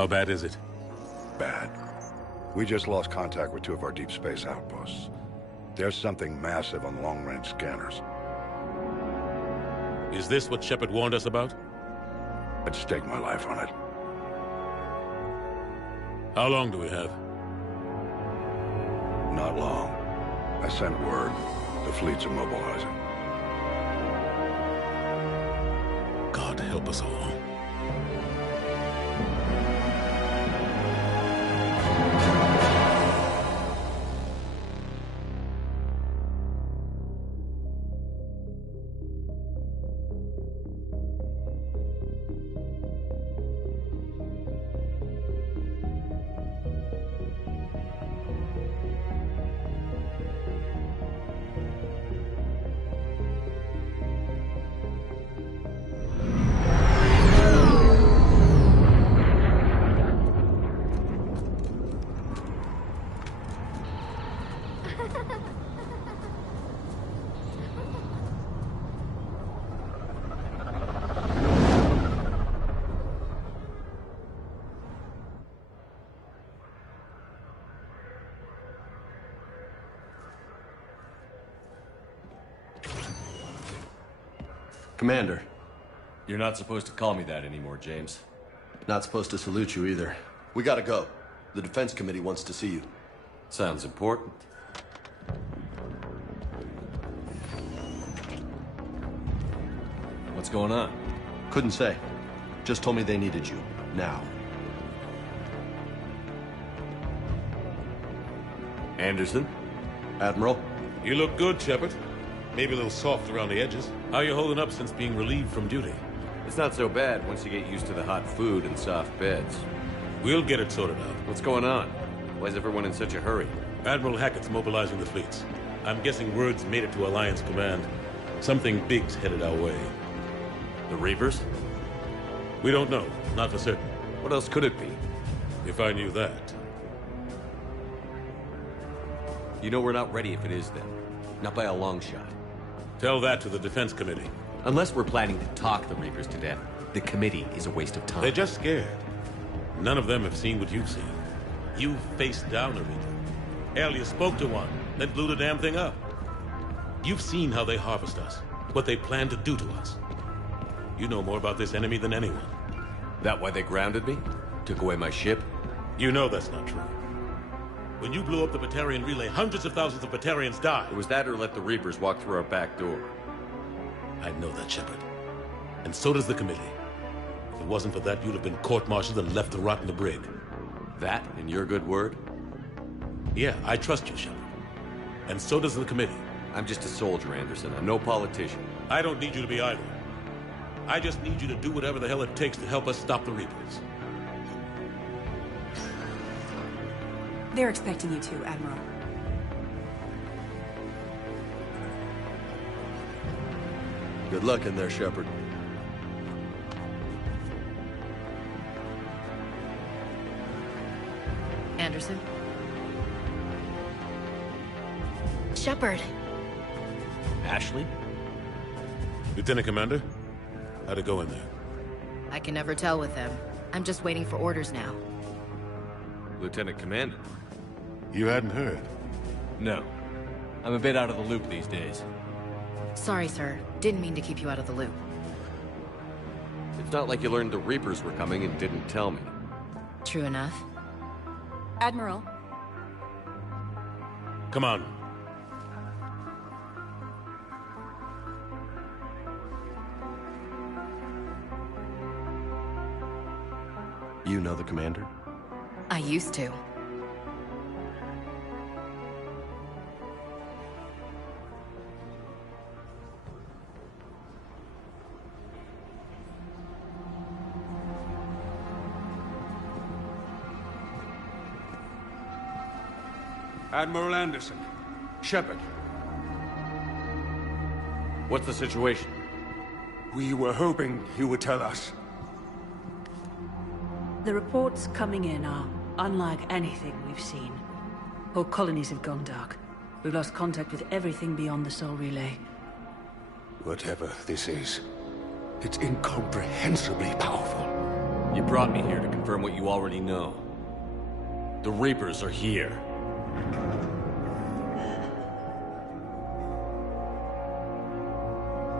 How bad is it? Bad. We just lost contact with two of our deep space outposts. There's something massive on long-range scanners. Is this what Shepard warned us about? I'd stake my life on it. How long do we have? Not long. I sent word. The fleet's immobilizing. God help us all. Commander. You're not supposed to call me that anymore, James. Not supposed to salute you either. We gotta go. The Defense Committee wants to see you. Sounds important. What's going on? Couldn't say. Just told me they needed you. Now. Anderson? Admiral? You look good, Shepard. Maybe a little soft around the edges. How you holding up since being relieved from duty? It's not so bad once you get used to the hot food and soft beds. We'll get it sorted out. What's going on? Why is everyone in such a hurry? Admiral Hackett's mobilizing the fleets. I'm guessing word's made it to Alliance Command. Something big's headed our way. The Reapers? We don't know. Not for certain. What else could it be? If I knew that. You know we're not ready if it is them. Not by a long shot. Tell that to the Defense Committee. Unless we're planning to talk the Reapers to death, the committee is a waste of time. They're just scared. None of them have seen what you've seen. You faced down a Reaper. Hell, you spoke to one, then blew the damn thing up. You've seen how they harvest us, what they plan to do to us. You know more about this enemy than anyone. That why they grounded me? Took away my ship? You know that's not true. When you blew up the Batarian relay, hundreds of thousands of Batarians died. It was that or let the Reapers walk through our back door. I know that, Shepard. And so does the committee. If it wasn't for that, you'd have been court-martialed and left to rot in the brig. That, in your good word? Yeah, I trust you, Shepard. And so does the committee. I'm just a soldier, Anderson. I'm no politician. I don't need you to be either. I just need you to do whatever the hell it takes to help us stop the Reapers. They're expecting you to, Admiral. Good luck in there, Shepard. Anderson? Shepard. Ashley? Lieutenant Commander, how'd it go in there? I can never tell with them. I'm just waiting for orders now. Lieutenant Commander? You hadn't heard. No. I'm a bit out of the loop these days. Sorry, sir. Didn't mean to keep you out of the loop. It's not like you learned the Reapers were coming and didn't tell me. True enough. Admiral. Come on. You know the commander? I used to. Admiral Anderson. Shepard. What's the situation? We were hoping you would tell us. The reports coming in are unlike anything we've seen. Whole colonies have gone dark. We've lost contact with everything beyond the Sol Relay. Whatever this is, it's incomprehensibly powerful. You brought me here to confirm what you already know. The Reapers are here.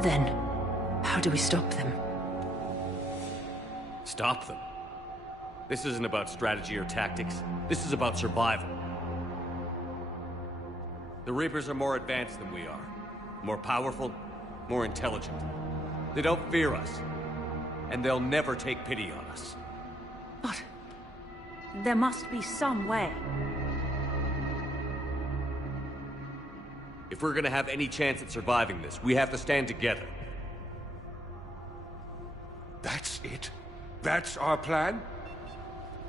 Then, how do we stop them? Stop them. This isn't about strategy or tactics. This is about survival. The Reapers are more advanced than we are. More powerful, more intelligent. They don't fear us. And they'll never take pity on us. But there must be some way. If we're gonna have any chance at surviving this, we have to stand together. That's it? That's our plan?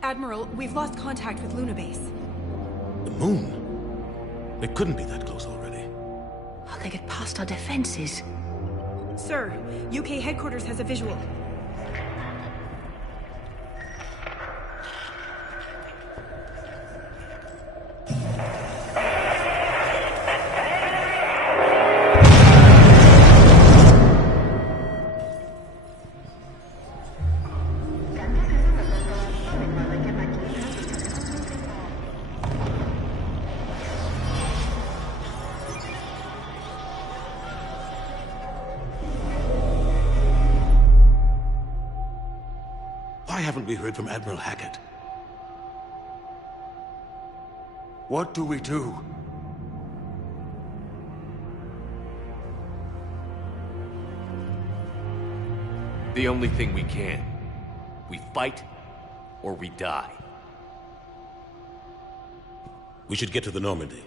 Admiral, we've lost contact with Luna Base. The moon? They couldn't be that close already. How they get past our defenses? Sir, UK headquarters has a visual. Why haven't we heard from Admiral Hackett? What do we do? The only thing we can. We fight, or we die. We should get to the Normandy.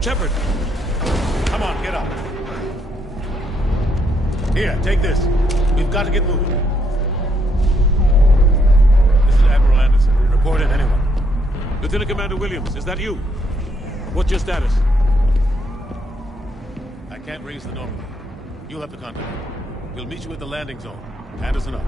Shepard! Come on, get up. Here, take this. We've got to get moving. This is Admiral Anderson. Report in, anyone. Lieutenant Commander Williams, is that you? What's your status? I can't raise the Normandy. You'll have to contact me. We'll meet you at the landing zone. Anderson up.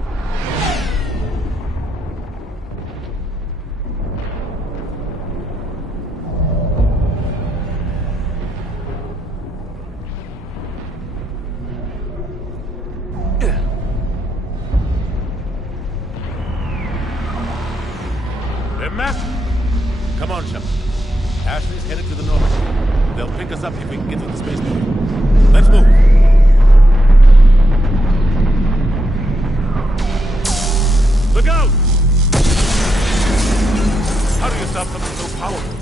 They're massive. Come on, Shepard. Ashley's headed to the north. They'll pick us up if we can get to the spaceport. Let's move. Look out! How do you stop something so powerful?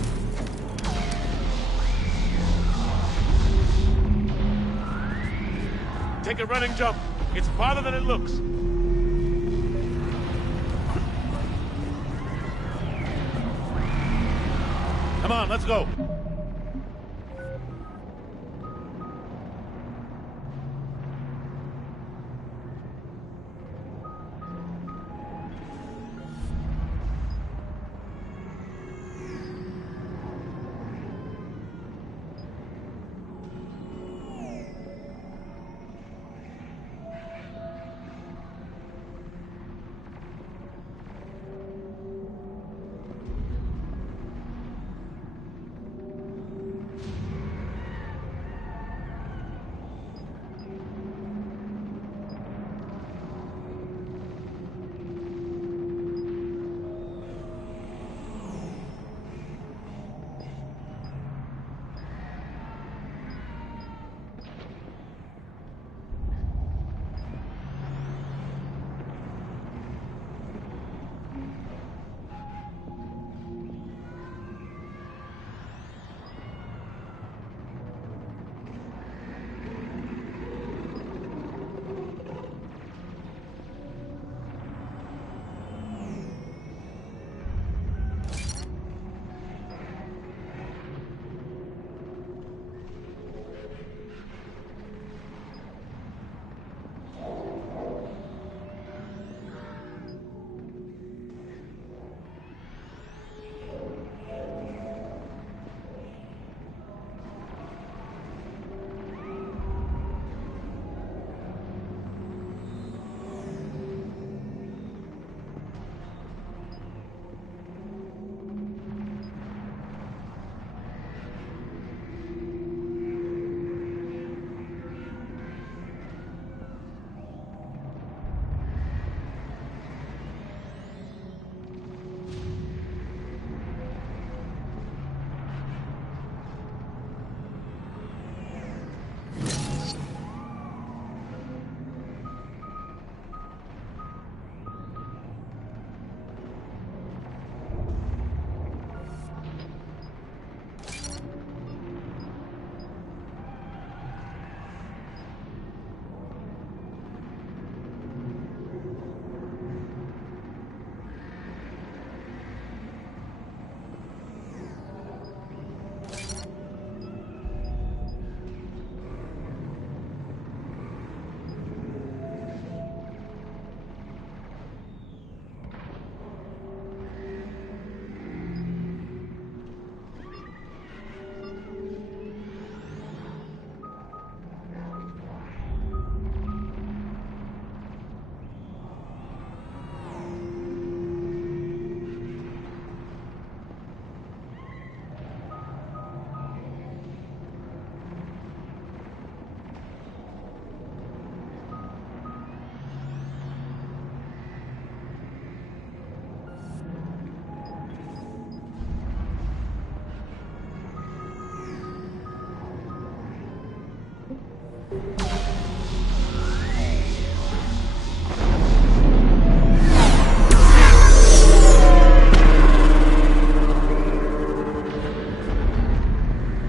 Take a running jump. It's farther than it looks. Come on, let's go.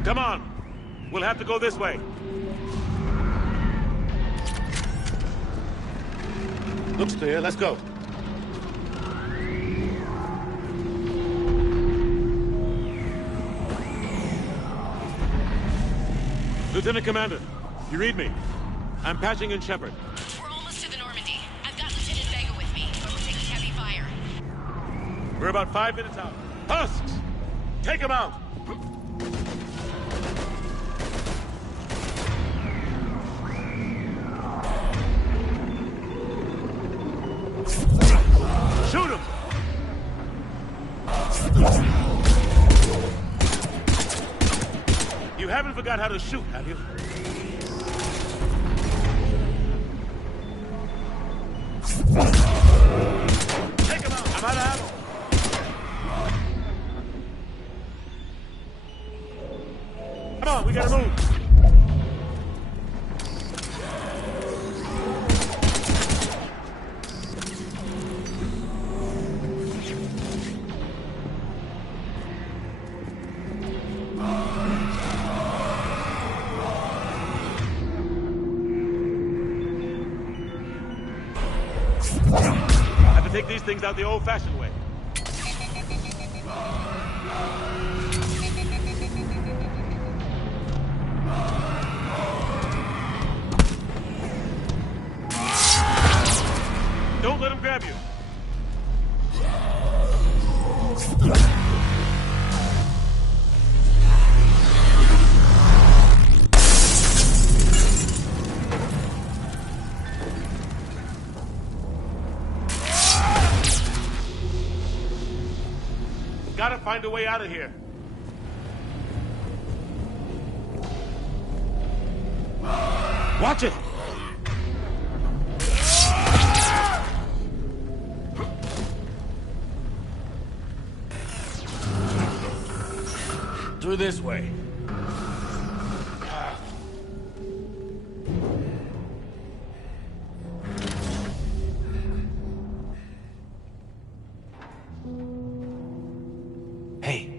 Come on. We'll have to go this way. Looks clear. Let's go. Lieutenant Commander, you read me? I'm patching in Shepard. We're almost to the Normandy. I've got Lieutenant Vega with me, but we're taking heavy fire. We're about 5 minutes out. Husks! Take him out! Shoot him! You haven't forgot how to shoot, have you? Take him out! I'm out of ammo! Come on, we gotta move! Have to take these things out the old-fashioned way. Don't let him grab you. Gotta find a way out of here. Watch it! Through this way. Hey.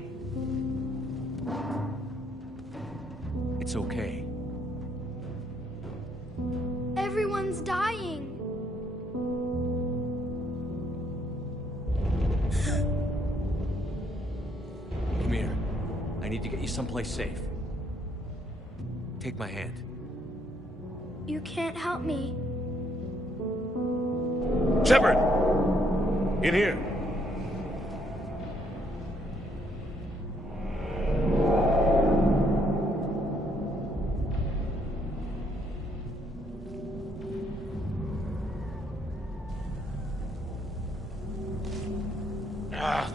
It's okay. Everyone's dying. Come here. I need to get you someplace safe. Take my hand. You can't help me. Shepard! In here.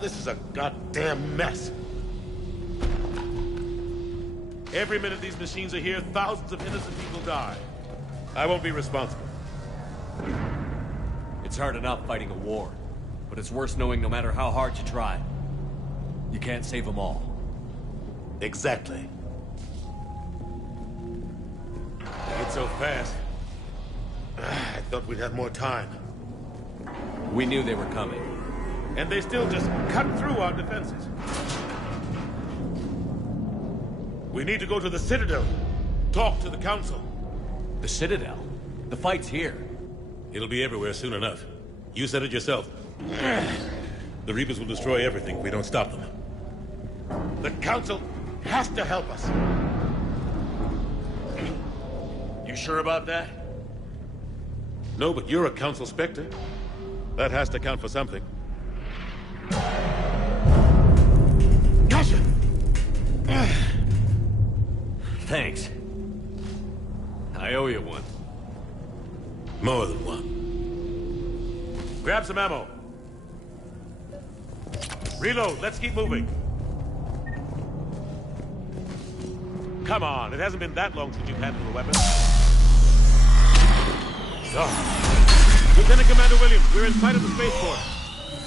This is a goddamn mess. Every minute these machines are here, thousands of innocent people die. I won't be responsible. It's hard enough fighting a war, but it's worse knowing no matter how hard you try, you can't save them all. Exactly. It's so fast. I thought we'd have more time. We knew they were coming. And they still just cut through our defenses. We need to go to the Citadel. Talk to the Council. The Citadel? The fight's here. It'll be everywhere soon enough. You said it yourself. The Reapers will destroy everything if we don't stop them. The Council has to help us. You sure about that? No, but you're a Council Spectre. That has to count for something. Gotcha! Thanks. I owe you one. More than one. Grab some ammo. Reload. Let's keep moving. Come on. It hasn't been that long since you've handled a weapon. Oh. Lieutenant Commander Williams, we're in sight of the spaceport.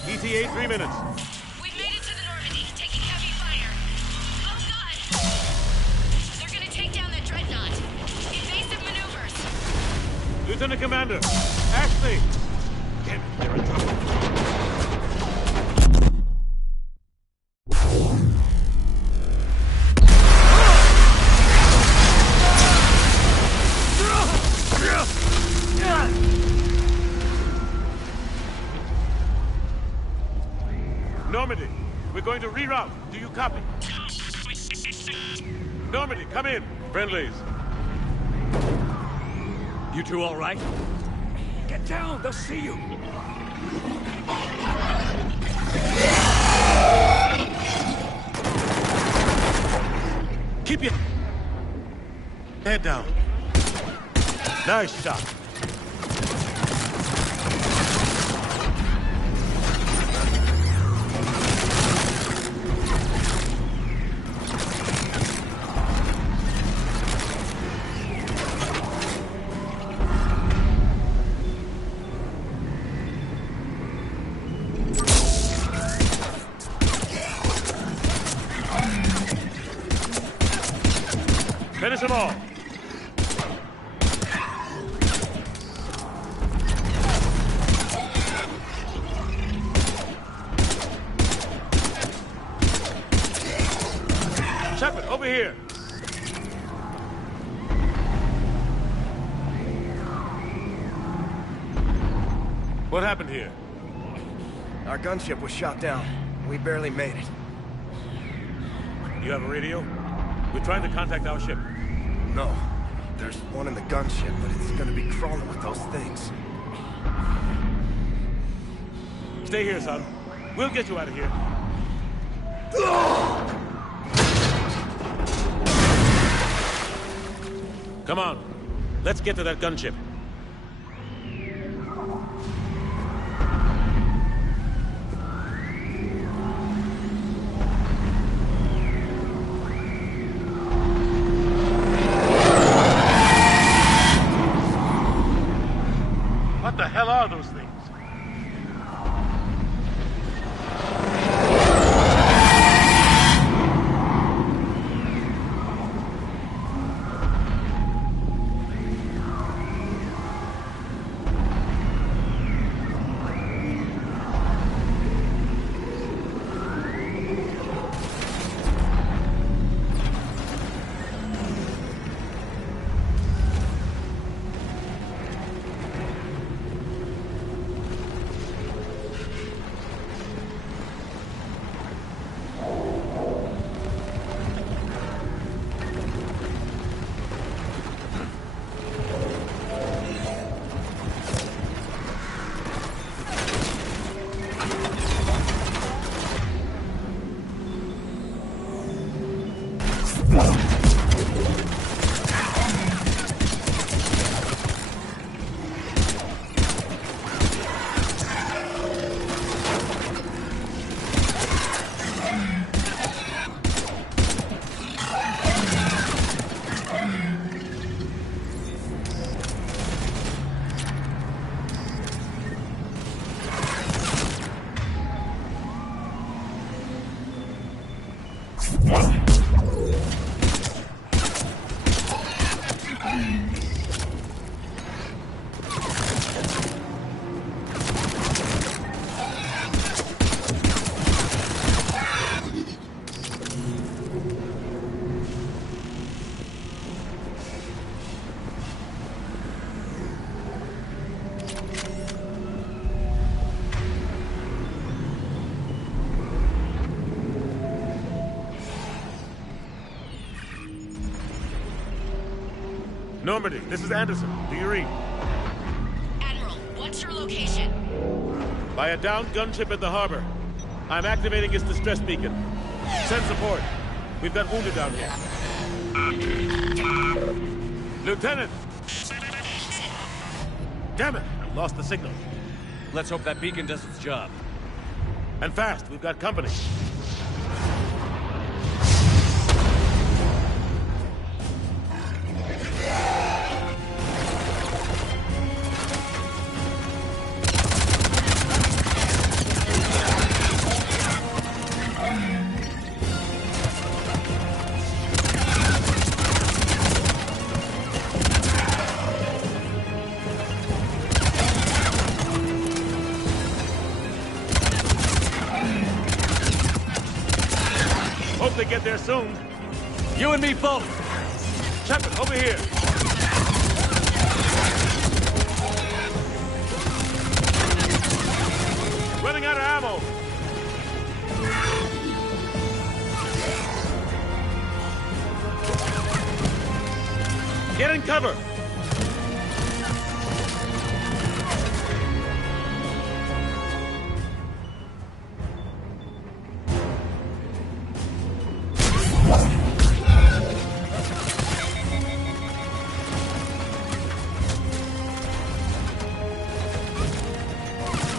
ETA 3 minutes. We've made it to the Normandy, taking heavy fire. Oh god! They're gonna take down that dreadnought. Invasive maneuvers. Lieutenant Commander, Ashley! Damn it, they're in trouble. Reroute. Do you copy? Normandy, come in. Friendlies. You two all right? Get down, they'll see you. Keep your head down. Nice shot. Finish them all. Shepard, over here. What happened here? Our gunship was shot down. We barely made it. You have a radio? We're trying to contact our ship. No. There's one in the gunship, but it's gonna be crawling with those things. Stay here, son. We'll get you out of here. Come on. Let's get to that gunship. What the hell are those things? Normandy, this is Anderson. Do you read? Admiral, what's your location? By a downed gunship in the harbor. I'm activating its distress beacon. Send support. We've got wounded down here. Lieutenant! Damn it! I've lost the signal. Let's hope that beacon does its job. And fast. We've got company. Hope they get there soon. You and me both. Shepard, over here. Running out of ammo. Get in cover!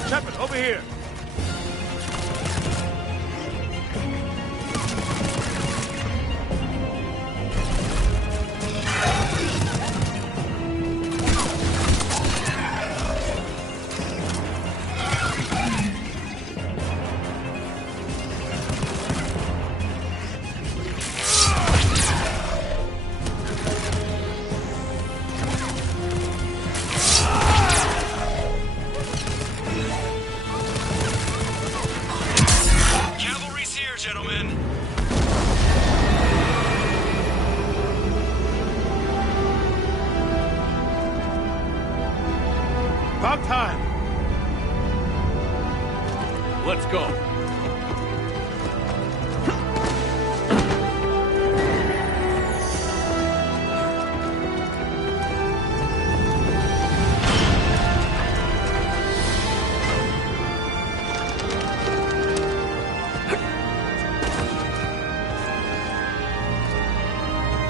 Shepard, over here! About time. Let's go.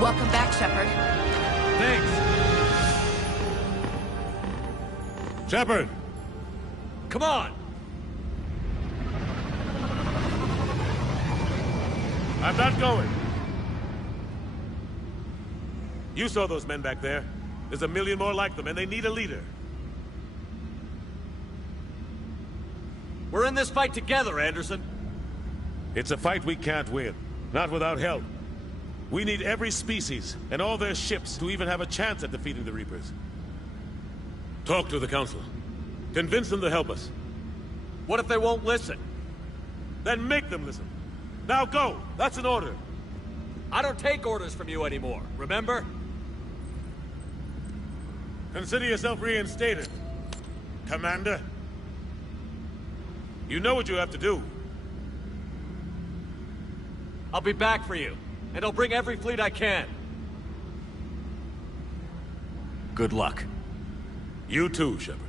Welcome back, Shepard. Thanks. Shepard! Come on. I'm not going. You saw those men back there. There's a million more like them, and they need a leader. We're in this fight together, Anderson. It's a fight we can't win. Not without help. We need every species, and all their ships, to even have a chance at defeating the Reapers. Talk to the Council. Convince them to help us. What if they won't listen? Then make them listen. Now go! That's an order. I don't take orders from you anymore, remember? Consider yourself reinstated, Commander. You know what you have to do. I'll be back for you, and I'll bring every fleet I can. Good luck. You too, Shepard.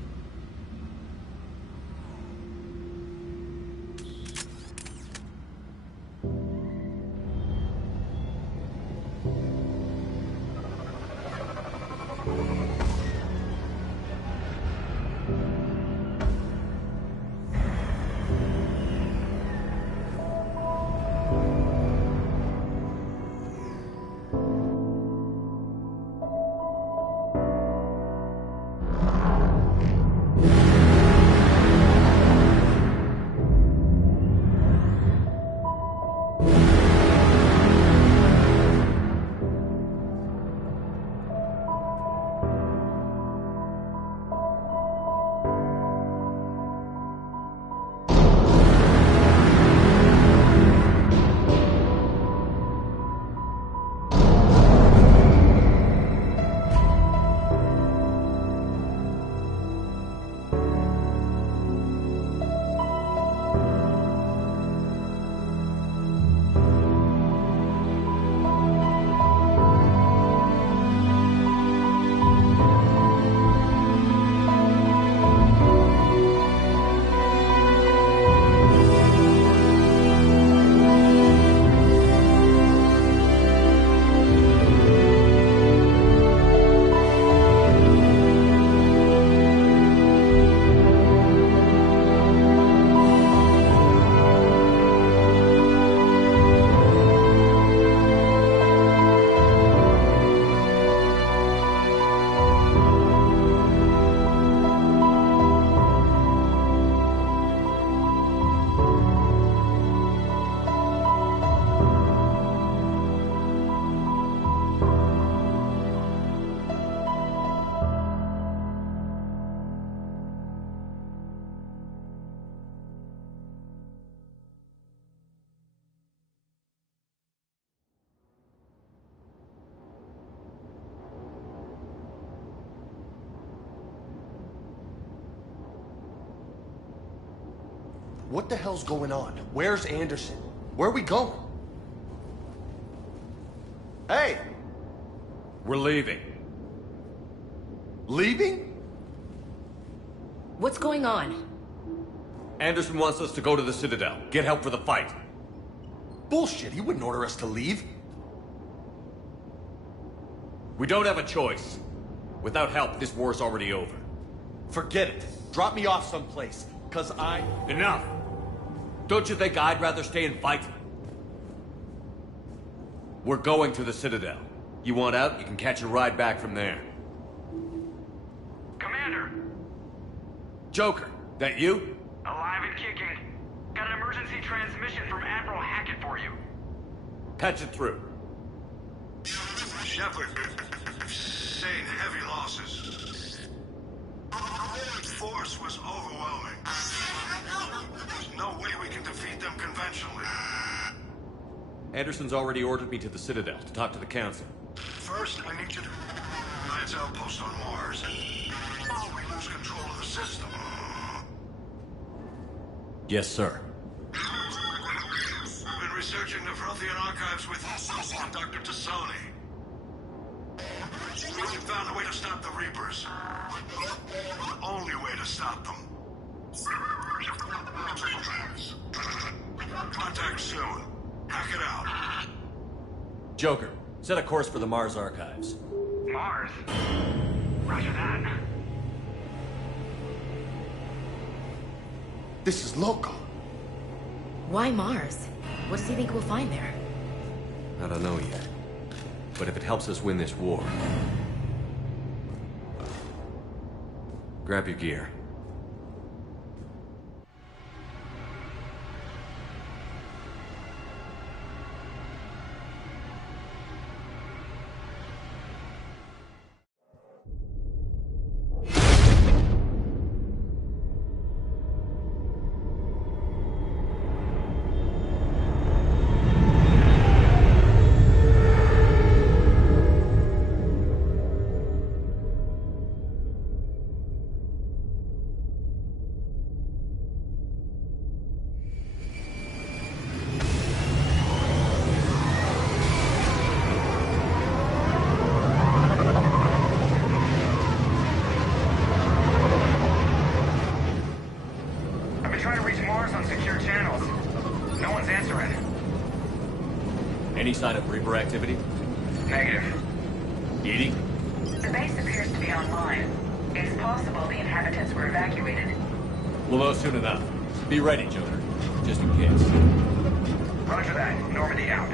What the hell's going on? Where's Anderson? Where are we going? Hey! We're leaving. Leaving? What's going on? Anderson wants us to go to the Citadel. Get help for the fight. Bullshit, he wouldn't order us to leave. We don't have a choice. Without help, this war's already over. Forget it. Drop me off someplace, cause Enough! Don't you think I'd rather stay and fight? We're going to the Citadel. You want out, you can catch a ride back from there. Commander! Joker, that you? Alive and kicking. Got an emergency transmission from Admiral Hackett for you. Patch it through. Shepard, sustained heavy losses. The force was overwhelming. There's no way we can defeat them conventionally. Anderson's already ordered me to the Citadel to talk to the Council. First, I need you to... Lance outpost on Mars. While we lose control of the system. Yes, sir. We've been researching the Vrothian archives with Dr. Tassoni. We found a way to stop the Reapers. The only way to stop them. Contact soon. Hack it out. Joker, set a course for the Mars archives. Mars? Roger that. This is local. Why Mars? What does he think we'll find there? I don't know yet. But if it helps us win this war... Grab your gear. Any sign of Reaper activity? Negative. Edie? The base appears to be online. It's possible the inhabitants were evacuated. We'll know soon enough. Be ready, Joker. Just in case. Roger that. Normandy out.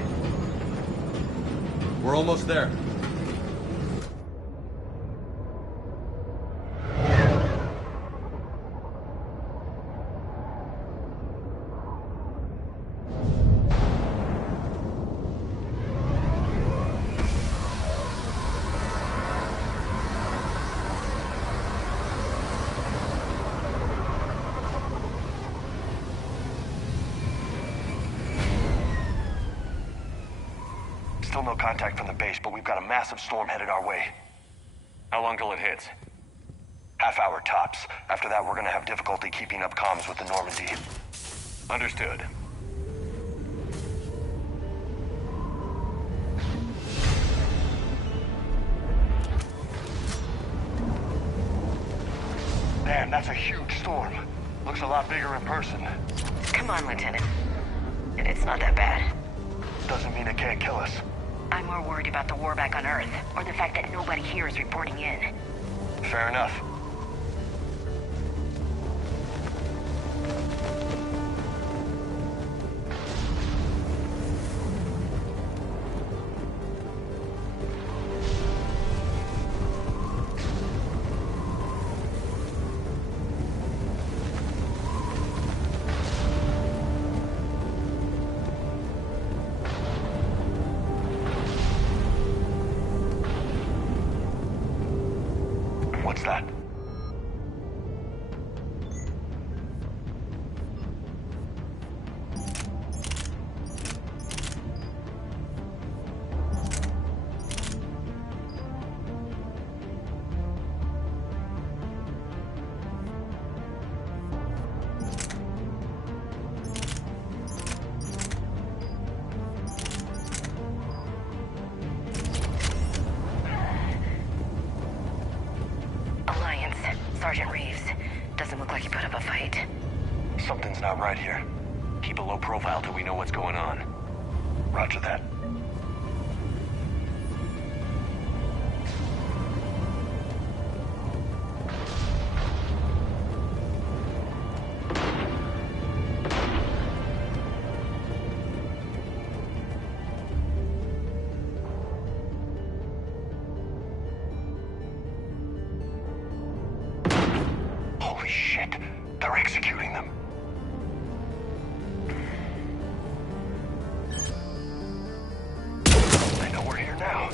We're almost there. Still no contact from the base, but we've got a massive storm headed our way. How long till it hits? Half hour tops. After that, we're gonna have difficulty keeping up comms with the Normandy. Understood. Damn, that's a huge storm. Looks a lot bigger in person. Come on, Lieutenant. It's not that bad. Doesn't mean it can't kill us. I'm more worried about the war back on Earth, or the fact that nobody here is reporting in. Fair enough. What's that? Sergeant Reeves. Doesn't look like he put up a fight. Something's not right here. Keep a low profile till we know what's going on. Roger that. Holy shit. They're executing them. I know we're here now.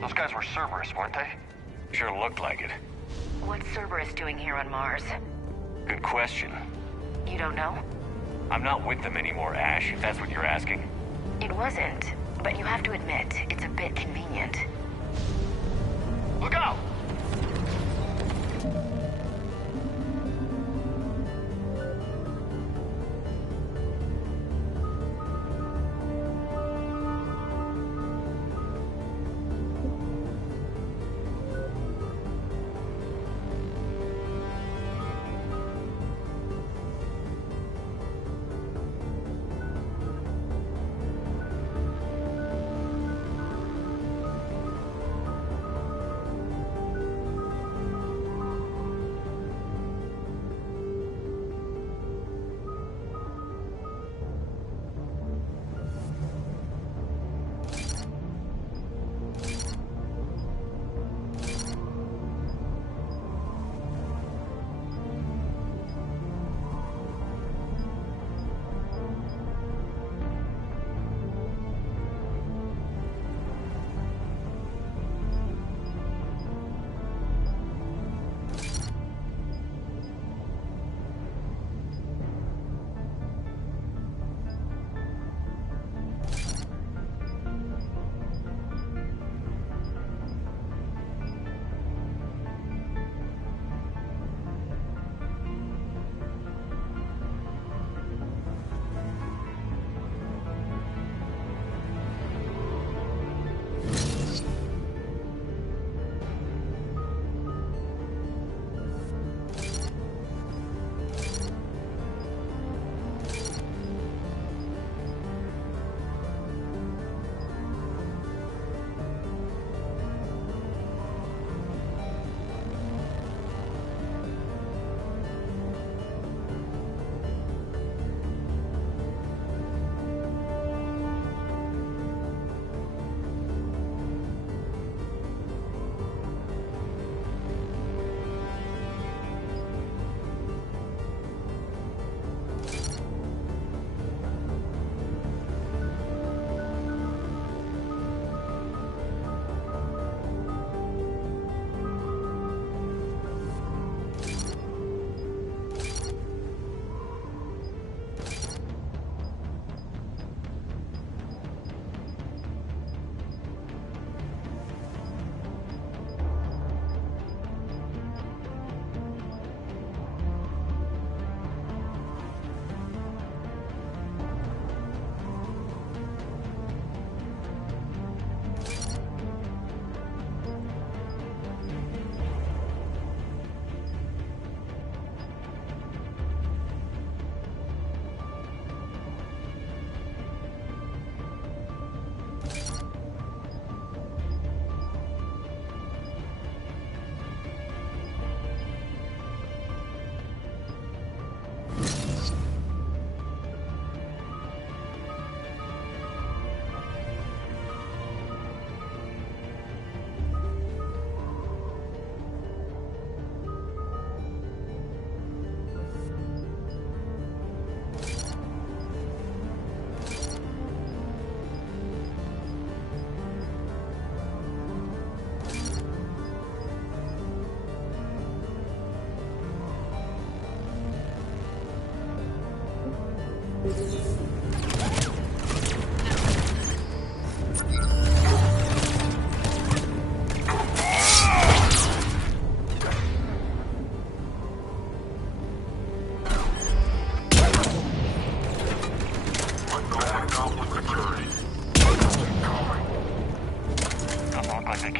Those guys were Cerberus, weren't they? Sure looked like it. What's Cerberus doing here on Mars? Good question. You don't know? I'm not with them anymore, Ash, if that's what you're asking. It wasn't, but you have to admit, it's a bit convenient. Look out!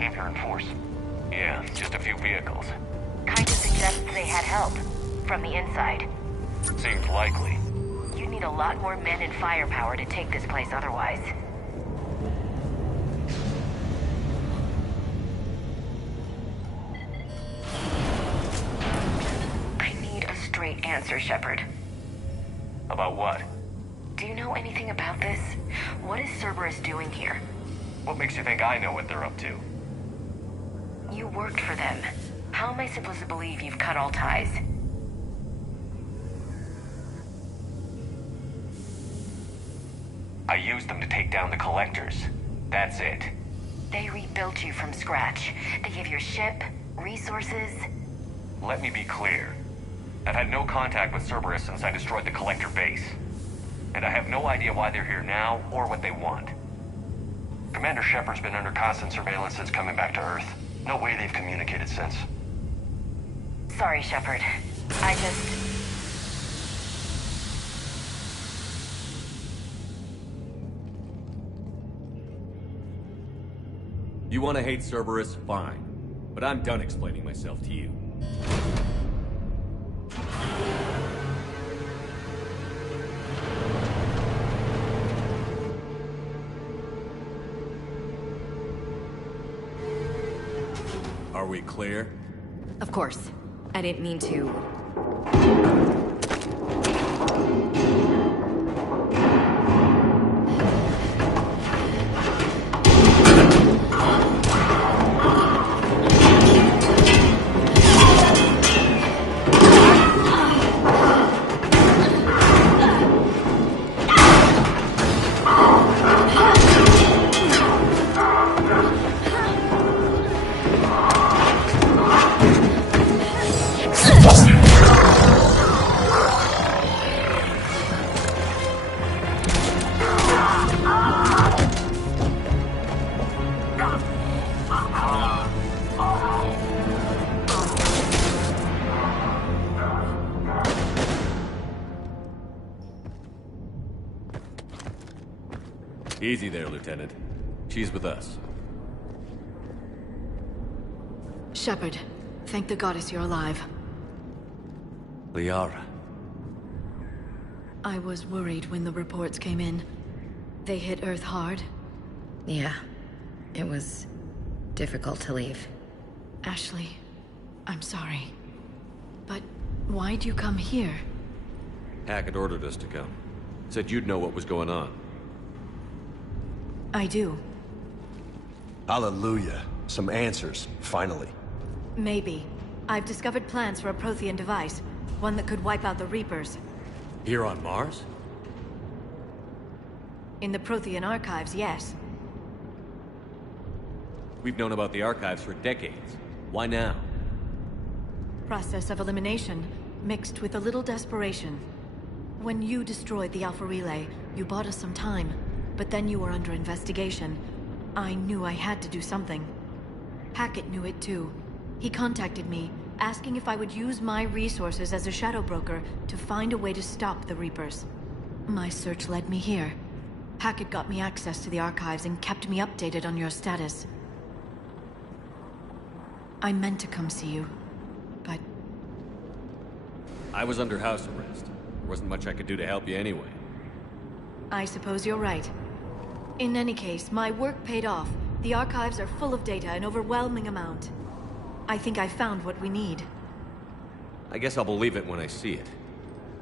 seeing her in force. Yeah, just a few vehicles. Kinda suggests they had help. From the inside. Seems likely. You'd need a lot more men and firepower to take this place otherwise. I need a straight answer, Shepard. About what? Do you know anything about this? What is Cerberus doing here? What makes you think I know what they're up to? You worked for them. How am I supposed to believe you've cut all ties? I used them to take down the Collectors. That's it. They rebuilt you from scratch. They gave you a ship, resources. Let me be clear. I've had no contact with Cerberus since I destroyed the Collector base. And I have no idea why they're here now, or what they want. Commander Shepard's been under constant surveillance since coming back to Earth. No way they've communicated since. Sorry, Shepard. I just... You want to hate Cerberus? Fine. But I'm done explaining myself to you. Are we clear? Of course. I didn't mean to... Easy there, Lieutenant. She's with us. Shepard, thank the goddess you're alive. Liara. I was worried when the reports came in. They hit Earth hard. Yeah. It was difficult to leave. Ashley, I'm sorry. But why'd you come here? Hackett ordered us to come. Said you'd know what was going on. I do. Hallelujah. Some answers, finally. Maybe. I've discovered plans for a Prothean device. One that could wipe out the Reapers. Here on Mars? In the Prothean archives, yes. We've known about the archives for decades. Why now? Process of elimination, mixed with a little desperation. When you destroyed the Alpha Relay, you bought us some time. But then you were under investigation. I knew I had to do something. Hackett knew it too. He contacted me, asking if I would use my resources as a shadow broker to find a way to stop the Reapers. My search led me here. Hackett got me access to the archives and kept me updated on your status. I meant to come see you, but... I was under house arrest. There wasn't much I could do to help you anyway. I suppose you're right. In any case, my work paid off. The archives are full of data, an overwhelming amount. I think I found what we need. I guess I'll believe it when I see it.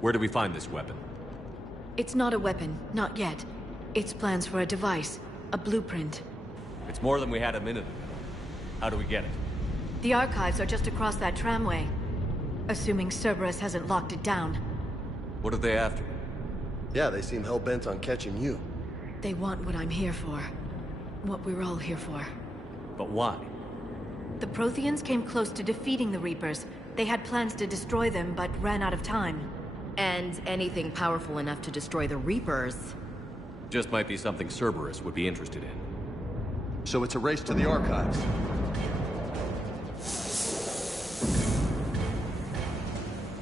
Where do we find this weapon? It's not a weapon, not yet. It's plans for a device, a blueprint. It's more than we had a minute ago. How do we get it? The archives are just across that tramway. Assuming Cerberus hasn't locked it down. What are they after? Yeah, they seem hell-bent on catching you. They want what I'm here for. What we're all here for. But why? The Protheans came close to defeating the Reapers. They had plans to destroy them, but ran out of time. And anything powerful enough to destroy the Reapers... Just might be something Cerberus would be interested in. So it's a race to the archives.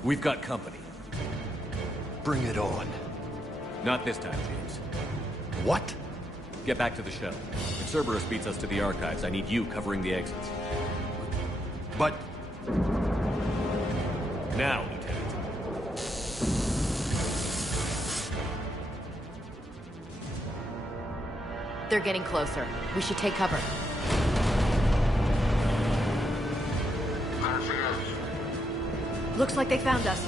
We've got company. Bring it on. Not this time, James. What? Get back to the shuttle. If Cerberus beats us to the archives, I need you covering the exits. But... Now, Lieutenant. They're getting closer. We should take cover. Looks like they found us.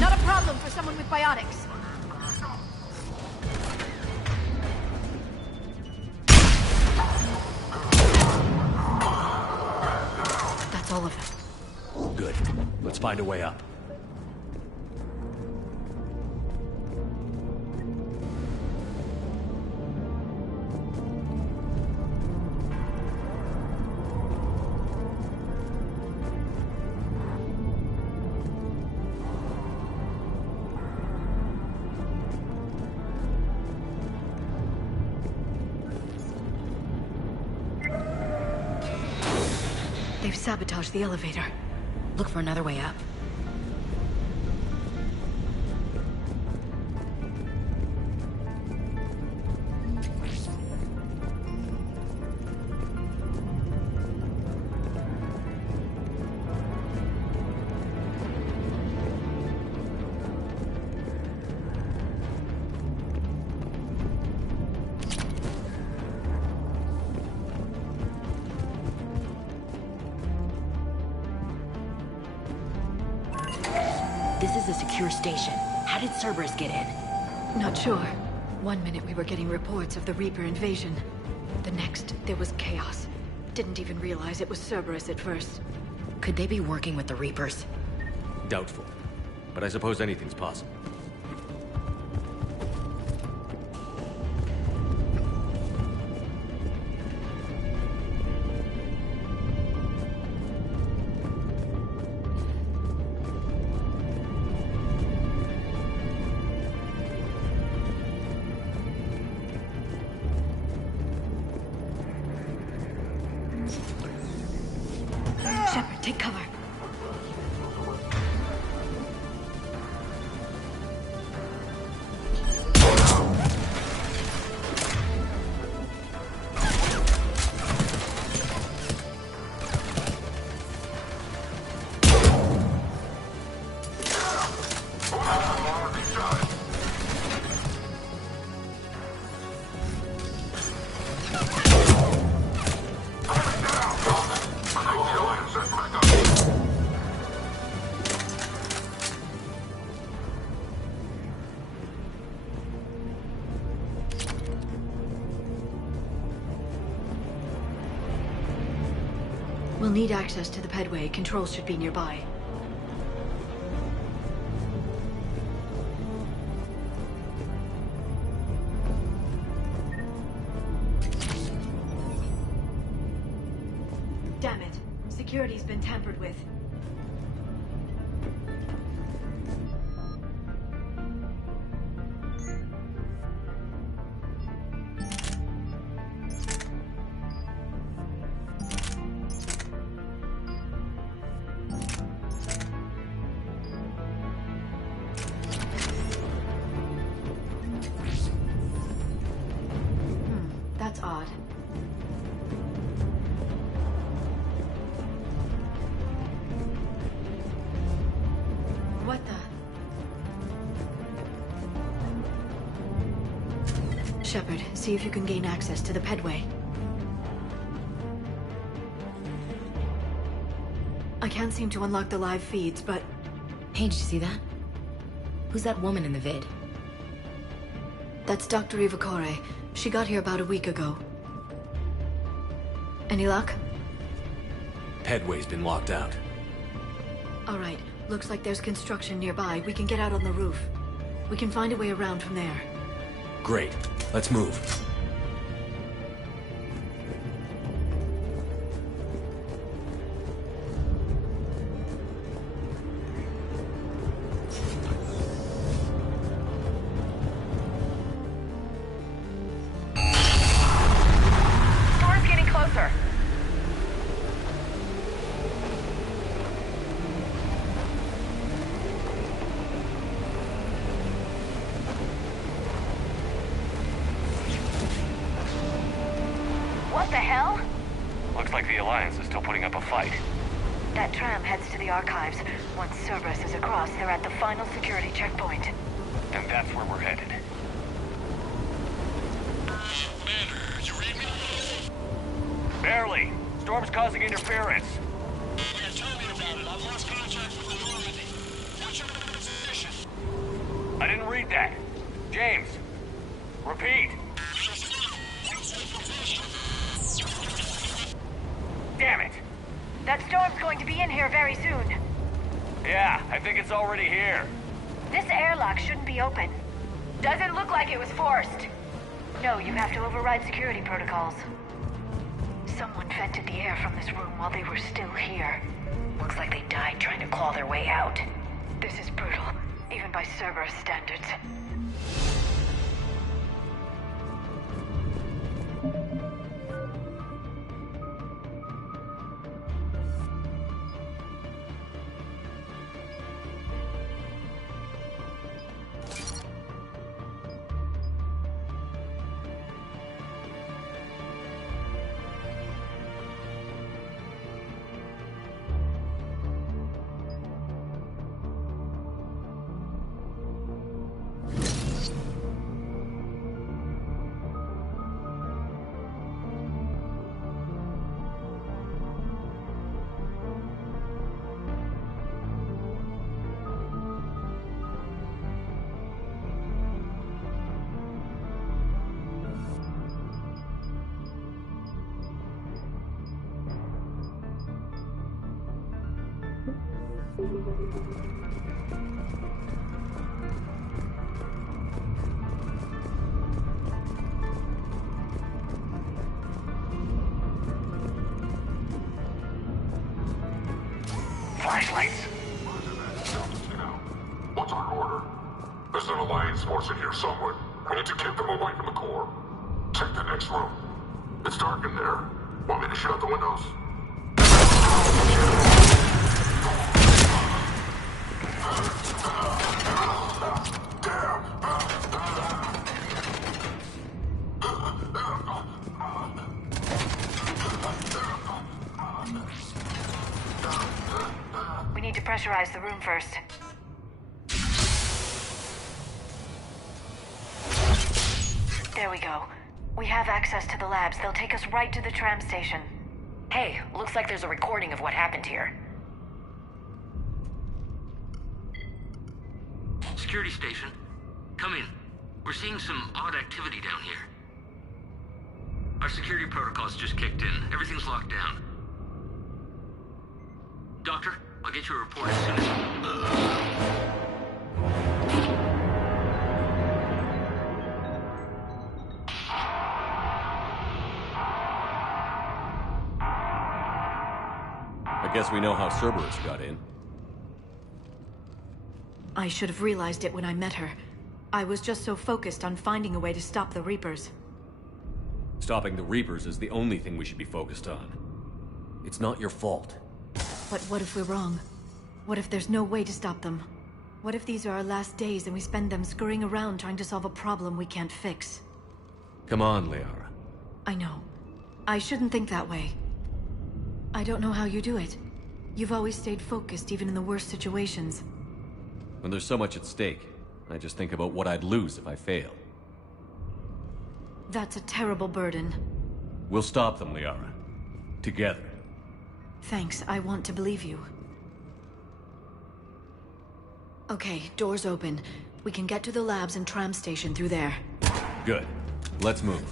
Not a problem for someone with biotics. That's all of them. Good. Let's find a way up. They've sabotaged the elevator. Look for another way up. This is a secure station. How did Cerberus get in? Not sure. 1 minute we were getting reports of the Reaper invasion. The next, there was chaos. Didn't even realize it was Cerberus at first. Could they be working with the Reapers? Doubtful. But I suppose anything's possible. Shepard, take cover. We'll need access to the pedway. Controls should be nearby. Damn it. Security's been tampered with. That's odd. What the? Shepard, see if you can gain access to the pedway. I can't seem to unlock the live feeds, but... Hey, did you see that? Who's that woman in the vid? That's Dr. Ivakore. She got here about a week ago. Any luck? Pedway's been locked out. All right. Looks like there's construction nearby. We can get out on the roof. We can find a way around from there. Great. Let's move. the hell? Looks like the Alliance is still putting up a fight. That tram heads to the archives. Once Cerberus is across, they're at the final security checkpoint. And that's where we're headed. Commander, you read me? Barely. Storm's causing interference. Yeah, tell me about it. I've lost contact with the Normandy. What's your position? I didn't read that. James, repeat. Damn it. That storm's going to be in here very soon. Yeah, I think it's already here. This airlock shouldn't be open. Doesn't look like it was forced. No, you have to override security protocols. Someone vented the air from this room while they were still here. Looks like they died trying to claw their way out. This is brutal, even by Cerberus standards. Flashlights. What's our order? There's an Alliance force in here somewhere. We need to keep them away from the core. Check the next room. It's dark in there. Want me to shut the windows? We need to pressurize the room first. There we go. We have access to the labs. They'll take us right to the tram station. Hey, looks like there's a recording of what happened here. Security station. Come in. We're seeing some odd activity down here. Our security protocols just kicked in. Everything's locked down. Doctor, I'll get you a report as soon as... I guess we know how Cerberus got in. I should have realized it when I met her. I was just so focused on finding a way to stop the Reapers. Stopping the Reapers is the only thing we should be focused on. It's not your fault. But what if we're wrong? What if there's no way to stop them? What if these are our last days and we spend them scurrying around trying to solve a problem we can't fix? Come on, Liara. I know. I shouldn't think that way. I don't know how you do it. You've always stayed focused even in the worst situations. When there's so much at stake, I just think about what I'd lose if I fail. That's a terrible burden. We'll stop them, Liara. Together. Thanks, I want to believe you. Okay, doors open. We can get to the labs and tram station through there. Good. Let's move.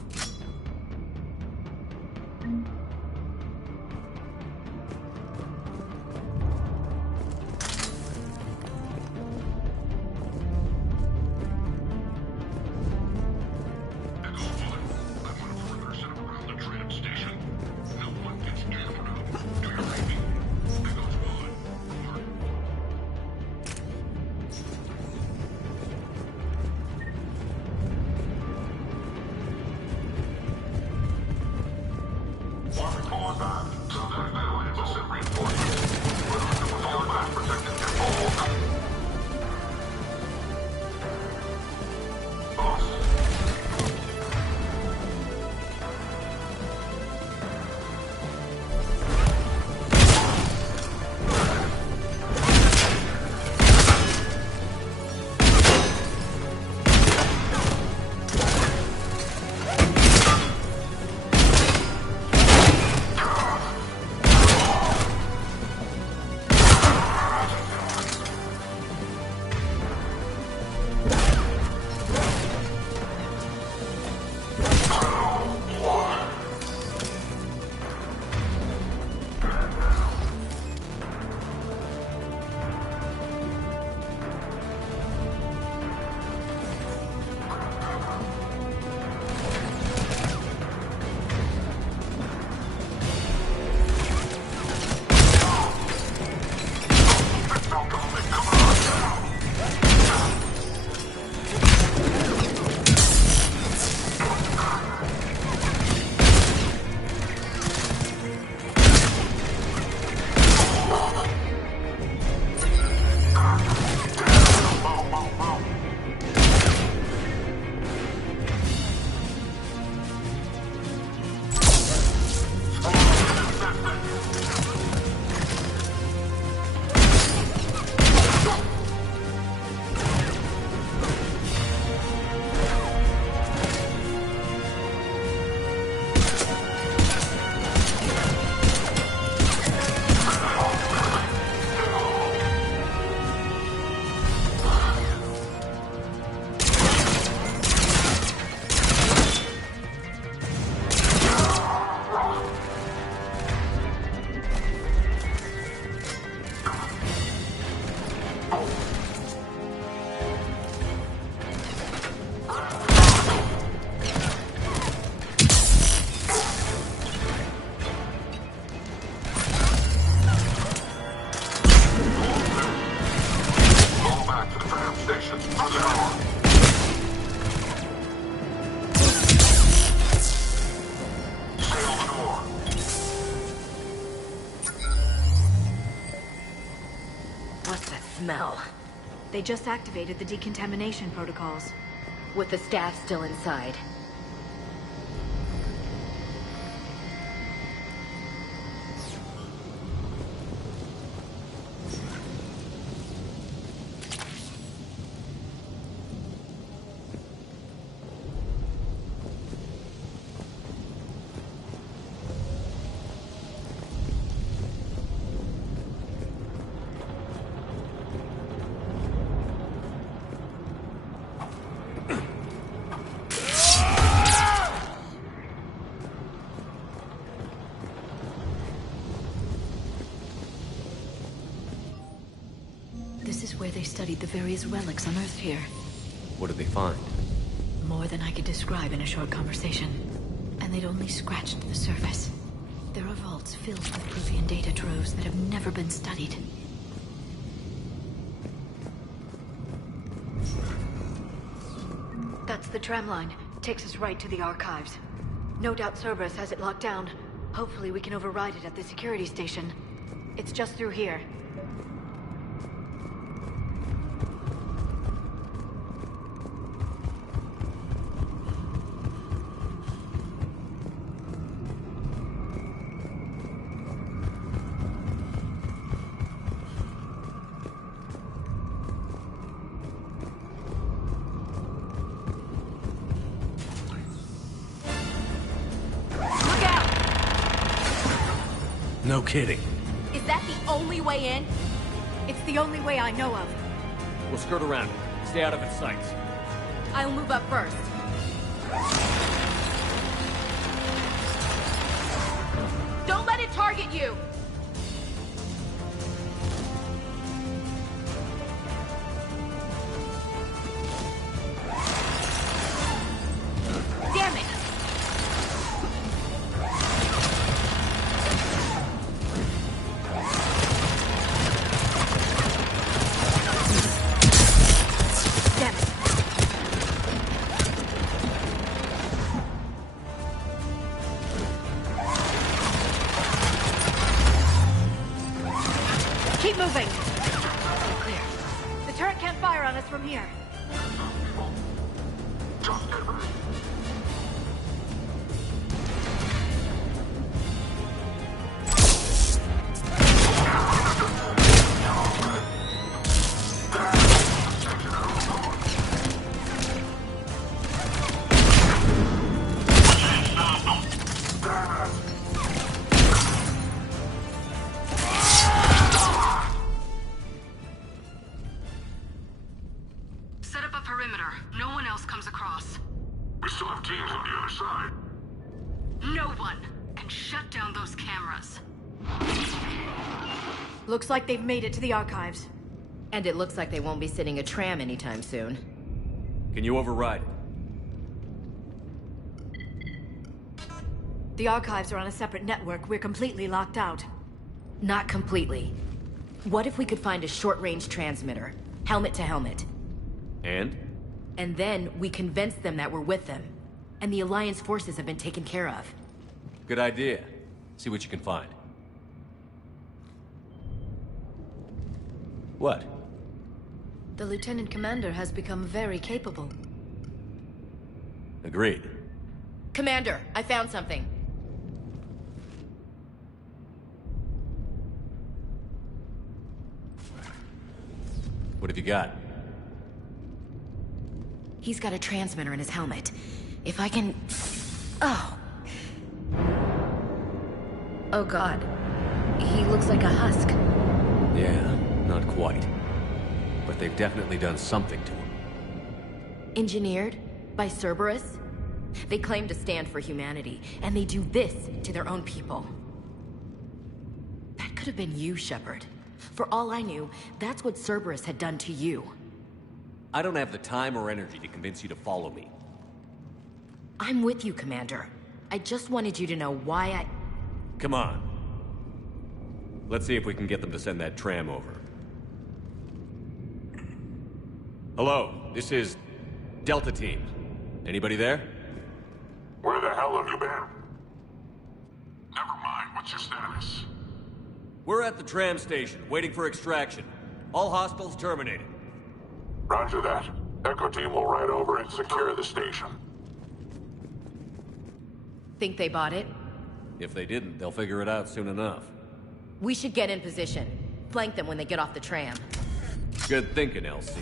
Smell. They just activated the decontamination protocols. With the staff still inside. This is where they studied the various relics unearthed here. What did they find? More than I could describe in a short conversation. And they'd only scratched the surface. There are vaults filled with Prothean data troves that have never been studied. That's the tram line. Takes us right to the archives. No doubt Cerberus has it locked down. Hopefully we can override it at the security station. It's just through here. No kidding. Is that the only way in? It's the only way I know of. We'll skirt around it. Stay out of its sights. I'll move up first. Don't let it target you! Damn it! Keep moving! Clear. The turret can't fire on us from here. Set up a perimeter. No one else comes across. We still have teams on the other side. No one! And shut down those cameras. Looks like they've made it to the archives. And it looks like they won't be sitting a tram anytime soon. Can you override it? The archives are on a separate network. We're completely locked out. Not completely. What if we could find a short-range transmitter? Helmet to helmet. And? And then we convince them that we're with them. And the Alliance forces have been taken care of. Good idea. See what you can find. What? The Lieutenant Commander has become very capable. Agreed. Commander, I found something. What have you got? He's got a transmitter in his helmet. If I can... Oh. Oh God. He looks like a husk. Yeah, not quite. But they've definitely done something to him. Engineered by Cerberus? They claim to stand for humanity, and they do this to their own people. That could have been you, Shepard. For all I knew, that's what Cerberus had done to you. I don't have the time or energy to convince you to follow me. I'm with you, Commander. I just wanted you to know why I... Come on. Let's see if we can get them to send that tram over. Hello, this is Delta Team. Anybody there? Where the hell have you been? Never mind, what's your status? We're at the tram station, waiting for extraction. All hostiles terminated. Roger that. Echo Team will ride over and secure the station. Think they bought it? If they didn't, they'll figure it out soon enough. We should get in position. Flank them when they get off the tram. Good thinking, LC.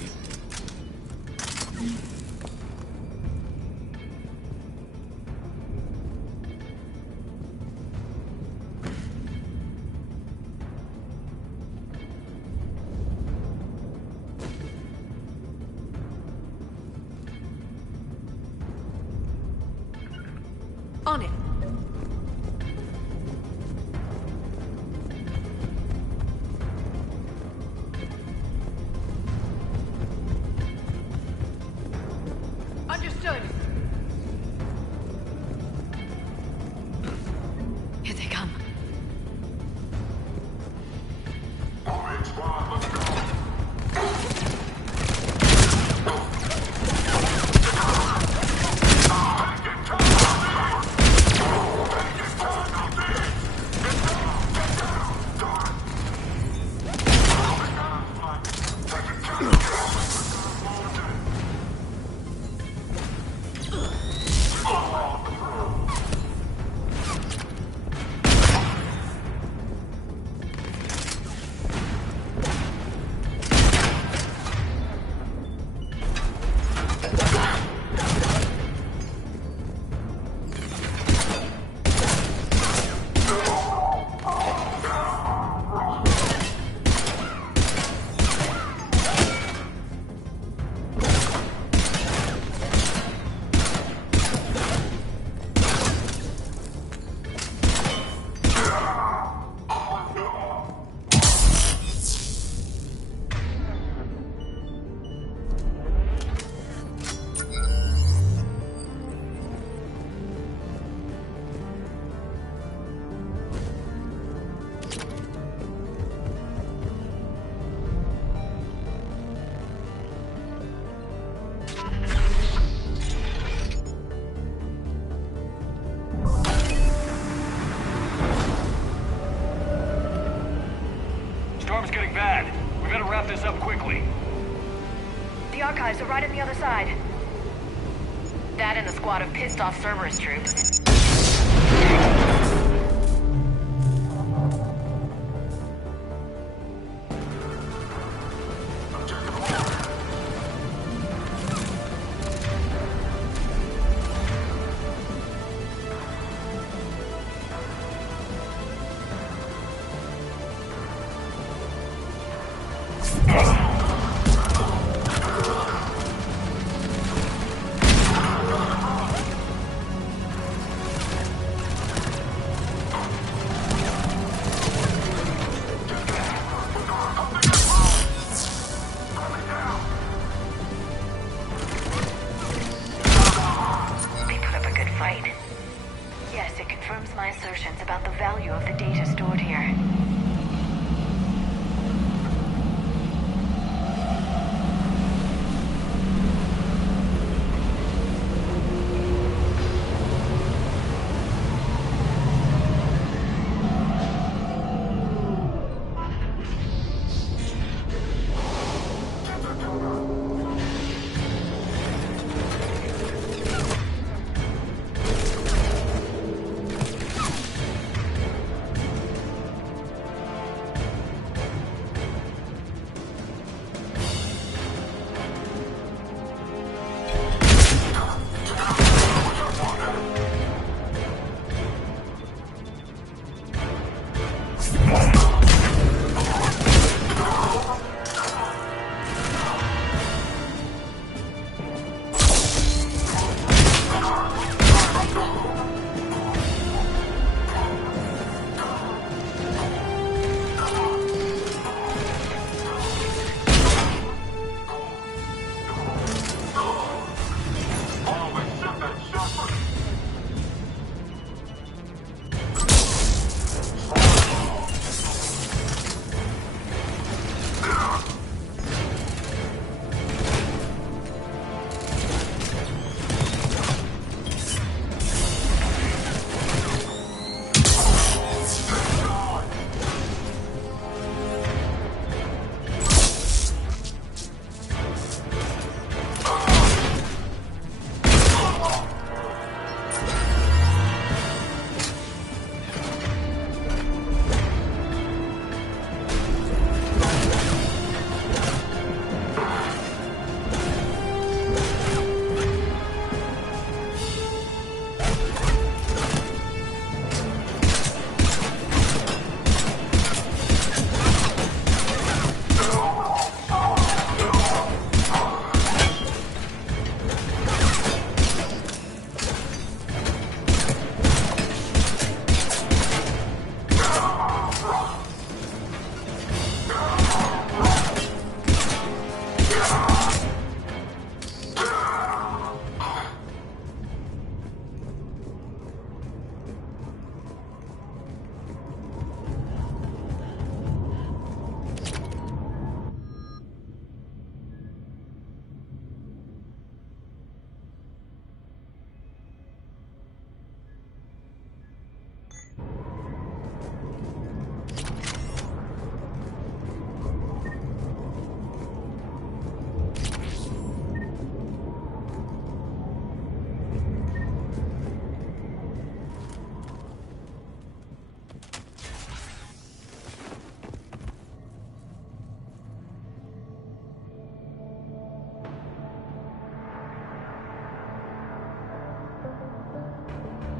On it. Understood. Here they come. All right, squad, let's go. Storm's getting bad. We better wrap this up quickly. The archives are right on the other side. That and a squad of pissed-off Cerberus troops. My assertions about the value of the data stored here.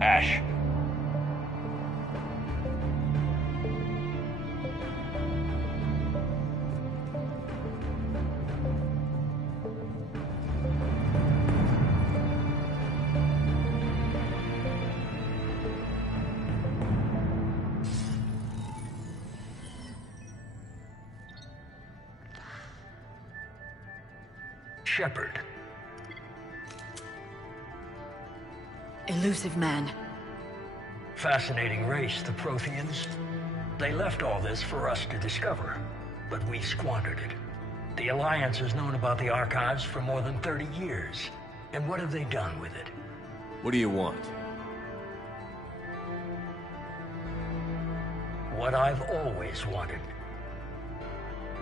Ash. Shepard. Elusive man. Fascinating race, the Protheans. They left all this for us to discover, but we squandered it. The Alliance has known about the Archives for more than 30 years. And what have they done with it? What do you want? What I've always wanted.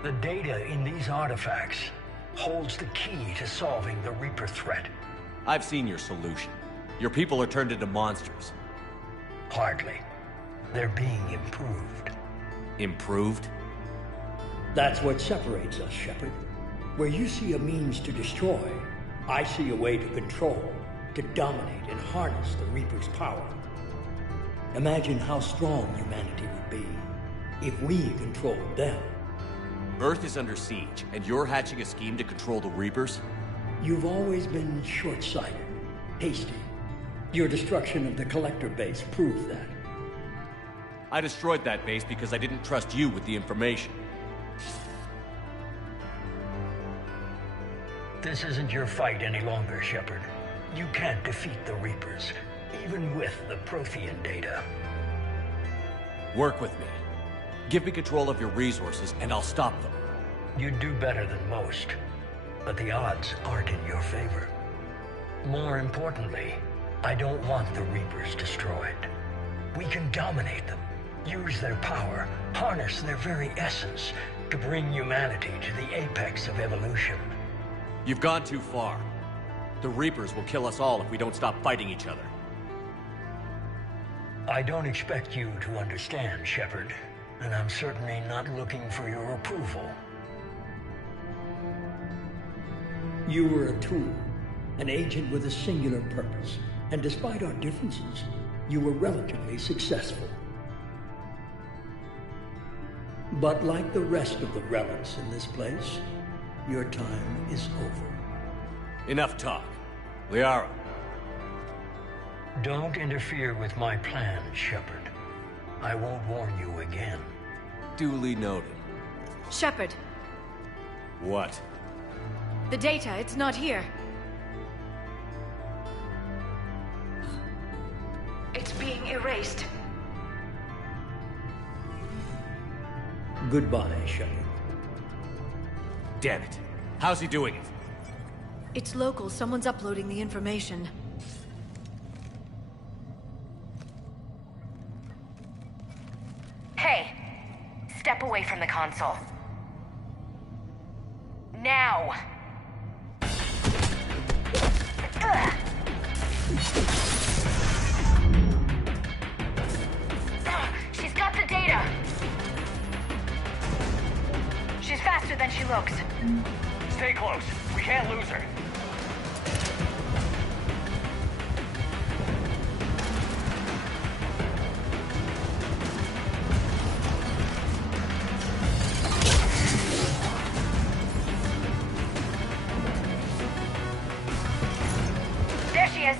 The data in these artifacts holds the key to solving the Reaper threat. I've seen your solution. Your people are turned into monsters. Hardly. They're being improved. Improved? That's what separates us, Shepard. Where you see a means to destroy, I see a way to control, to dominate and harness the Reaper's power. Imagine how strong humanity would be if we controlled them. Earth is under siege, and you're hatching a scheme to control the Reapers? You've always been short-sighted, hasty. Your destruction of the Collector base proved that. I destroyed that base because I didn't trust you with the information. This isn't your fight any longer, Shepard. You can't defeat the Reapers, even with the Prothean data. Work with me. Give me control of your resources, and I'll stop them. You'd do better than most, but the odds aren't in your favor. More importantly, I don't want the Reapers destroyed. We can dominate them, use their power, harness their very essence to bring humanity to the apex of evolution. You've gone too far. The Reapers will kill us all if we don't stop fighting each other. I don't expect you to understand, Shepard. And I'm certainly not looking for your approval. You were a tool, an agent with a singular purpose, and despite our differences, you were relatively successful. But like the rest of the relics in this place, your time is over. Enough talk. Liara. Don't interfere with my plans, Shepard. I won't warn you again. Duly noted. Shepard. What? The data, it's not here. It's being erased. Goodbye, Shepard. Damn it. How's he doing it? It's local. Someone's uploading the information. Hey, step away from the console. Now! Ugh. She's got the data! She's faster than she looks. Stay close. We can't lose her. There she is.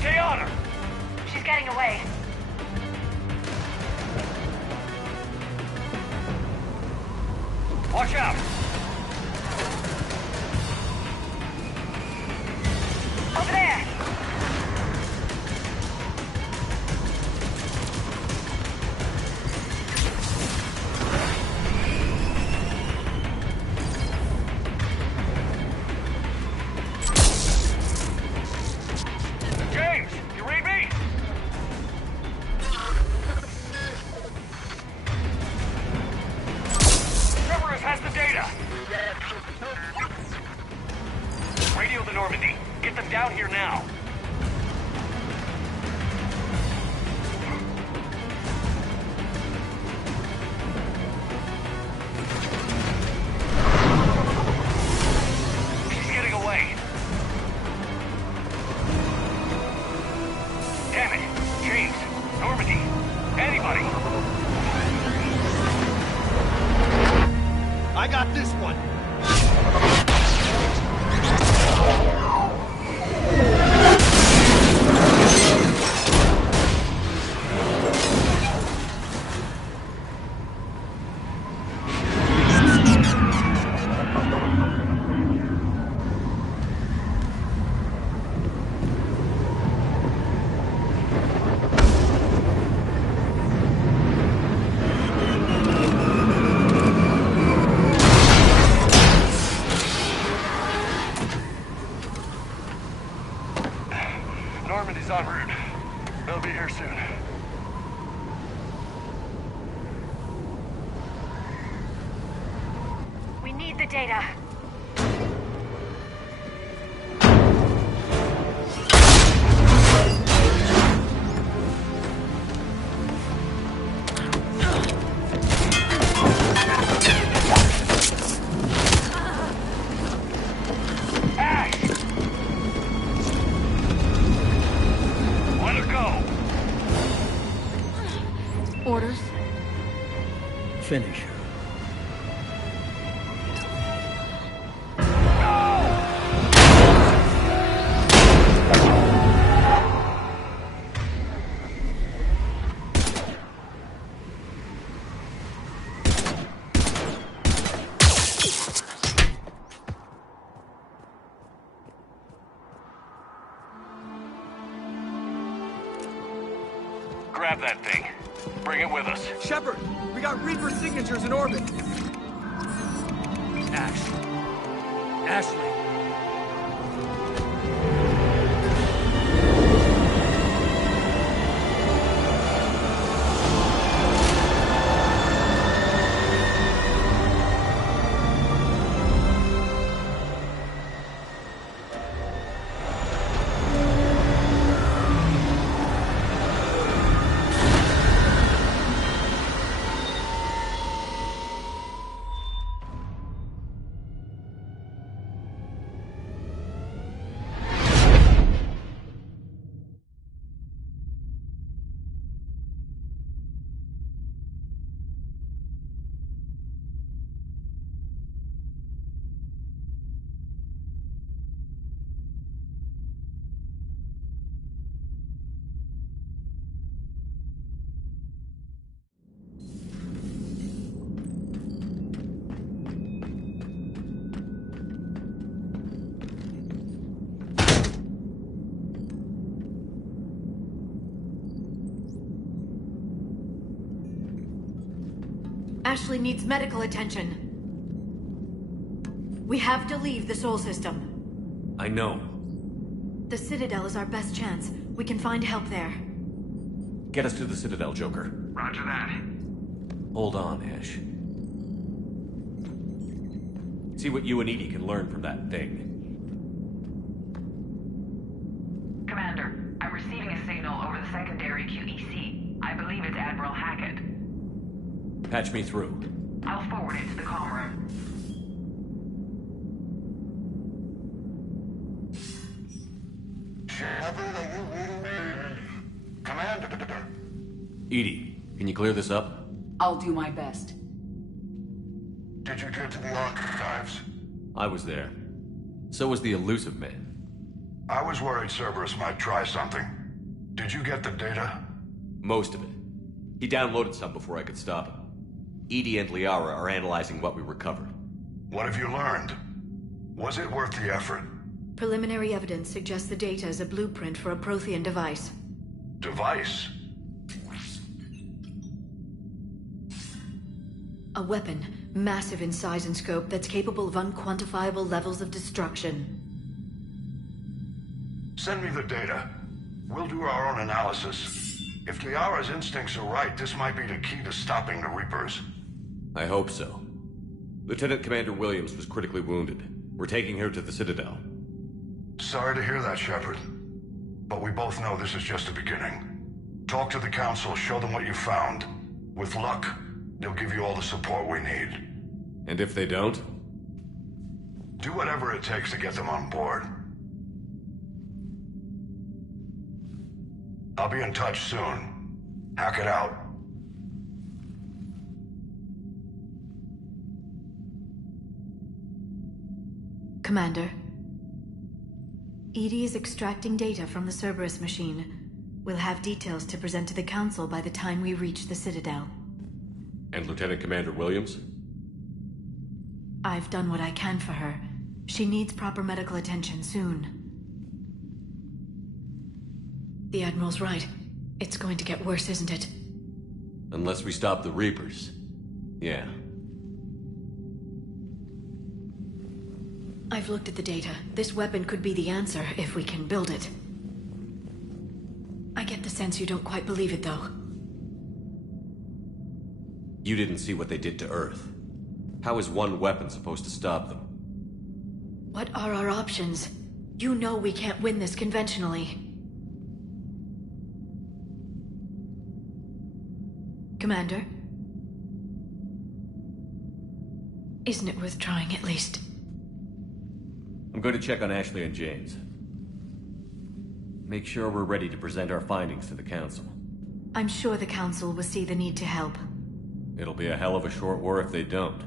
Stay on her! She's getting away. Watch out! Over there! James, you read me? Cerberus has the data! Radio the Normandy. Get them down here now. She's getting away. Damn it! I got this one! Normandy's en route. They'll be here soon. We need the data. Orders? Finish her. Grab that thing. Bring it with us. Shepard, we got Reaper signatures in orbit. Ashley. Ashley needs medical attention. We have to leave the Sol system. I know. The Citadel is our best chance. We can find help there. Get us to the Citadel, Joker. Roger that. Hold on, Ash. See what you and EDI can learn from that thing. Commander, I'm receiving a signal over the secondary QEC. I believe it's Admiral Hackett. Patch me through. I'll forward it to the comm room. Shepard, are you reading me? Commander. EDI, can you clear this up? I'll do my best. Did you get to the archives? I was there. So was the Illusive Man. I was worried Cerberus might try something. Did you get the data? Most of it. He downloaded some before I could stop him. EDI and Liara are analyzing what we recovered. What have you learned? Was it worth the effort? Preliminary evidence suggests the data is a blueprint for a Prothean device. Device? A weapon, massive in size and scope, that's capable of unquantifiable levels of destruction. Send me the data. We'll do our own analysis. If Liara's instincts are right, this might be the key to stopping the Reapers. I hope so. Lieutenant Commander Williams was critically wounded. We're taking her to the Citadel. Sorry to hear that, Shepard. But we both know this is just the beginning. Talk to the Council, show them what you found. With luck, they'll give you all the support we need. And if they don't? Do whatever it takes to get them on board. I'll be in touch soon. Hack it out. Commander. EDI is extracting data from the Cerberus machine. We'll have details to present to the Council by the time we reach the Citadel. And Lieutenant Commander Williams? I've done what I can for her. She needs proper medical attention soon. The Admiral's right. It's going to get worse, isn't it? Unless we stop the Reapers. Yeah. I've looked at the data. This weapon could be the answer if we can build it. I get the sense you don't quite believe it, though. You didn't see what they did to Earth. How is one weapon supposed to stop them? What are our options? You know we can't win this conventionally. Commander? Isn't it worth trying at least? I'm going to check on Ashley and James. Make sure we're ready to present our findings to the Council. I'm sure the Council will see the need to help. It'll be a hell of a short war if they don't.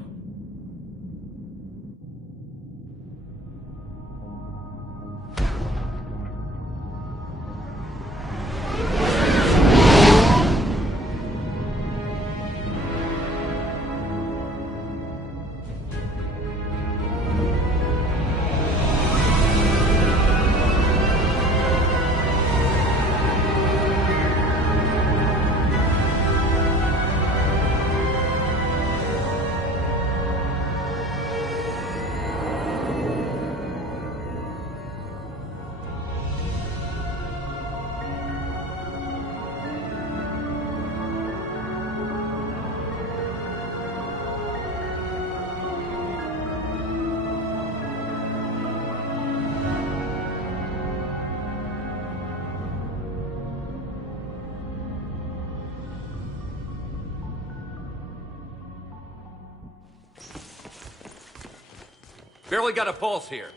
Barely got a pulse here.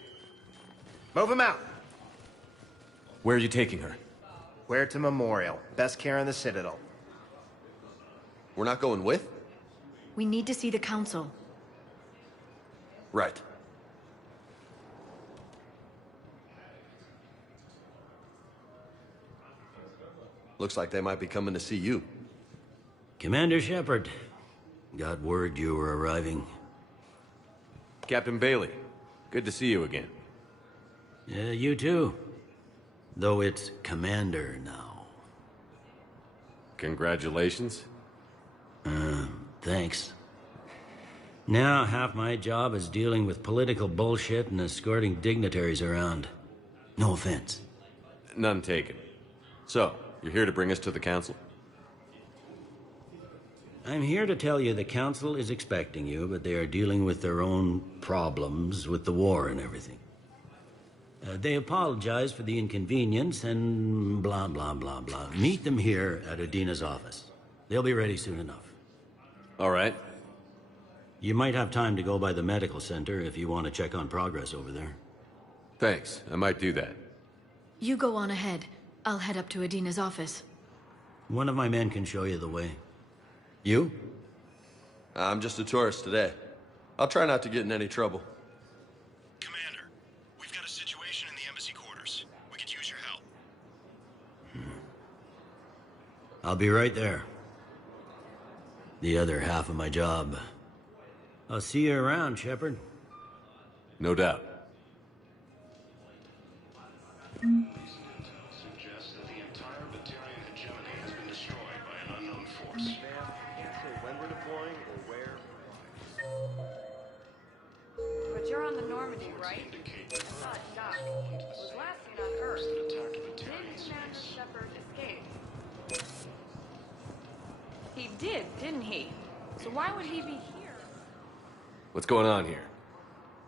Move him out. Where are you taking her? Huerta Memorial. Best care in the Citadel. We're not going with? We need to see the Council. Right. Looks like they might be coming to see you. Commander Shepard. Got word you were arriving. Captain Bailey, good to see you again. Yeah, you too. Though it's Commander now. Congratulations. Thanks. Now half my job is dealing with political bullshit and escorting dignitaries around. No offense. None taken. So, you're here to bring us to the Council? I'm here to tell you the Council is expecting you, but they are dealing with their own problems with the war and everything. They apologize for the inconvenience and blah, blah, blah, blah. Meet them here at Adina's office. They'll be ready soon enough. All right. You might have time to go by the medical center if you want to check on progress over there. Thanks. I might do that. You go on ahead. I'll head up to Adina's office. One of my men can show you the way. You? I'm just a tourist today. I'll try not to get in any trouble. Commander, we've got a situation in the embassy quarters. We could use your help. I'll be right there. The other half of my job. I'll see you around, Shepard. No doubt. Suggests that the entire Batarian hegemony has been destroyed by an unknown force. Can't say when we're deploying or where. But you're on the Normandy, right? I thought Doc was last seen on Earth. Did Commander Shepard escape? He did, didn't he? So why would he be here? What's going on here?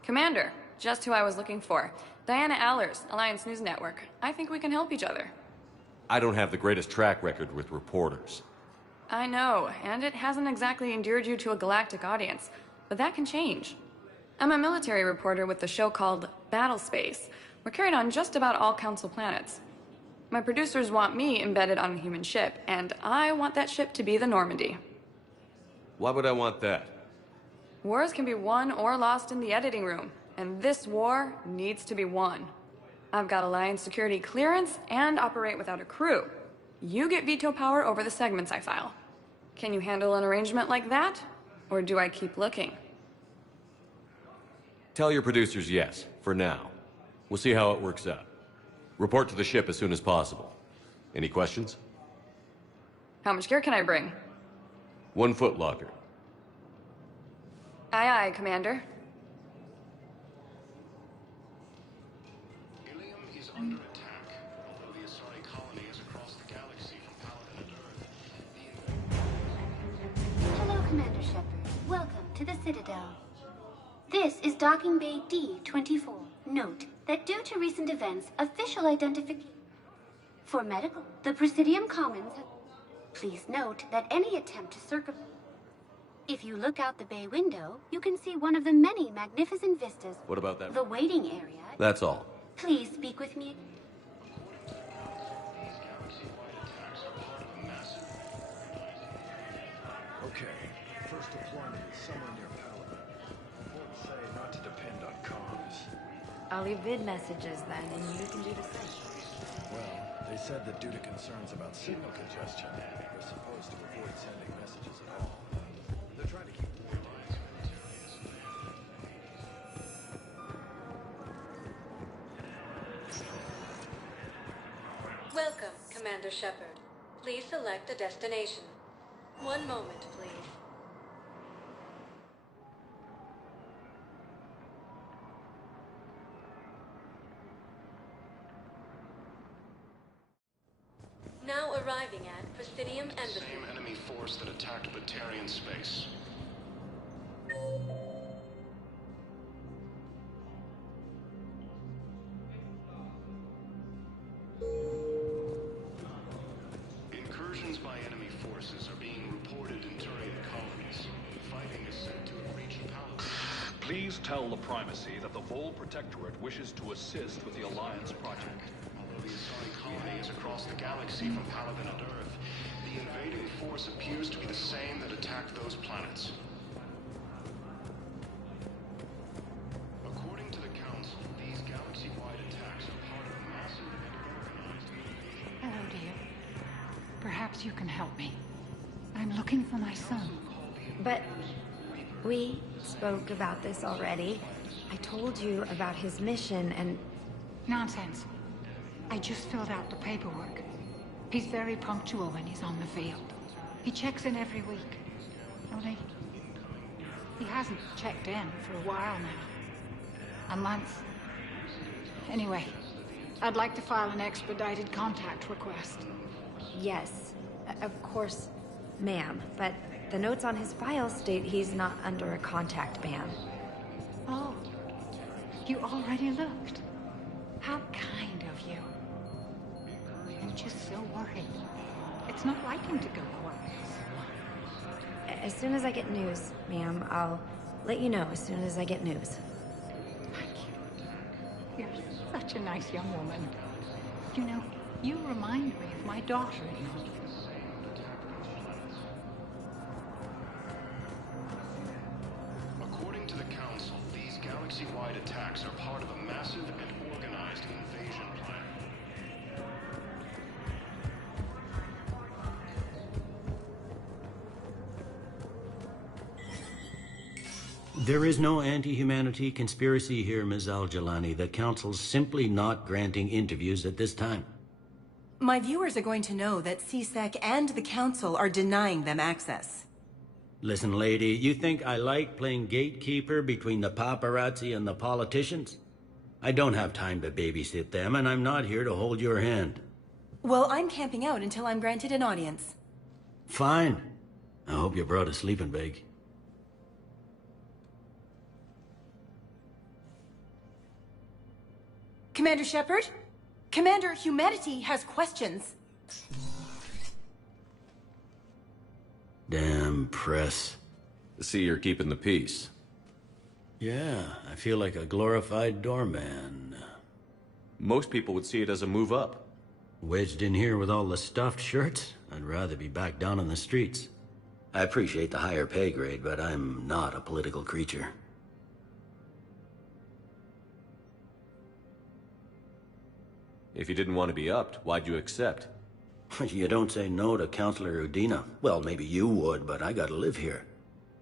Commander, just who I was looking for. Diana Allers, Alliance News Network. I think we can help each other. I don't have the greatest track record with reporters. I know, and it hasn't exactly endeared you to a galactic audience, but that can change. I'm a military reporter with the show called Battlespace. We're carried on just about all Council planets. My producers want me embedded on a human ship, and I want that ship to be the Normandy. Why would I want that? Wars can be won or lost in the editing room, and this war needs to be won. I've got Alliance security clearance and operate without a crew. You get veto power over the segments I file. Can you handle an arrangement like that? Or do I keep looking? Tell your producers yes, for now. We'll see how it works out. Report to the ship as soon as possible. Any questions? How much gear can I bring? 1 footlocker. Aye, aye, Commander. Ilium is under attack. Although the Asari colony is across the galaxy from Paladin and Earth, Hello, Commander Shepard. Welcome to the Citadel. This is Docking Bay D-24. Note that due to recent events, official identification for medical, the Presidium Commons. Please note that any attempt to circumvent. If you look out the bay window, you can see one of the many magnificent vistas. What about that? The waiting area. That's all. Please speak with me. Okay, first deployment is somewhere near Paladin. Reports say not to depend on comms. I'll leave vid messages then, and you can do the same. Well, they said that due to concerns about signal congestion, we're supposed to avoid sending messages at all. They're trying to keep warm lines. Welcome, Commander Shepard. Please select a destination. 1 moment, please. Now arriving at Presidium Embassy. same enemy force that attacked Batarian space. Incursions by enemy forces are being reported in Turian colonies. Fighting is said to have reached Paladin. Please tell the Primacy that the Vol Protectorate wishes to assist with the Alliance project. Although the Asari colony is across the galaxy from Paladin and Earth, the invading force appears to be the same that attacked those planets. According to the Council, these galaxy-wide attacks are part of a massive and organized invasion. Hello, dear. Perhaps you can help me. I'm looking for my son. But we spoke about this already. I told you about his mission and... Nonsense. I just filled out the paperwork. He's very punctual when he's on the field. He checks in every week. Only, he hasn't checked in for a while now. A month. Anyway, I'd like to file an expedited contact request. Yes, of course, ma'am. But the notes on his file state he's not under a contact ban. Oh, you already looked. How kind of you. I'm just so worried. It's not like him to go quiet. As soon as I get news, ma'am, I'll let you know as soon as I get news. Thank you. You're such a nice young woman. You know, you remind me of my daughter-in-law. According to the Council, these galaxy-wide attacks are part of a massive and organized invasion plan. There is no anti-humanity conspiracy here, Ms. Al-Jalani. The Council's simply not granting interviews at this time. My viewers are going to know that CSEC and the Council are denying them access. Listen, lady, you think I like playing gatekeeper between the paparazzi and the politicians? I don't have time to babysit them, and I'm not here to hold your hand. Well, I'm camping out until I'm granted an audience. Fine. I hope you brought a sleeping bag. Commander Shepard? Commander, humanity has questions. Damn press. See, you're keeping the peace. Yeah, I feel like a glorified doorman. Most people would see it as a move up. Wedged in here with all the stuffed shirts? I'd rather be back down on the streets. I appreciate the higher pay grade, but I'm not a political creature. If you didn't want to be upped, why'd you accept? You don't say no to Counselor Udina. Well, maybe you would, but I gotta live here.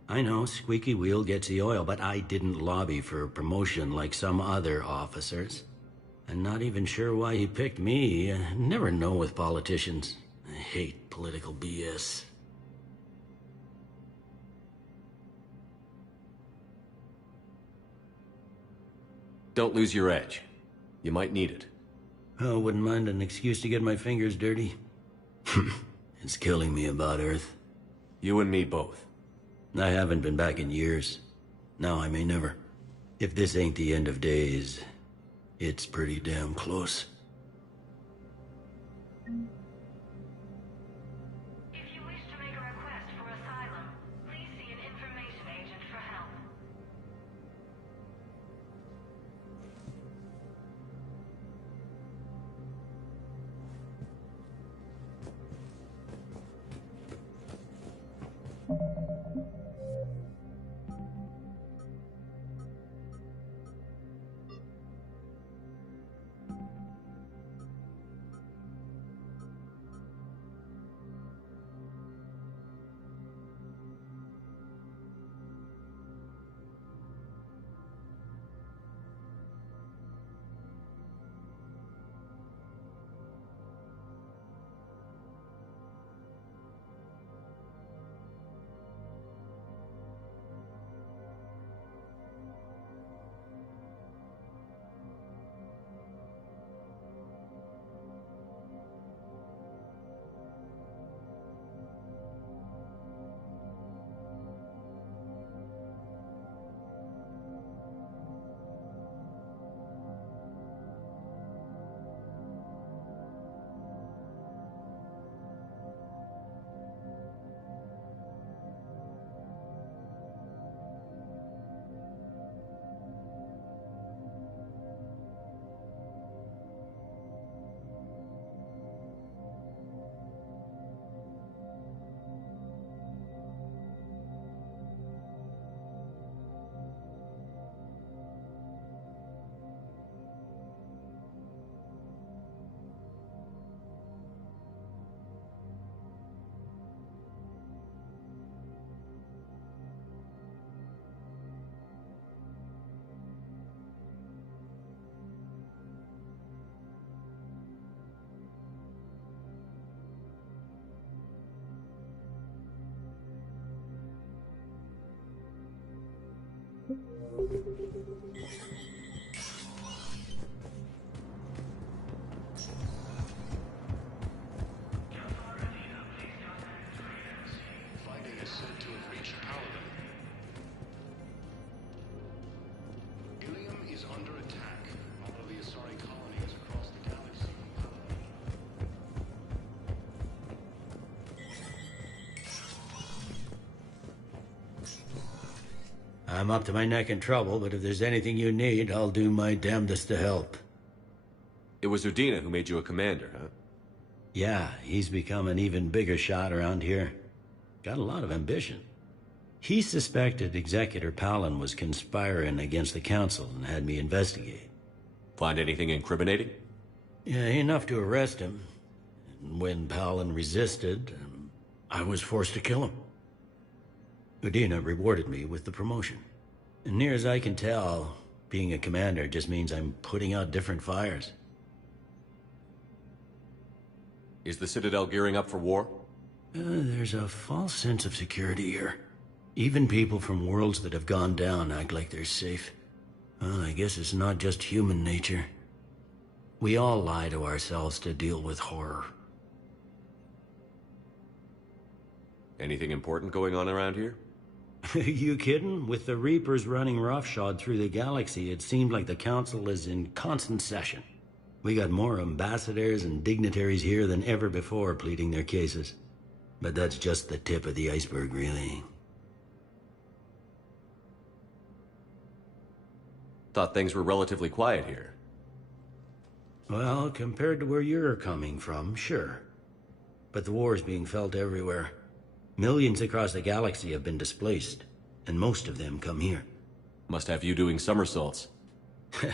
I know, squeaky wheel gets the oil, but I didn't lobby for a promotion like some other officers. I'm not even sure why he picked me. I never know with politicians. I hate political BS. Don't lose your edge. You might need it. Oh, wouldn't mind an excuse to get my fingers dirty. It's killing me about Earth. You and me both. I haven't been back in years. Now I may never. If this ain't the end of days, it's pretty damn close. If you wish to make a request for asylum, please see an information agent for help. Finding is said to have reached Paladin. Ilium is under attack. All of the Asari colonies across the galaxy. I'm up to my neck in trouble, but if there's anything you need, I'll do my damnedest to help. It was Udina who made you a commander, huh? Yeah, he's become an even bigger shot around here. Got a lot of ambition. He suspected Executor Palin was conspiring against the Council and had me investigate. Find anything incriminating? Yeah, enough to arrest him. And when Palin resisted, I was forced to kill him. Udina rewarded me with the promotion. And near as I can tell, being a commander just means I'm putting out different fires. Is the Citadel gearing up for war? There's a false sense of security here. Even people from worlds that have gone down act like they're safe. Well, I guess it's not just human nature. We all lie to ourselves to deal with horror. Anything important going on around here? You kidding? With the Reapers running roughshod through the galaxy, it seemed like the Council is in constant session. We got more ambassadors and dignitaries here than ever before pleading their cases. But that's just the tip of the iceberg, really. Thought things were relatively quiet here. Well, compared to where you're coming from, sure. But the war's being felt everywhere. Millions across the galaxy have been displaced, and most of them come here. Must have you doing somersaults.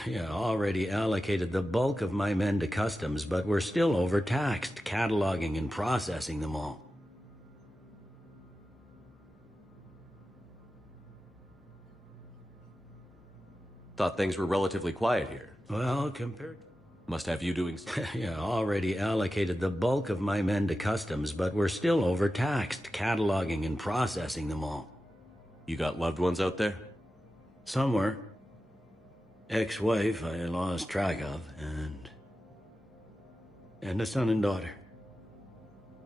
Yeah, already allocated the bulk of my men to customs, but we're still overtaxed, cataloging and processing them all. Thought things were relatively quiet here. Well, compared... Must have you doing Yeah, already allocated the bulk of my men to customs, but we're still overtaxed, cataloging and processing them all. You got loved ones out there? Somewhere. Ex-wife I lost track of, and a son and daughter.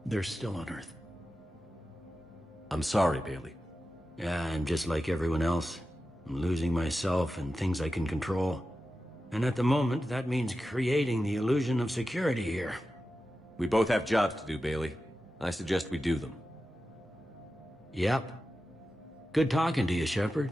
They're still on Earth. I'm sorry, Bailey. Yeah, I'm just like everyone else. I'm losing myself and things I can control. And at the moment, that means creating the illusion of security here. We both have jobs to do, Bailey. I suggest we do them. Yep. Good talking to you, Shepard.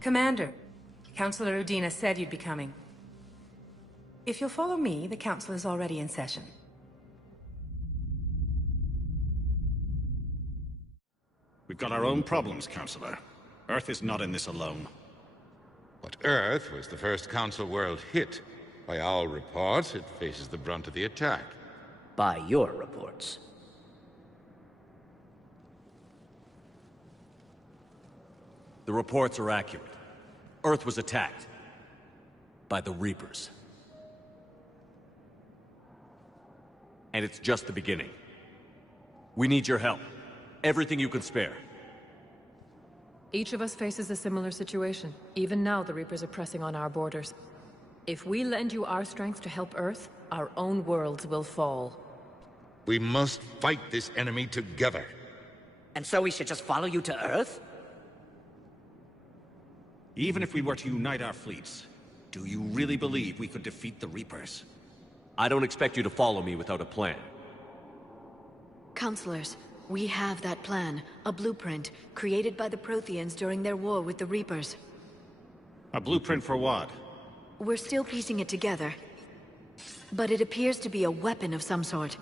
Commander, Councilor Udina said you'd be coming. If you'll follow me, the council is already in session. We've got our own problems, Councilor. Earth is not in this alone. But Earth was the first Council world hit. By our reports, it faces the brunt of the attack. By your reports. The reports are accurate. Earth was attacked. By the Reapers. And it's just the beginning. We need your help. Everything you can spare. Each of us faces a similar situation. Even now, the Reapers are pressing on our borders. If we lend you our strength to help Earth, our own worlds will fall. We must fight this enemy together. And so we should just follow you to Earth? Even if we were to unite our fleets, do you really believe we could defeat the Reapers? I don't expect you to follow me without a plan. Counselors, we have that plan. A blueprint, created by the Protheans during their war with the Reapers. A blueprint for what? We're still piecing it together. But it appears to be a weapon of some sort.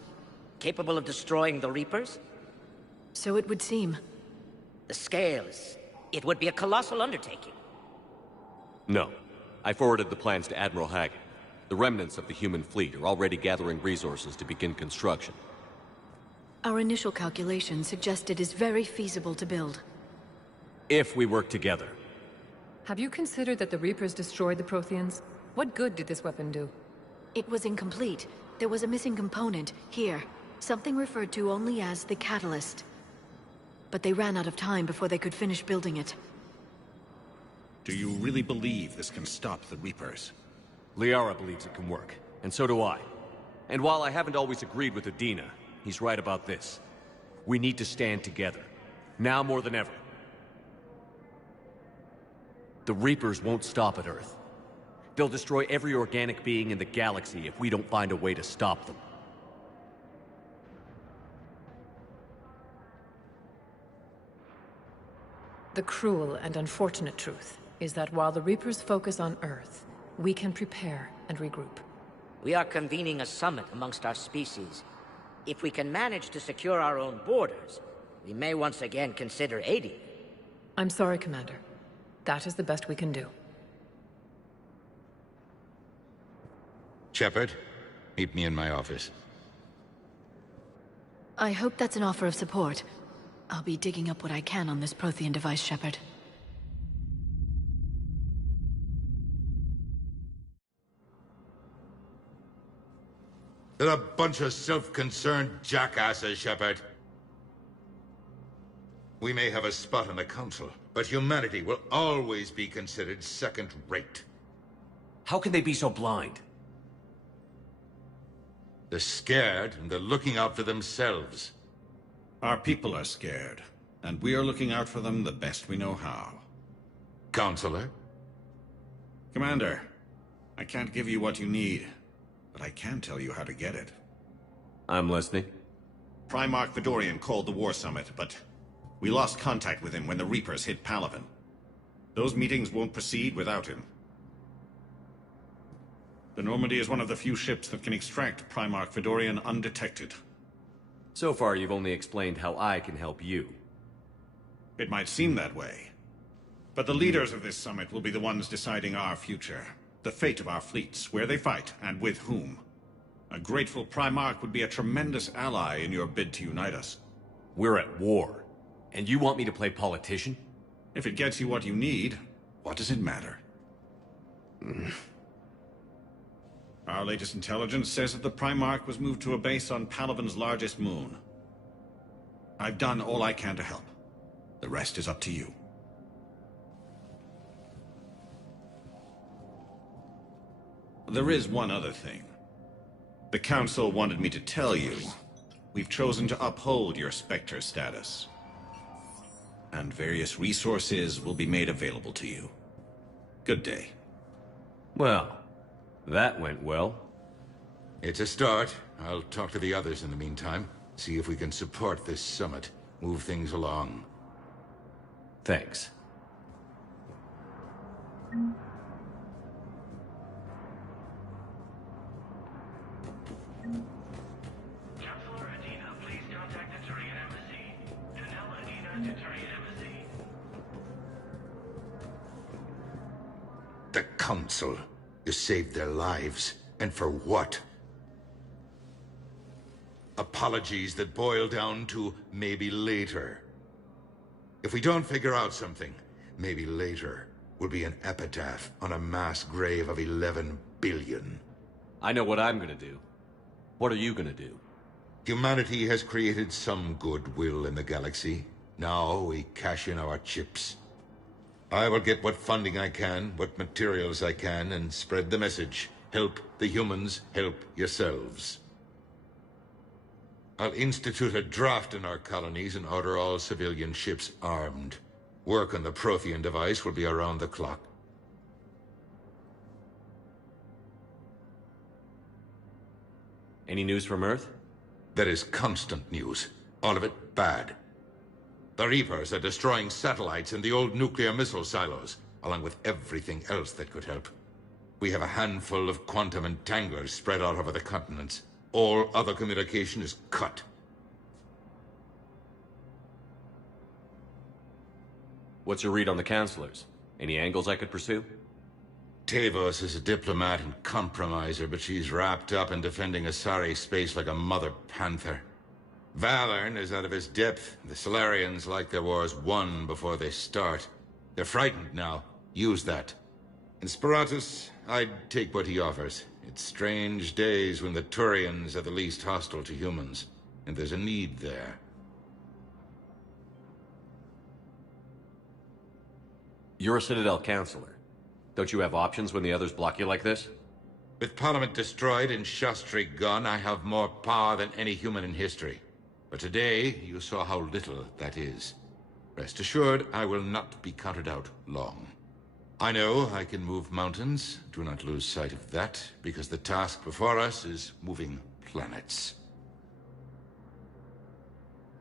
Capable of destroying the Reapers? So it would seem. The scales. It would be a colossal undertaking. No. I forwarded the plans to Admiral Hagen. The remnants of the human fleet are already gathering resources to begin construction. Our initial calculations suggest it is very feasible to build. If we work together. Have you considered that the Reapers destroyed the Protheans? What good did this weapon do? It was incomplete. There was a missing component, here. Something referred to only as the Catalyst. But they ran out of time before they could finish building it. Do you really believe this can stop the Reapers? Liara believes it can work, and so do I. And while I haven't always agreed with Udina, he's right about this. We need to stand together. Now more than ever. The Reapers won't stop at Earth. They'll destroy every organic being in the galaxy if we don't find a way to stop them. The cruel and unfortunate truth is that while the Reapers focus on Earth, we can prepare and regroup. We are convening a summit amongst our species. If we can manage to secure our own borders, we may once again consider aiding. I'm sorry, Commander. That is the best we can do. Shepard, meet me in my office. I hope that's an offer of support. I'll be digging up what I can on this Prothean device, Shepard. They're a bunch of self-concerned jackasses, Shepard. We may have a spot on the Council, but humanity will always be considered second-rate. How can they be so blind? They're scared, and they're looking out for themselves. Our people are scared, and we are looking out for them the best we know how. Counselor? Commander, I can't give you what you need, but I can tell you how to get it. I'm listening. Primarch Fedorian called the War Summit, but we lost contact with him when the Reapers hit Palaven. Those meetings won't proceed without him. The Normandy is one of the few ships that can extract Primarch Fedorian undetected. So far, you've only explained how I can help you. It might seem that way. But the leaders of this summit will be the ones deciding our future. The fate of our fleets, where they fight, and with whom. A grateful Primarch would be a tremendous ally in your bid to unite us. We're at war. And you want me to play politician? If it gets you what you need, what does it matter? Our latest intelligence says that the Primarch was moved to a base on Palaven's largest moon. I've done all I can to help. The rest is up to you. There is one other thing. The Council wanted me to tell you, we've chosen to uphold your Spectre status. And various resources will be made available to you. Good day. Well, that went well. It's a start. I'll talk to the others in the meantime. See if we can support this summit. Move things along. Thanks. Counselor Adina, please contact the Turian Embassy. Danelle Adina to Turian Embassy. The Council. You saved their lives. And for what? Apologies that boil down to maybe later. If we don't figure out something, maybe later will be an epitaph on a mass grave of 11 billion. I know what I'm gonna do. What are you gonna do? Humanity has created some goodwill in the galaxy. Now we cash in our chips. I will get what funding I can, what materials I can, and spread the message. Help the humans, help yourselves. I'll institute a draft in our colonies and order all civilian ships armed. Work on the Prothean device will be around the clock. Any news from Earth? There is constant news. All of it bad. The Reapers are destroying satellites and the old nuclear missile silos, along with everything else that could help. We have a handful of quantum entanglers spread out over the continents. All other communication is cut. What's your read on the counselors? Any angles I could pursue? Tavos is a diplomat and compromiser, but she's wrapped up in defending Asari space like a mother panther. Valern is out of his depth. The Solarians like their wars won before they start. They're frightened now. Use that. In Sparatus, I'd take what he offers. It's strange days when the Turians are the least hostile to humans, and there's a need there. You're a Citadel counselor. Don't you have options when the others block you like this? With Parliament destroyed and Shastri gone, I have more power than any human in history. But today, you saw how little that is. Rest assured, I will not be counted out long. I know I can move mountains. Do not lose sight of that, because the task before us is moving planets.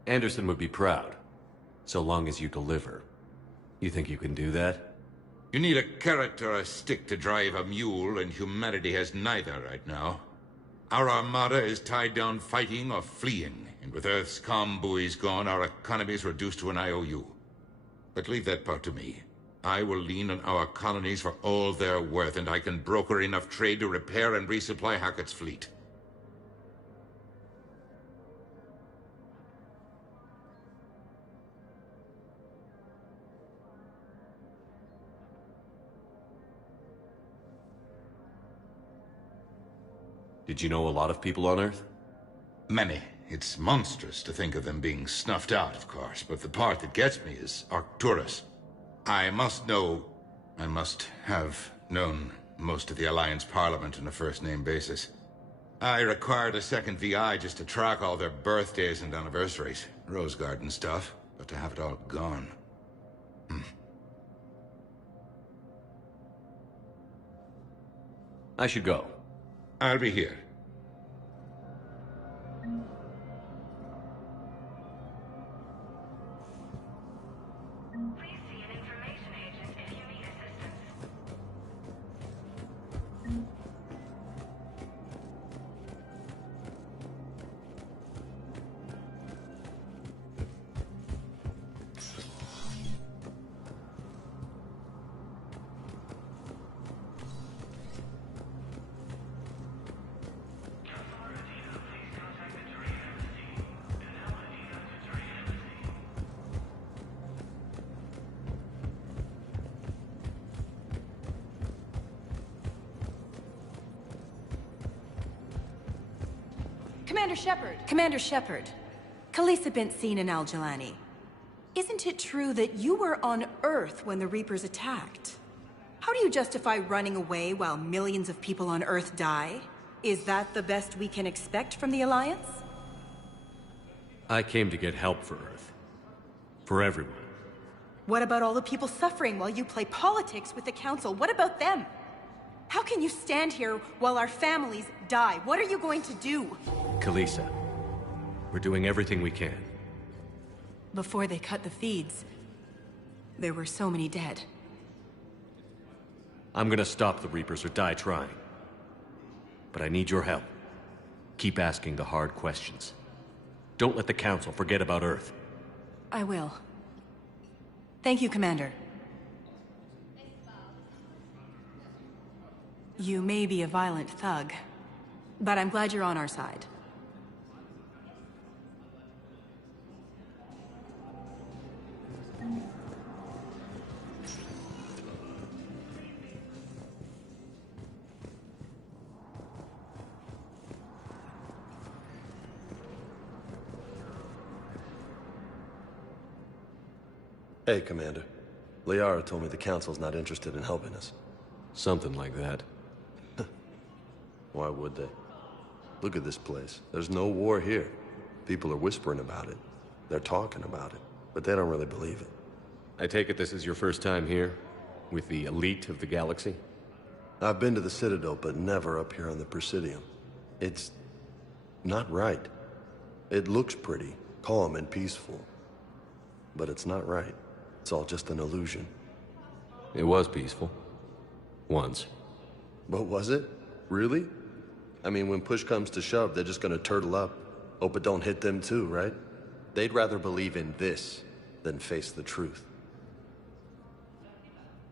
Anderson would be proud, so long as you deliver. You think you can do that? You need a carrot or a stick to drive a mule, and humanity has neither right now. Our armada is tied down fighting or fleeing, and with Earth's comm buoys gone, our economy is reduced to an IOU. But leave that part to me. I will lean on our colonies for all they're worth, and I can broker enough trade to repair and resupply Hackett's fleet. Did you know a lot of people on Earth? Many. It's monstrous to think of them being snuffed out, of course, but the part that gets me is Arcturus. I must have known most of the Alliance Parliament on a first-name basis. I required a second VI just to track all their birthdays and anniversaries. Rose Garden stuff, but to have it all gone. I should go. I'll be here. Commander Shepard. Khalisah bint Sin and Al-Jalani. Isn't it true that you were on Earth when the Reapers attacked? How do you justify running away while millions of people on Earth die? Is that the best we can expect from the Alliance? I came to get help for Earth. For everyone. What about all the people suffering while you play politics with the Council? What about them? How can you stand here while our families die? What are you going to do? Khalisah, we're doing everything we can. Before they cut the feeds, there were so many dead. I'm gonna stop the Reapers or die trying. But I need your help. Keep asking the hard questions. Don't let the Council forget about Earth. I will. Thank you, Commander. You may be a violent thug, but I'm glad you're on our side. Hey, Commander. Liara told me the Council's not interested in helping us. Something like that. Why would they? Look at this place. There's no war here. People are whispering about it. They're talking about it, but they don't really believe it. I take it this is your first time here? With the elite of the galaxy? I've been to the Citadel, but never up here on the Presidium. It's not right. It looks pretty, calm and peaceful. But it's not right. It's all just an illusion. It was peaceful. Once. But was it? Really? I mean, when push comes to shove, they're just gonna turtle up. Hope it don't hit them too, right? They'd rather believe in this than face the truth.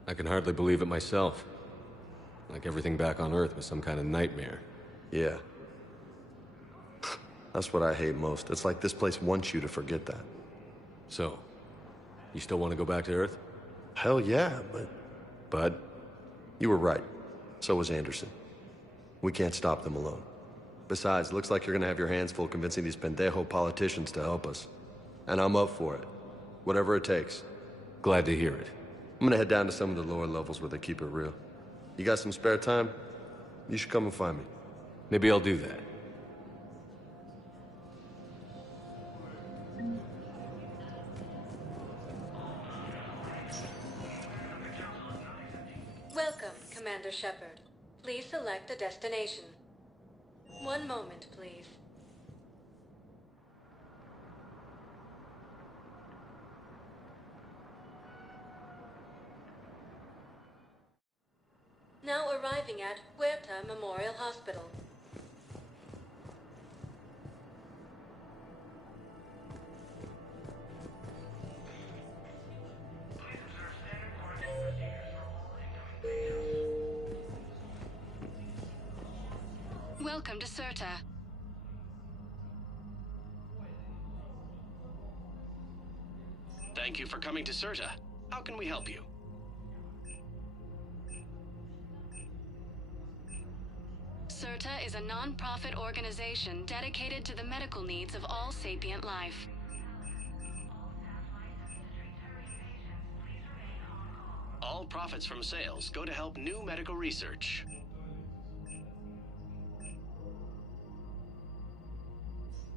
I can hardly believe it myself. Like everything back on Earth was some kind of nightmare. Yeah. That's what I hate most. It's like this place wants you to forget that. So, you still want to go back to Earth? Hell yeah, but... Bud? You were right. So was Anderson. We can't stop them alone. Besides, looks like you're gonna have your hands full convincing these pendejo politicians to help us. And I'm up for it. Whatever it takes. Glad to hear it. I'm gonna head down to some of the lower levels where they keep it real. You got some spare time? You should come and find me. Maybe I'll do that. Welcome, Commander Shepard. Please select a destination. One moment, please. Now arriving at Huerta Memorial Hospital. Welcome to Cirta. Thank you for coming to Cirta. How can we help you? Cirta is a non-profit organization dedicated to the medical needs of all sapient life. All profits from sales go to help new medical research.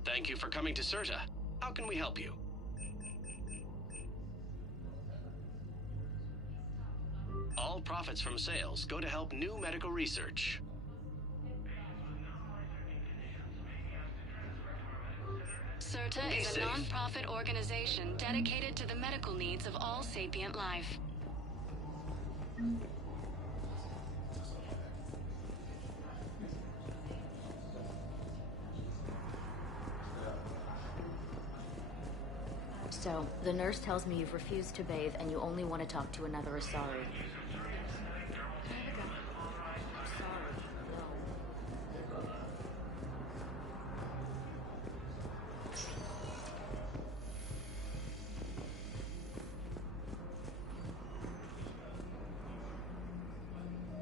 Thank you for coming to Cirta. How can we help you? All profits from sales go to help new medical research. Cirta is a non-profit organization dedicated to the medical needs of all sapient life. So, the nurse tells me you've refused to bathe and you only want to talk to another Asari.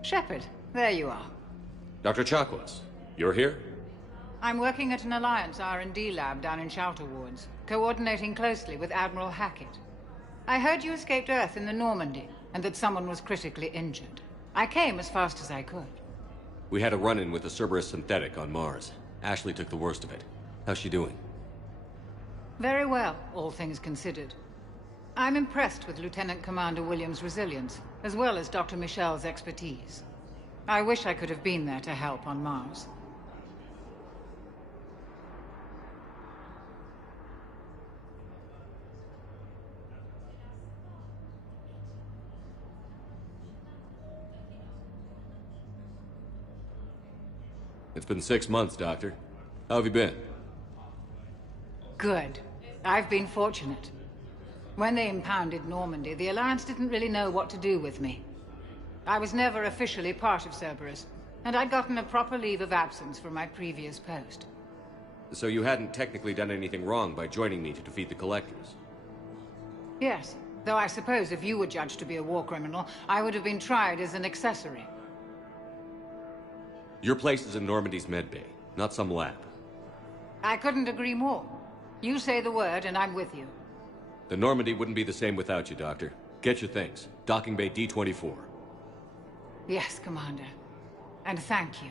Shepard, there you are. Dr. Chakwas, you're here? I'm working at an Alliance R&D lab down in Shelter Wards, coordinating closely with Admiral Hackett. I heard you escaped Earth in the Normandy, and that someone was critically injured. I came as fast as I could. We had a run-in with a Cerberus synthetic on Mars. Ashley took the worst of it. How's she doing? Very well, all things considered. I'm impressed with Lieutenant Commander Williams' resilience, as well as Dr. Michel's expertise. I wish I could have been there to help on Mars. It's been 6 months, Doctor. How have you been? Good. I've been fortunate. When they impounded Normandy, the Alliance didn't really know what to do with me. I was never officially part of Cerberus, and I'd gotten a proper leave of absence from my previous post. So you hadn't technically done anything wrong by joining me to defeat the Collectors? Yes, though I suppose if you were judged to be a war criminal, I would have been tried as an accessory. Your place is in Normandy's medbay, not some lab. I couldn't agree more. You say the word, and I'm with you. The Normandy wouldn't be the same without you, Doctor. Get your things. Docking Bay D-24. Yes, Commander. And thank you.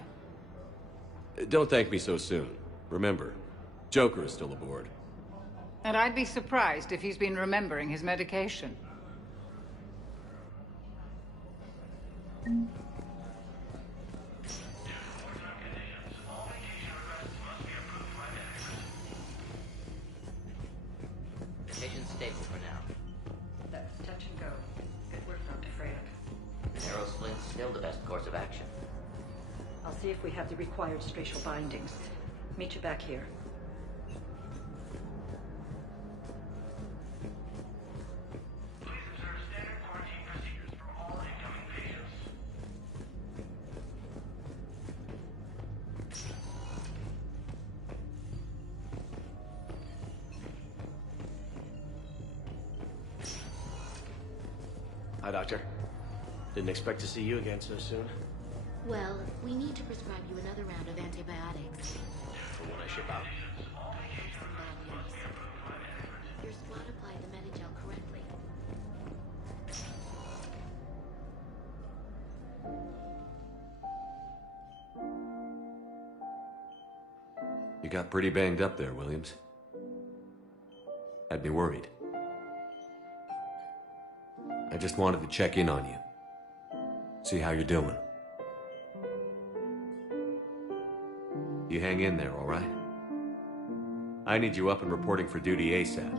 Don't thank me so soon. Remember, Joker is still aboard. And I'd be surprised if he's been remembering his medication. Patient's stable for now. That's touch and go. Good work, Dr. Freya. Narrow sling's still the best course of action. I'll see if we have the required spatial bindings. Meet you back here. Hi, Doctor. Didn't expect to see you again so soon. Well, we need to prescribe you another round of antibiotics. For when I ship out. Some bad news. Your squad applied the Medigel correctly. You got pretty banged up there, Williams. Had me worried. I just wanted to check in on you. See how you're doing. You hang in there, all right? I need you up and reporting for duty ASAP.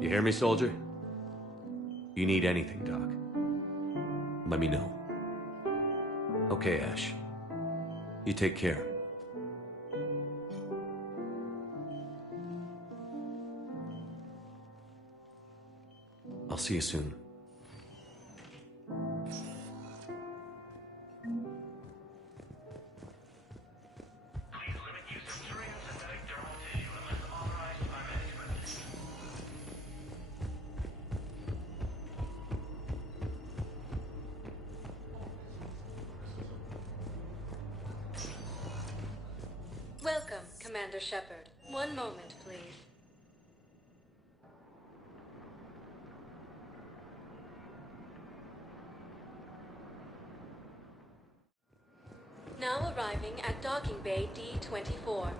You hear me, soldier? You need anything, Doc, let me know. Okay, Ash. You take care. I'll see you soon. Welcome, Commander Shepard. One moment, please. Now arriving at Docking Bay D-24.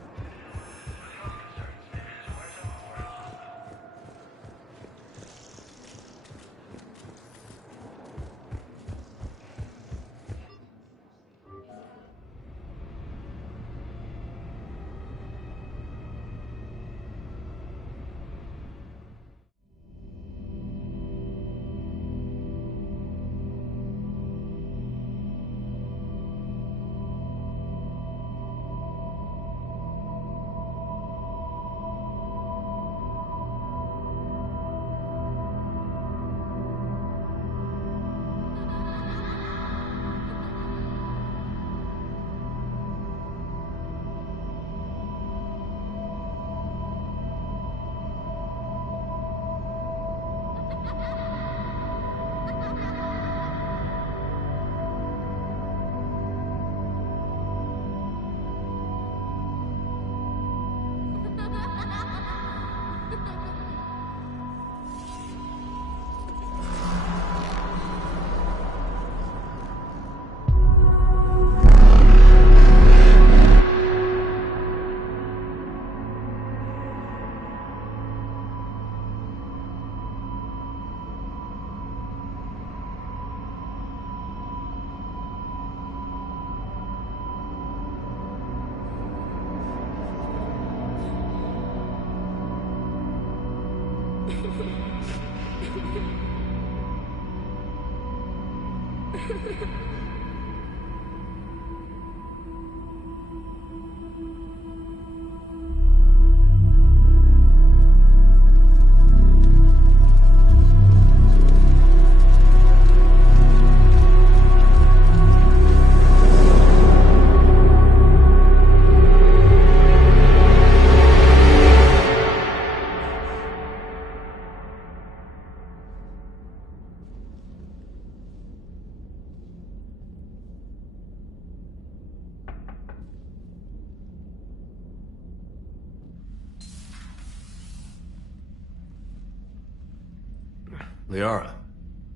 Liara,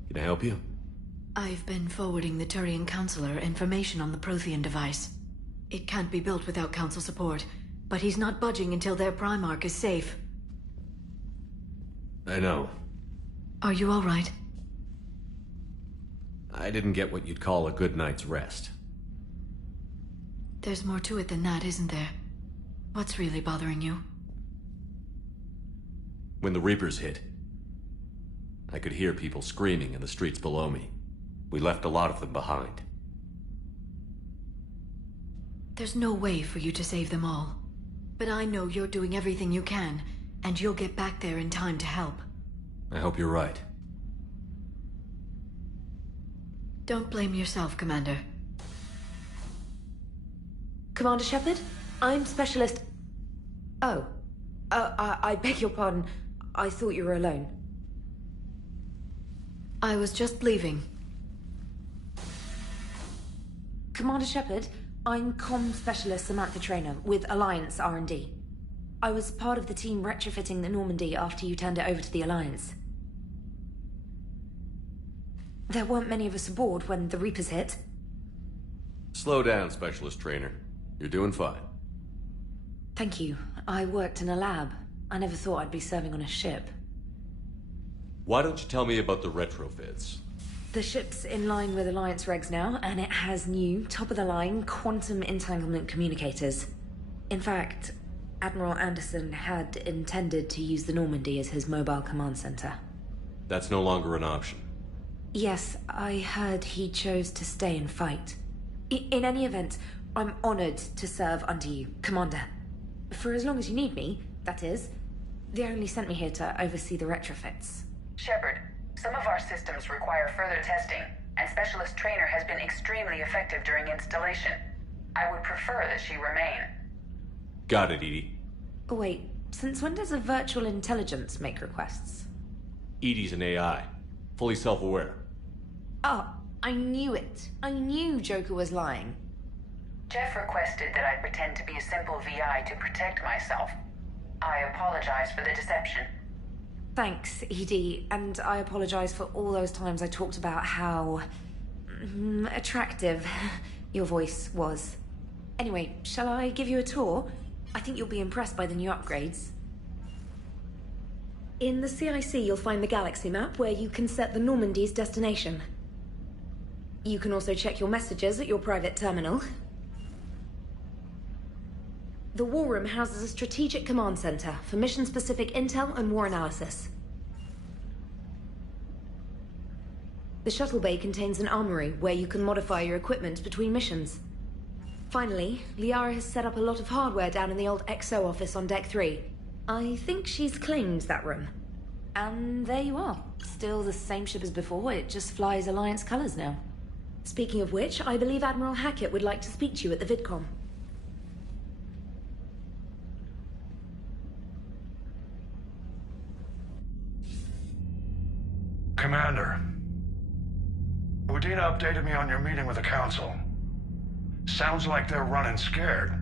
can I help you? I've been forwarding the Turian Counselor information on the Prothean device. It can't be built without Council support, but he's not budging until their Primarch is safe. I know. Are you all right? I didn't get what you'd call a good night's rest. There's more to it than that, isn't there? What's really bothering you? When the Reapers hit, I could hear people screaming in the streets below me. We left a lot of them behind. There's no way for you to save them all. But I know you're doing everything you can, and you'll get back there in time to help. I hope you're right. Don't blame yourself, Commander. Commander Shepard? I'm Specialist... Oh. I beg your pardon. I thought you were alone. I was just leaving. Commander Shepard, I'm Comm Specialist Samantha Traynor with Alliance R&D. I was part of the team retrofitting the Normandy after you turned it over to the Alliance. There weren't many of us aboard when the Reapers hit. Slow down, Specialist Traynor. You're doing fine. Thank you. I worked in a lab. I never thought I'd be serving on a ship. Why don't you tell me about the retrofits? The ship's in line with Alliance regs now, and it has new, top-of-the-line, quantum entanglement communicators. In fact, Admiral Anderson had intended to use the Normandy as his mobile command center. That's no longer an option. Yes, I heard he chose to stay and fight. In any event, I'm honored to serve under you, Commander. For as long as you need me, that is. They only sent me here to oversee the retrofits. Shepard, some of our systems require further testing, and Specialist Traynor has been extremely effective during installation. I would prefer that she remain. Got it, EDI. Oh, wait, since when does a virtual intelligence make requests? EDI's an AI. Fully self-aware. Oh, I knew it. I knew Joker was lying. Jeff requested that I pretend to be a simple VI to protect myself. I apologize for the deception. Thanks, EDI, and I apologize for all those times I talked about how... attractive your voice was. Anyway, shall I give you a tour? I think you'll be impressed by the new upgrades. In the CIC, you'll find the galaxy map where you can set the Normandy's destination. You can also check your messages at your private terminal. The War Room houses a strategic command center for mission-specific intel and war analysis. The shuttle bay contains an armory where you can modify your equipment between missions. Finally, Liara has set up a lot of hardware down in the old XO office on Deck 3. I think she's claimed that room. And there you are. Still the same ship as before, it just flies Alliance colors now. Speaking of which, I believe Admiral Hackett would like to speak to you at the VidCom. Commander, Udina updated me on your meeting with the Council. Sounds like they're running scared.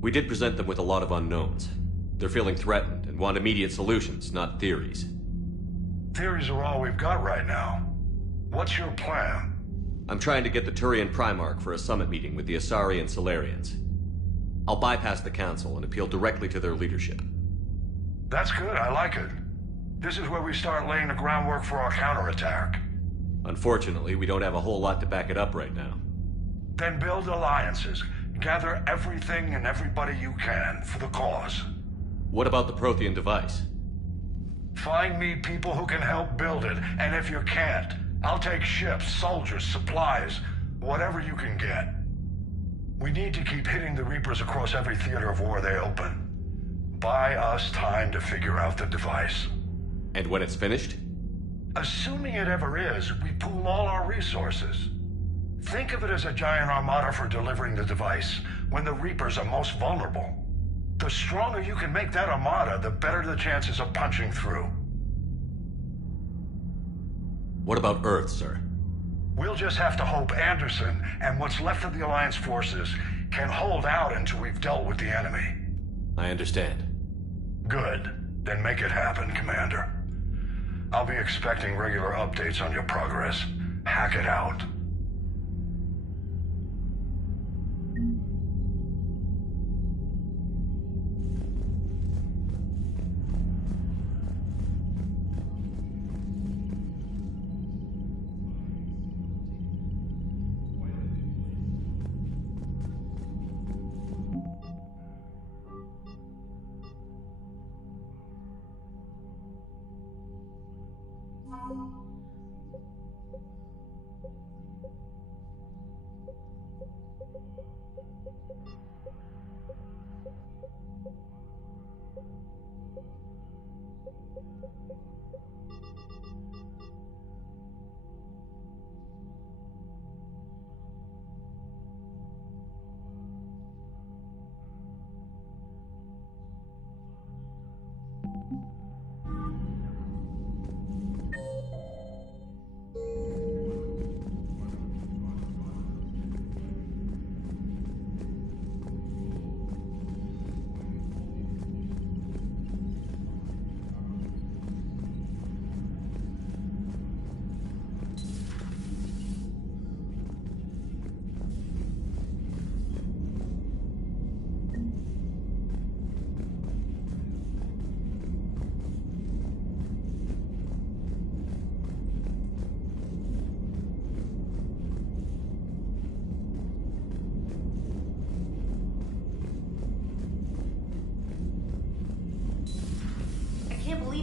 We did present them with a lot of unknowns. They're feeling threatened and want immediate solutions, not theories. Theories are all we've got right now. What's your plan? I'm trying to get the Turian Primarch for a summit meeting with the Asari and Salarians. I'll bypass the Council and appeal directly to their leadership. That's good, I like it. This is where we start laying the groundwork for our counterattack. Unfortunately, we don't have a whole lot to back it up right now. Then build alliances. Gather everything and everybody you can for the cause. What about the Prothean device? Find me people who can help build it, and if you can't, I'll take ships, soldiers, supplies, whatever you can get. We need to keep hitting the Reapers across every theater of war they open. Buy us time to figure out the device. And when it's finished? Assuming it ever is, we pool all our resources. Think of it as a giant armada for delivering the device, when the Reapers are most vulnerable. The stronger you can make that armada, the better the chances of punching through. What about Earth, sir? We'll just have to hope Anderson and what's left of the Alliance forces can hold out until we've dealt with the enemy. I understand. Good. Then make it happen, Commander. I'll be expecting regular updates on your progress. Hack it out.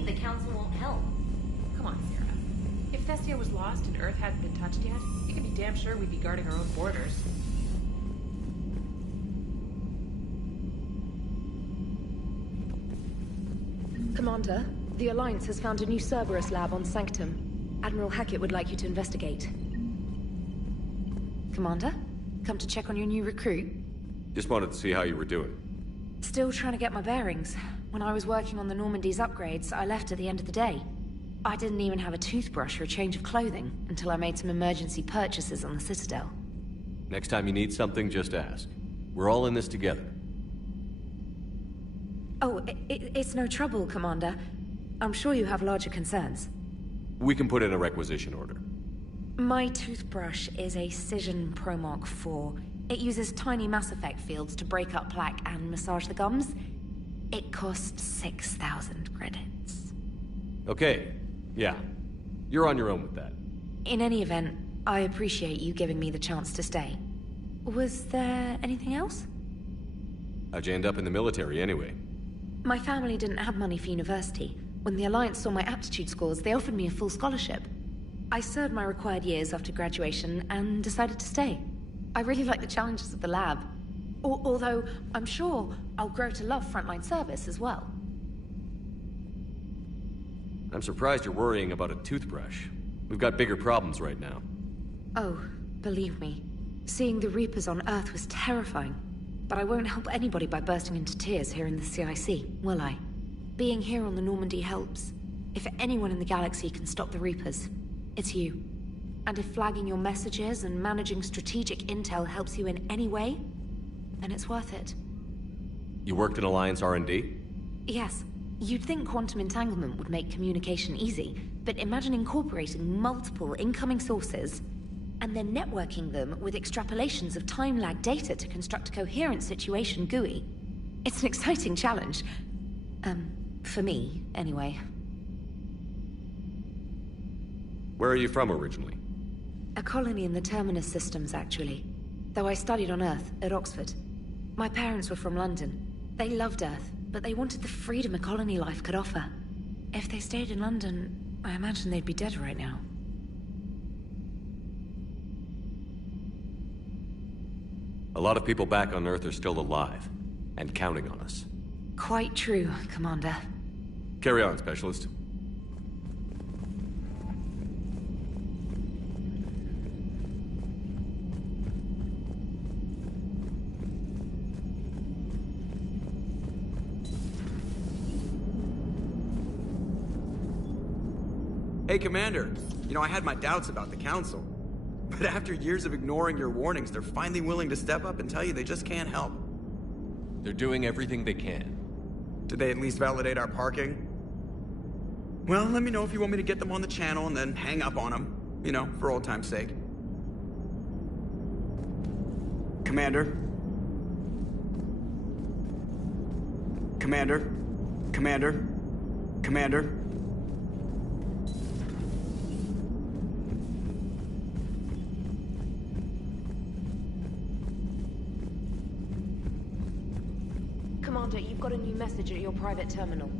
The Council won't help. Come on, Sarah. If Thessia was lost and Earth hadn't been touched yet, you can be damn sure we'd be guarding our own borders. Commander, the Alliance has found a new Cerberus lab on Sanctum. Admiral Hackett would like you to investigate. Commander, come to check on your new recruit? Just wanted to see how you were doing. Still trying to get my bearings. When I was working on the Normandy's upgrades, I left at the end of the day. I didn't even have a toothbrush or a change of clothing until I made some emergency purchases on the Citadel. Next time you need something, just ask. We're all in this together. Oh, it's no trouble, Commander. I'm sure you have larger concerns. We can put in a requisition order. My toothbrush is a Cision Pro Mark IV. It uses tiny Mass Effect fields to break up plaque and massage the gums. It costs 6,000 credits. Okay, yeah. You're on your own with that. In any event, I appreciate you giving me the chance to stay. Was there anything else? How'd you end up in the military anyway? My family didn't have money for university. When the Alliance saw my aptitude scores, they offered me a full scholarship. I served my required years after graduation and decided to stay. I really like the challenges of the lab. Although, I'm sure I'll grow to love frontline service as well. I'm surprised you're worrying about a toothbrush. We've got bigger problems right now. Oh, believe me. Seeing the Reapers on Earth was terrifying. But I won't help anybody by bursting into tears here in the CIC, will I? Being here on the Normandy helps. If anyone in the galaxy can stop the Reapers, it's you. And if flagging your messages and managing strategic intel helps you in any way, then it's worth it. You worked in Alliance R&D? Yes. You'd think quantum entanglement would make communication easy, but imagine incorporating multiple incoming sources and then networking them with extrapolations of time-lag data to construct a coherent situation GUI. It's an exciting challenge. For me, anyway. Where are you from originally? A colony in the Terminus systems, actually. Though I studied on Earth, at Oxford. My parents were from London. They loved Earth, but they wanted the freedom a colony life could offer. If they stayed in London, I imagine they'd be dead right now. A lot of people back on Earth are still alive, and counting on us. Quite true, Commander. Carry on, Specialist. Hey, Commander. You know, I had my doubts about the Council. But after years of ignoring your warnings, they're finally willing to step up and tell you they just can't help. They're doing everything they can. Did they at least validate our parking? Well, let me know if you want me to get them on the channel and then hang up on them. You know, for old time's sake. Commander? Commander? Commander? Commander? Commander, you've got a new message at your private terminal.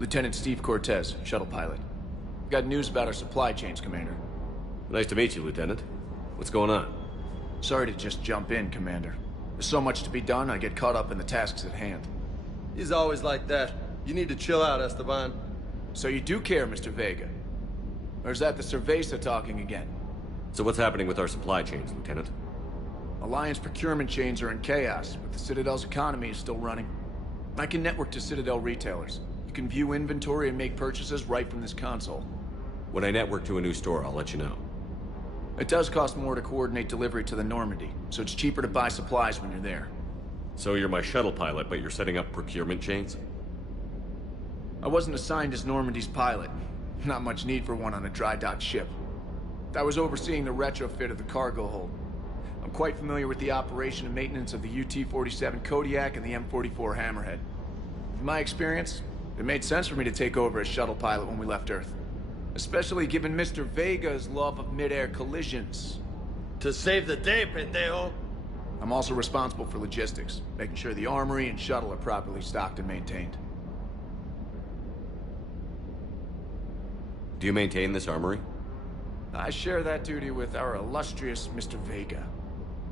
Lieutenant Steve Cortez, shuttle pilot. Got news about our supply chains, Commander. Nice to meet you, Lieutenant. What's going on? Sorry to just jump in, Commander. There's so much to be done, I get caught up in the tasks at hand. He's always like that. You need to chill out, Esteban. So you do care, Mr. Vega? Or is that the Cerveza talking again? So what's happening with our supply chains, Lieutenant? Alliance procurement chains are in chaos, but the Citadel's economy is still running. I can network to Citadel retailers. You can view inventory and make purchases right from this console. When I network to a new store, I'll let you know. It does cost more to coordinate delivery to the Normandy, so it's cheaper to buy supplies when you're there. So you're my shuttle pilot, but you're setting up procurement chains? I wasn't assigned as Normandy's pilot. Not much need for one on a dry dock ship. I was overseeing the retrofit of the cargo hold. I'm quite familiar with the operation and maintenance of the UT-47 Kodiak and the M44 Hammerhead. In my experience, it made sense for me to take over as shuttle pilot when we left Earth. Especially given Mr. Vega's love of mid-air collisions. To save the day, pendejo! I'm also responsible for logistics, making sure the armory and shuttle are properly stocked and maintained. Do you maintain this armory? I share that duty with our illustrious Mr. Vega.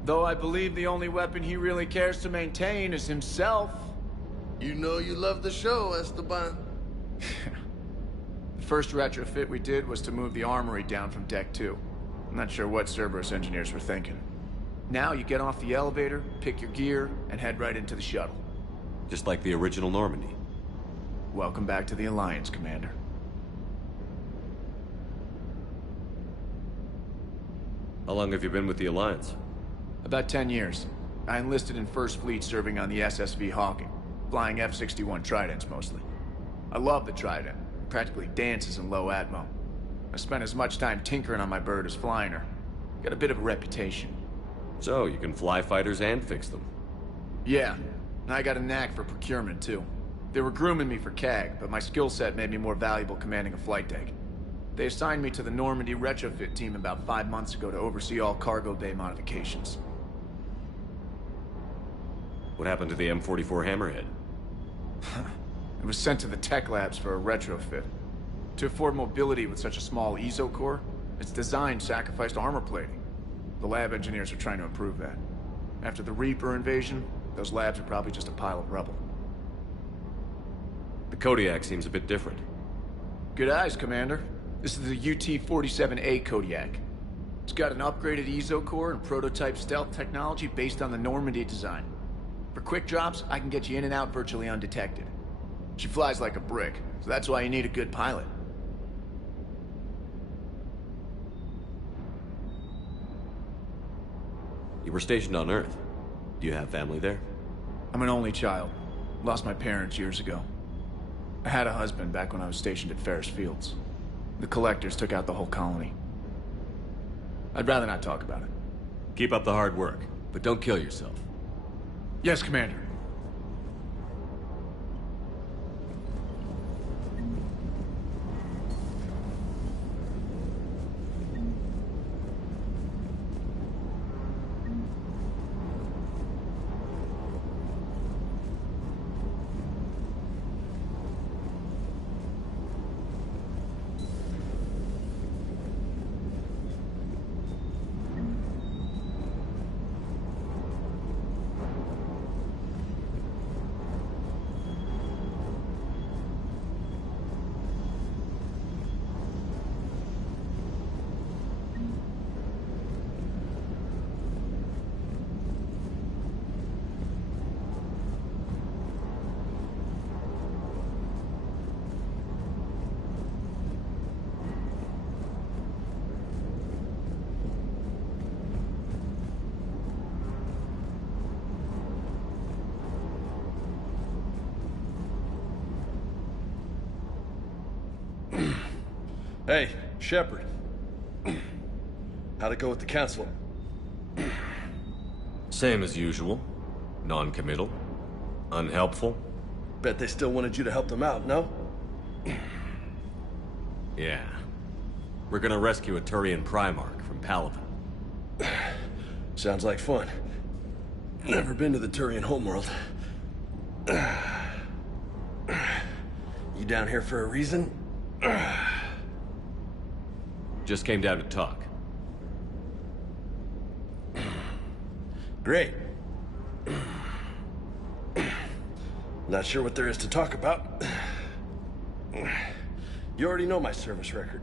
Though I believe the only weapon he really cares to maintain is himself. You know you love the show, Esteban. The first retrofit we did was to move the armory down from Deck 2. I'm not sure what Cerberus engineers were thinking. Now you get off the elevator, pick your gear, and head right into the shuttle. Just like the original Normandy. Welcome back to the Alliance, Commander. How long have you been with the Alliance? About 10 years. I enlisted in First Fleet serving on the SSV Hawking, flying F-61 Tridents mostly. I love the Trident. It practically dances in low atmo. I spent as much time tinkering on my bird as flying her. Got a bit of a reputation. So, you can fly fighters and fix them? Yeah, and I got a knack for procurement too. They were grooming me for CAG, but my skill set made me more valuable commanding a flight deck. They assigned me to the Normandy retrofit team about 5 months ago to oversee all cargo bay modifications. What happened to the M44 Hammerhead? It was sent to the tech labs for a retrofit. To afford mobility with such a small ESO core, its design sacrificed armor plating. The lab engineers are trying to improve that. After the Reaper invasion, those labs are probably just a pile of rubble. The Kodiak seems a bit different. Good eyes, Commander. This is the UT-47A Kodiak. It's got an upgraded ESO core and prototype stealth technology based on the Normandy design. For quick drops, I can get you in and out virtually undetected. She flies like a brick, so that's why you need a good pilot. You were stationed on Earth. Do you have family there? I'm an only child. Lost my parents years ago. I had a husband back when I was stationed at Ferris Fields. The Collectors took out the whole colony. I'd rather not talk about it. Keep up the hard work, but don't kill yourself. Yes, Commander. Hey, Shepard. How'd it go with the council? Same as usual. Non-committal. Unhelpful. Bet they still wanted you to help them out, no? Yeah. We're gonna rescue a Turian Primarch from Palaven. Sounds like fun. Never been to the Turian homeworld. You down here for a reason? Just came down to talk. Great. Not sure what there is to talk about. You already know my service record.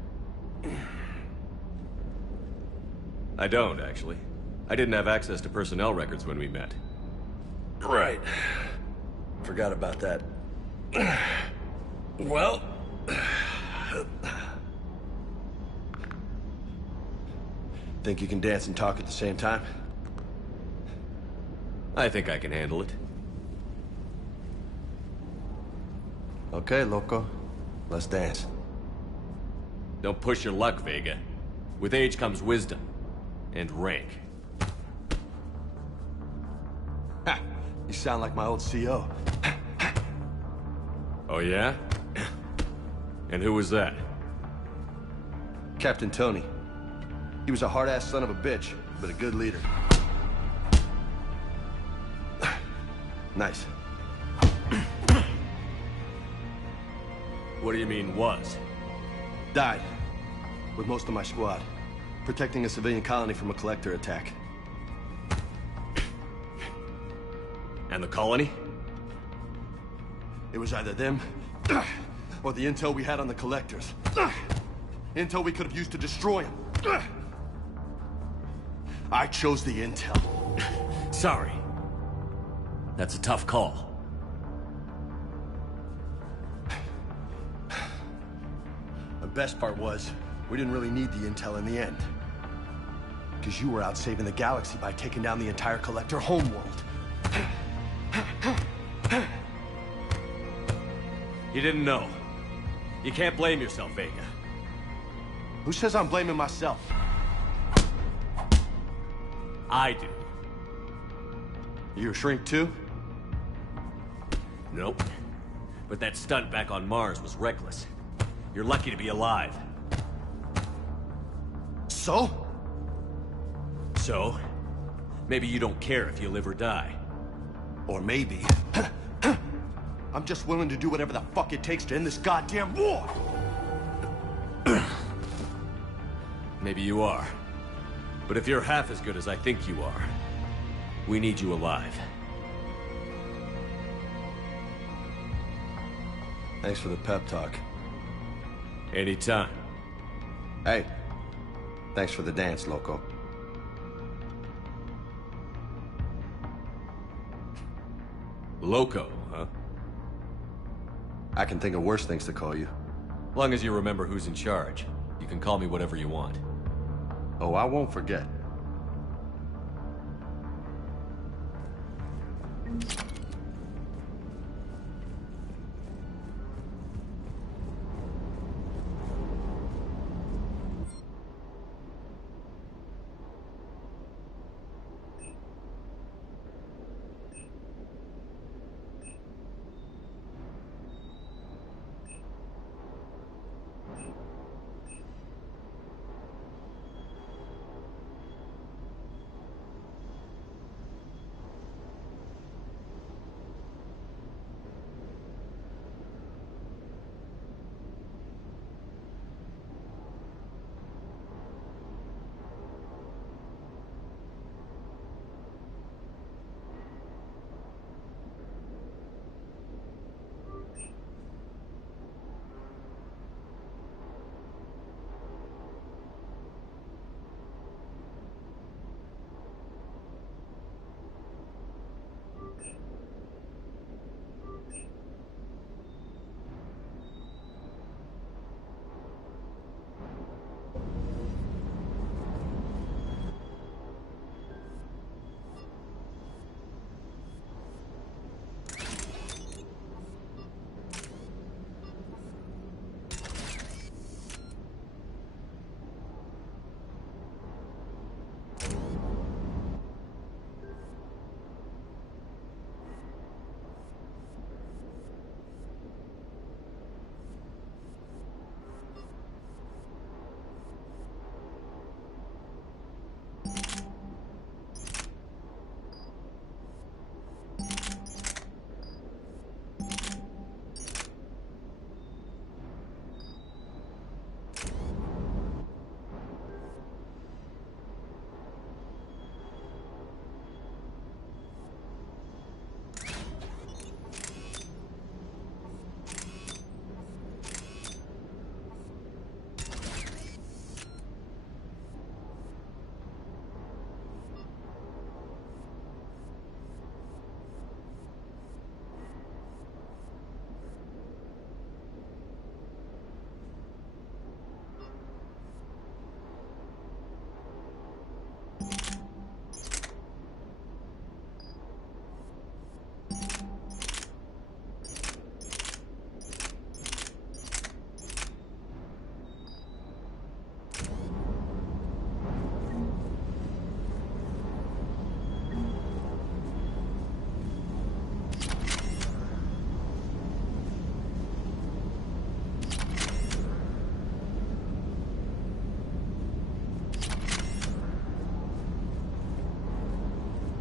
I don't, actually. I didn't have access to personnel records when we met. Right. Forgot about that. Well... Think you can dance and talk at the same time? I think I can handle it. Okay, loco. Let's dance. Don't push your luck, Vega. With age comes wisdom. And rank. Ha! You sound like my old CO. Oh, yeah? And who was that? Captain Tony. He was a hard-ass son of a bitch, but a good leader. Nice. What do you mean, was? Died. With most of my squad. Protecting a civilian colony from a collector attack. And the colony? It was either them, or the intel we had on the collectors. Intel we could have used to destroy them. I chose the intel. Sorry. That's a tough call. The best part was, we didn't really need the intel in the end. Because you were out saving the galaxy by taking down the entire collector homeworld. You didn't know. You can't blame yourself, Vega. Who says I'm blaming myself? I do. You a shrink too? Nope. But that stunt back on Mars was reckless. You're lucky to be alive. So? So? Maybe you don't care if you live or die. Or maybe... I'm just willing to do whatever the fuck it takes to end this goddamn war! Maybe you are. But if you're half as good as I think you are, we need you alive. Thanks for the pep talk. Anytime. Hey, thanks for the dance, loco. Loco, huh? I can think of worse things to call you. Long as you remember who's in charge, you can call me whatever you want. Oh, I won't forget.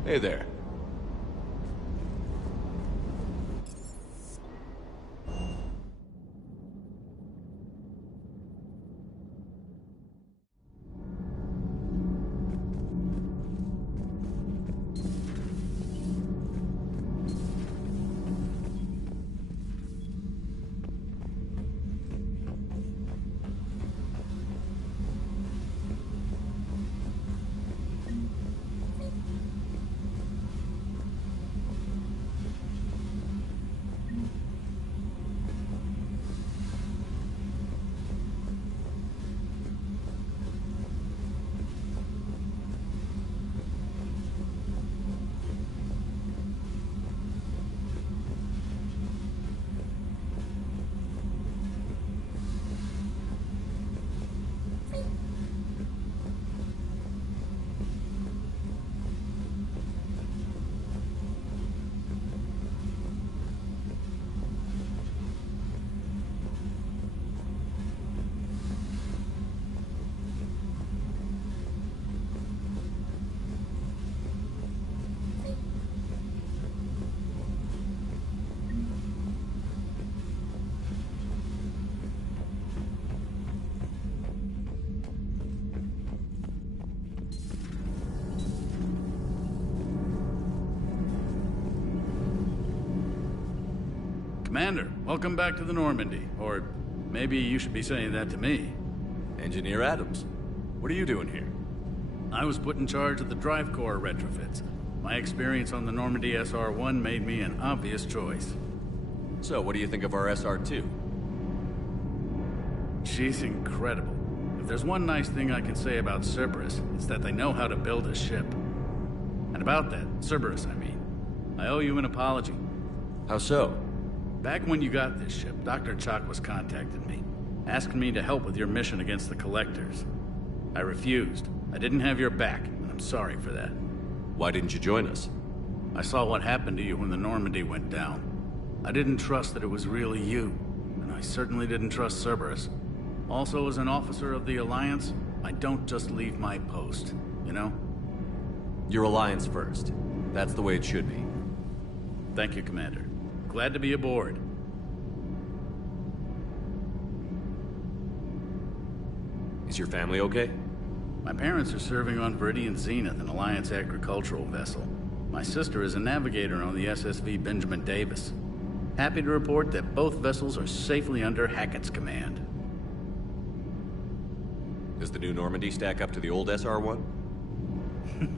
Hey there. Commander, welcome back to the Normandy. Or maybe you should be saying that to me. Engineer Adams, what are you doing here? I was put in charge of the drive core retrofits. My experience on the Normandy SR-1 made me an obvious choice. So, what do you think of our SR-2? She's incredible. If there's one nice thing I can say about Cerberus, it's that they know how to build a ship. And about that, Cerberus, I mean, I owe you an apology. How so? Back when you got this ship, Dr. Chakwas contacted me, asking me to help with your mission against the Collectors. I refused. I didn't have your back, and I'm sorry for that. Why didn't you join us? I saw what happened to you when the Normandy went down. I didn't trust that it was really you, and I certainly didn't trust Cerberus. Also, as an officer of the Alliance, I don't just leave my post, you know? Your Alliance first. That's the way it should be. Thank you, Commander. Glad to be aboard. Is your family okay? My parents are serving on Viridian Zenith, an Alliance agricultural vessel. My sister is a navigator on the SSV Benjamin Davis. Happy to report that both vessels are safely under Hackett's command. Does the new Normandy stack up to the old SR-1?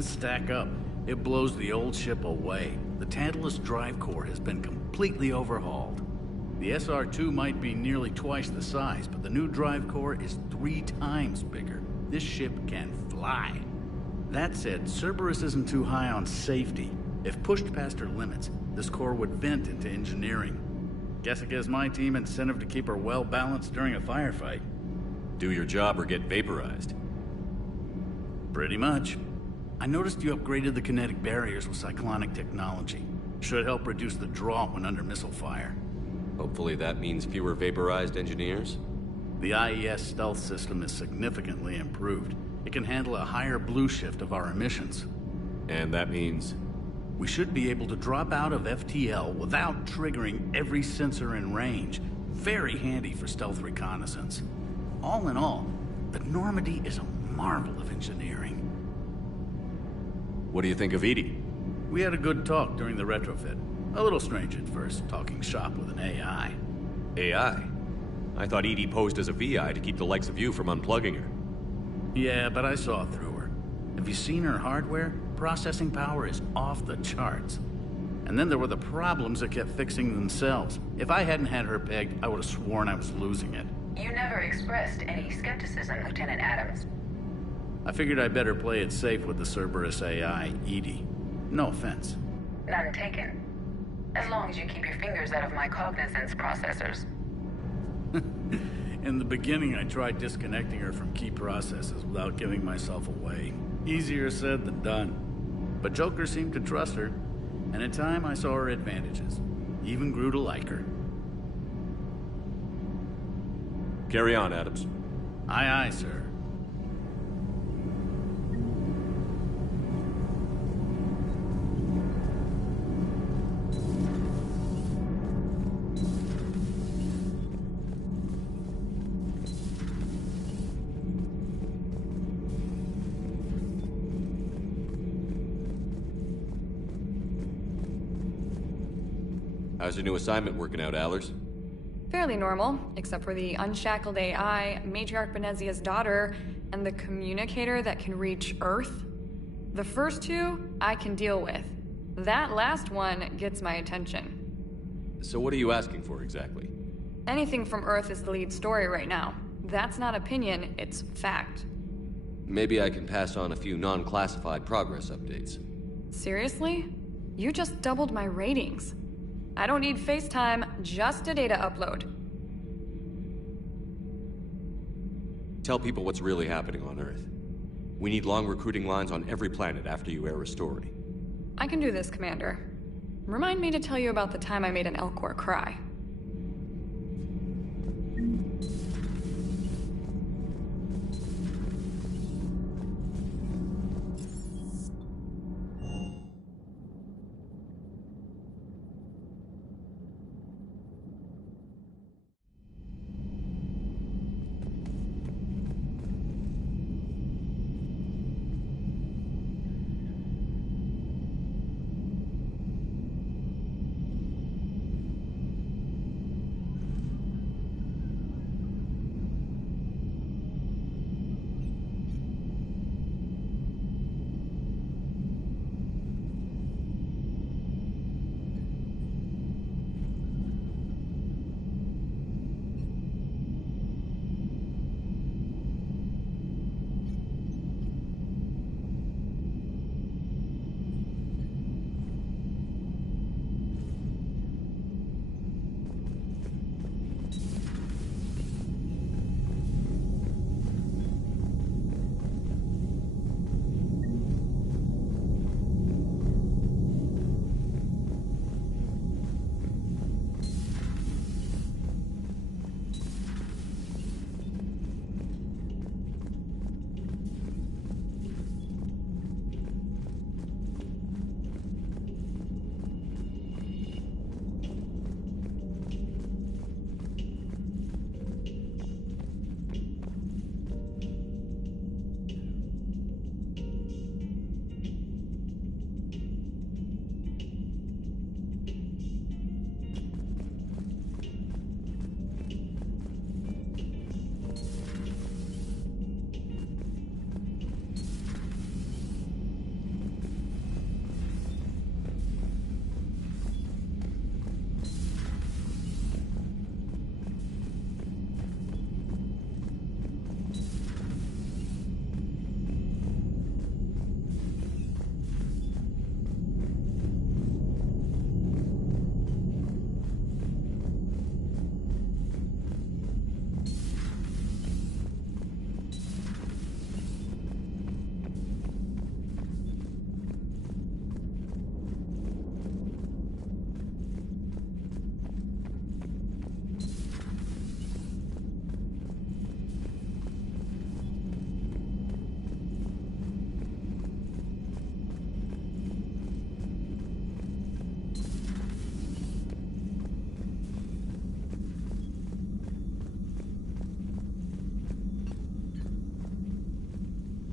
Stack up. It blows the old ship away. The Tantalus drive core has been completely overhauled. The SR-2 might be nearly twice the size, but the new drive core is 3 times bigger. This ship can fly. That said, Cerberus isn't too high on safety. If pushed past her limits, this core would vent into engineering. Guess it gives my team incentive to keep her well balanced during a firefight. Do your job or get vaporized. Pretty much. I noticed you upgraded the kinetic barriers with cyclonic technology. Should help reduce the draw when under missile fire. Hopefully that means fewer vaporized engineers? The IES stealth system is significantly improved. It can handle a higher blue shift of our emissions. And that means? We should be able to drop out of FTL without triggering every sensor in range. Very handy for stealth reconnaissance. All in all, the Normandy is a marvel of engineering. What do you think of Edie? We had a good talk during the retrofit. A little strange at first, talking shop with an AI. AI? I thought Edie posed as a VI to keep the likes of you from unplugging her. Yeah, but I saw through her. Have you seen her hardware? Processing power is off the charts. And then there were the problems that kept fixing themselves. If I hadn't had her pegged, I would have sworn I was losing it. You never expressed any skepticism, Lieutenant Adams. I figured I'd better play it safe with the Cerberus AI, Edie. No offense. None taken. As long as you keep your fingers out of my cognizance processors. In the beginning, I tried disconnecting her from key processes without giving myself away. Easier said than done. But Joker seemed to trust her, and in time I saw her advantages. Even grew to like her. Carry on, Adams. Aye, aye, sir. How's your new assignment working out, Allers? Fairly normal, except for the unshackled AI, Matriarch Benezia's daughter, and the communicator that can reach Earth. The first two, I can deal with. That last one gets my attention. So what are you asking for exactly? Anything from Earth is the lead story right now. That's not opinion, it's fact. Maybe I can pass on a few non-classified progress updates. Seriously? You just doubled my ratings. I don't need FaceTime, just a data upload. Tell people what's really happening on Earth. We need long recruiting lines on every planet after you air a story. I can do this, Commander. Remind me to tell you about the time I made an Elcor cry.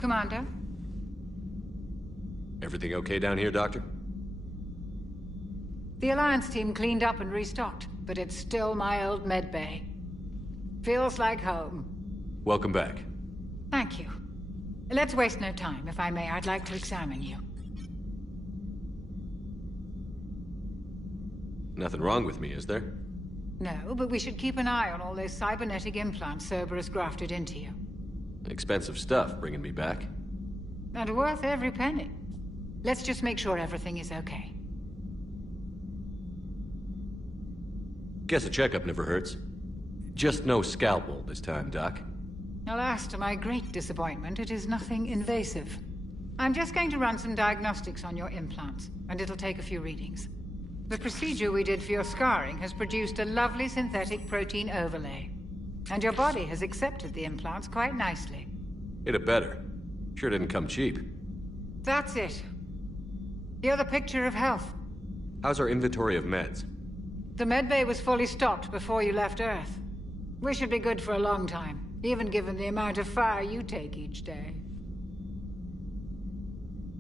Commander? Everything okay down here, Doctor? The Alliance team cleaned up and restocked, but it's still my old medbay. Feels like home. Welcome back. Thank you. Let's waste no time. If I may, I'd like to examine you. Nothing wrong with me, is there? No, but we should keep an eye on all those cybernetic implants Cerberus grafted into you. Expensive stuff bringing me back. And worth every penny. Let's just make sure everything is okay. Guess a checkup never hurts. Just no scalpel this time, Doc. Alas, to my great disappointment, it is nothing invasive. I'm just going to run some diagnostics on your implants, and it'll take a few readings. The procedure we did for your scarring has produced a lovely synthetic protein overlay. And your body has accepted the implants quite nicely. It had better. Sure didn't come cheap. That's it. You're the picture of health. How's our inventory of meds? The medbay was fully stocked before you left Earth. We should be good for a long time, even given the amount of fire you take each day.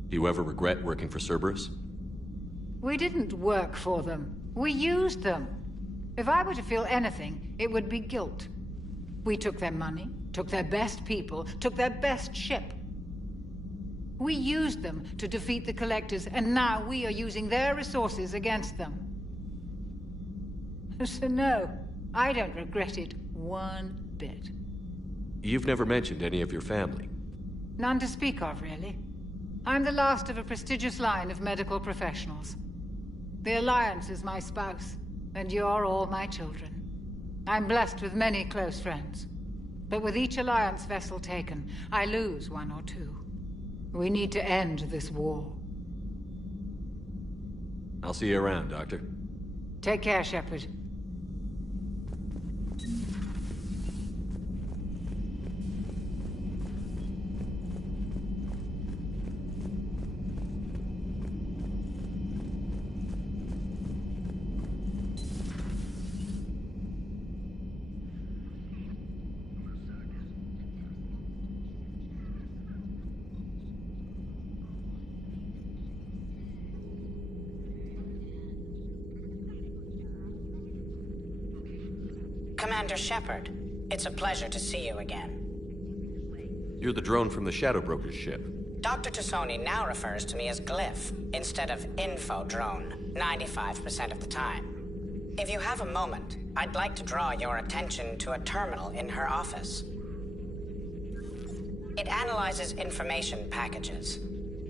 Do you ever regret working for Cerberus? We didn't work for them. We used them. If I were to feel anything, it would be guilt. We took their money, took their best people, took their best ship. We used them to defeat the Collectors, and now we are using their resources against them. So no, I don't regret it one bit. You've never mentioned any of your family. None to speak of, really. I'm the last of a prestigious line of medical professionals. The Alliance is my spouse, and you're all my children. I'm blessed with many close friends. But with each Alliance vessel taken, I lose one or two. We need to end this war. I'll see you around, Doctor. Take care, Shepard. Commander Shepard, it's a pleasure to see you again. You're the drone from the Shadow Broker's ship. Dr. Tassoni now refers to me as Glyph, instead of Info Drone, 95% of the time. If you have a moment, I'd like to draw your attention to a terminal in her office. It analyzes information packages.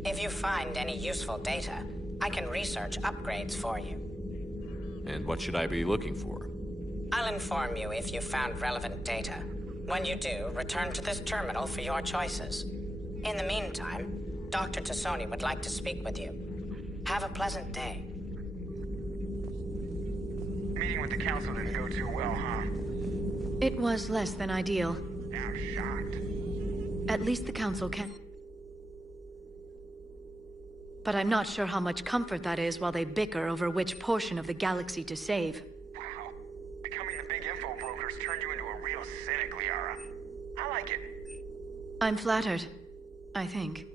If you find any useful data, I can research upgrades for you. And what should I be looking for? I'll inform you if you found relevant data. When you do, return to this terminal for your choices. In the meantime, Dr. Tassoni would like to speak with you. Have a pleasant day. Meeting with the Council didn't go too well, huh? It was less than ideal. I'm shocked. At least the Council can... But I'm not sure how much comfort that is while they bicker over which portion of the galaxy to save. I'm flattered, I think.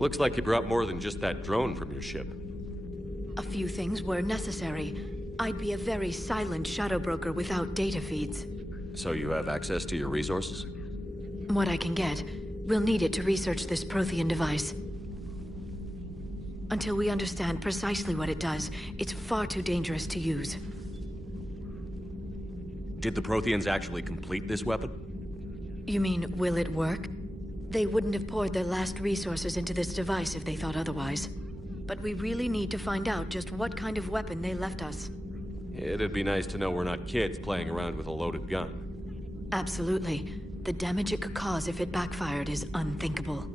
Looks like you brought more than just that drone from your ship. A few things were necessary. I'd be a very silent shadow broker without data feeds. So you have access to your resources? What I can get. We'll need it to research this Prothean device. Until we understand precisely what it does, it's far too dangerous to use. Did the Protheans actually complete this weapon? You mean, will it work? They wouldn't have poured their last resources into this device if they thought otherwise. But we really need to find out just what kind of weapon they left us. It'd be nice to know we're not kids playing around with a loaded gun. Absolutely. The damage it could cause if it backfired is unthinkable.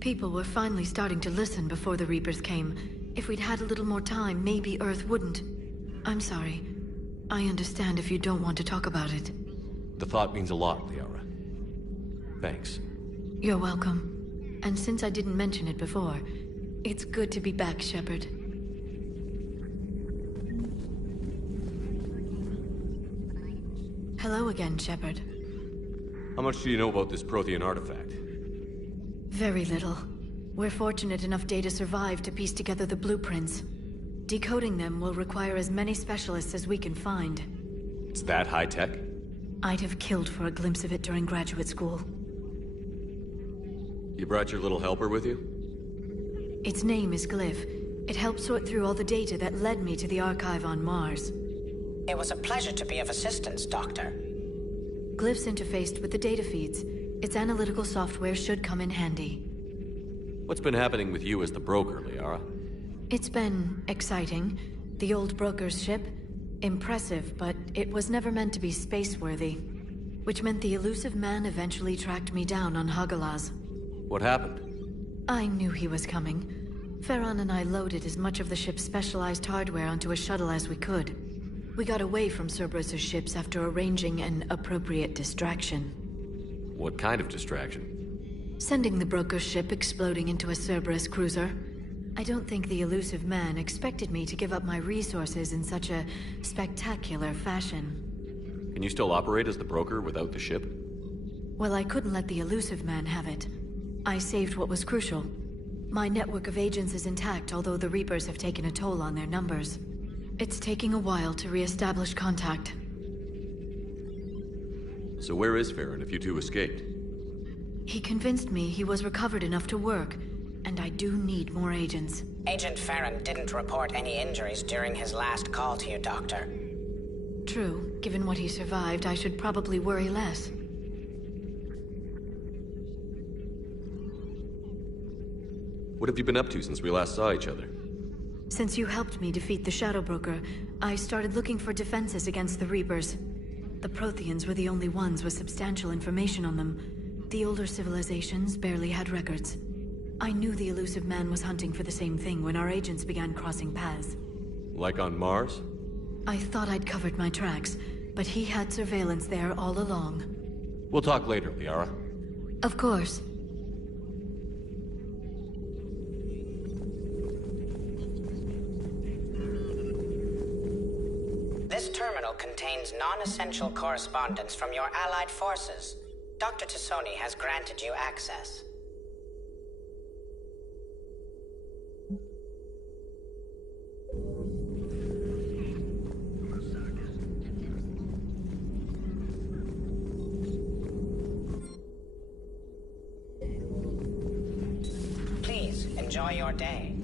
People were finally starting to listen before the Reapers came. If we'd had a little more time, maybe Earth wouldn't. I'm sorry. I understand if you don't want to talk about it. The thought means a lot, Liara. Thanks. You're welcome. And since I didn't mention it before, it's good to be back, Shepard. Hello again, Shepard. How much do you know about this Prothean artifact? Very little. We're fortunate enough Data survived to piece together the blueprints. Decoding them will require as many specialists as we can find. It's that high-tech? I'd have killed for a glimpse of it during graduate school. You brought your little helper with you? Its name is Glyph. It helped sort through all the data that led me to the archive on Mars. It was a pleasure to be of assistance, Doctor. Glyph's interfaced with the data feeds. Its analytical software should come in handy. What's been happening with you as the broker, Liara? It's been exciting. The old broker's ship? Impressive, but it was never meant to be space-worthy. Which meant the elusive man eventually tracked me down on Hagalaz. What happened? I knew he was coming. Farron and I loaded as much of the ship's specialized hardware onto a shuttle as we could. We got away from Cerberus' ships after arranging an appropriate distraction. What kind of distraction? Sending the broker's ship exploding into a Cerberus cruiser. I don't think the elusive man expected me to give up my resources in such a spectacular fashion. Can you still operate as the broker without the ship? Well, I couldn't let the elusive man have it. I saved what was crucial. My network of agents is intact, although the Reapers have taken a toll on their numbers. It's taking a while to re-establish contact. So where is Farron if you two escaped? He convinced me he was recovered enough to work, and I do need more agents. Agent Farron didn't report any injuries during his last call to you, Doctor. True. Given what he survived, I should probably worry less. What have you been up to since we last saw each other? Since you helped me defeat the Shadow Broker, I started looking for defenses against the Reapers. The Protheans were the only ones with substantial information on them. The older civilizations barely had records. I knew the elusive man was hunting for the same thing when our agents began crossing paths. Like on Mars? I thought I'd covered my tracks, but he had surveillance there all along. We'll talk later, Liara. Of course. This terminal contains non-essential correspondence from your allied forces. Dr. Tassoni has granted you access. Please, enjoy your day.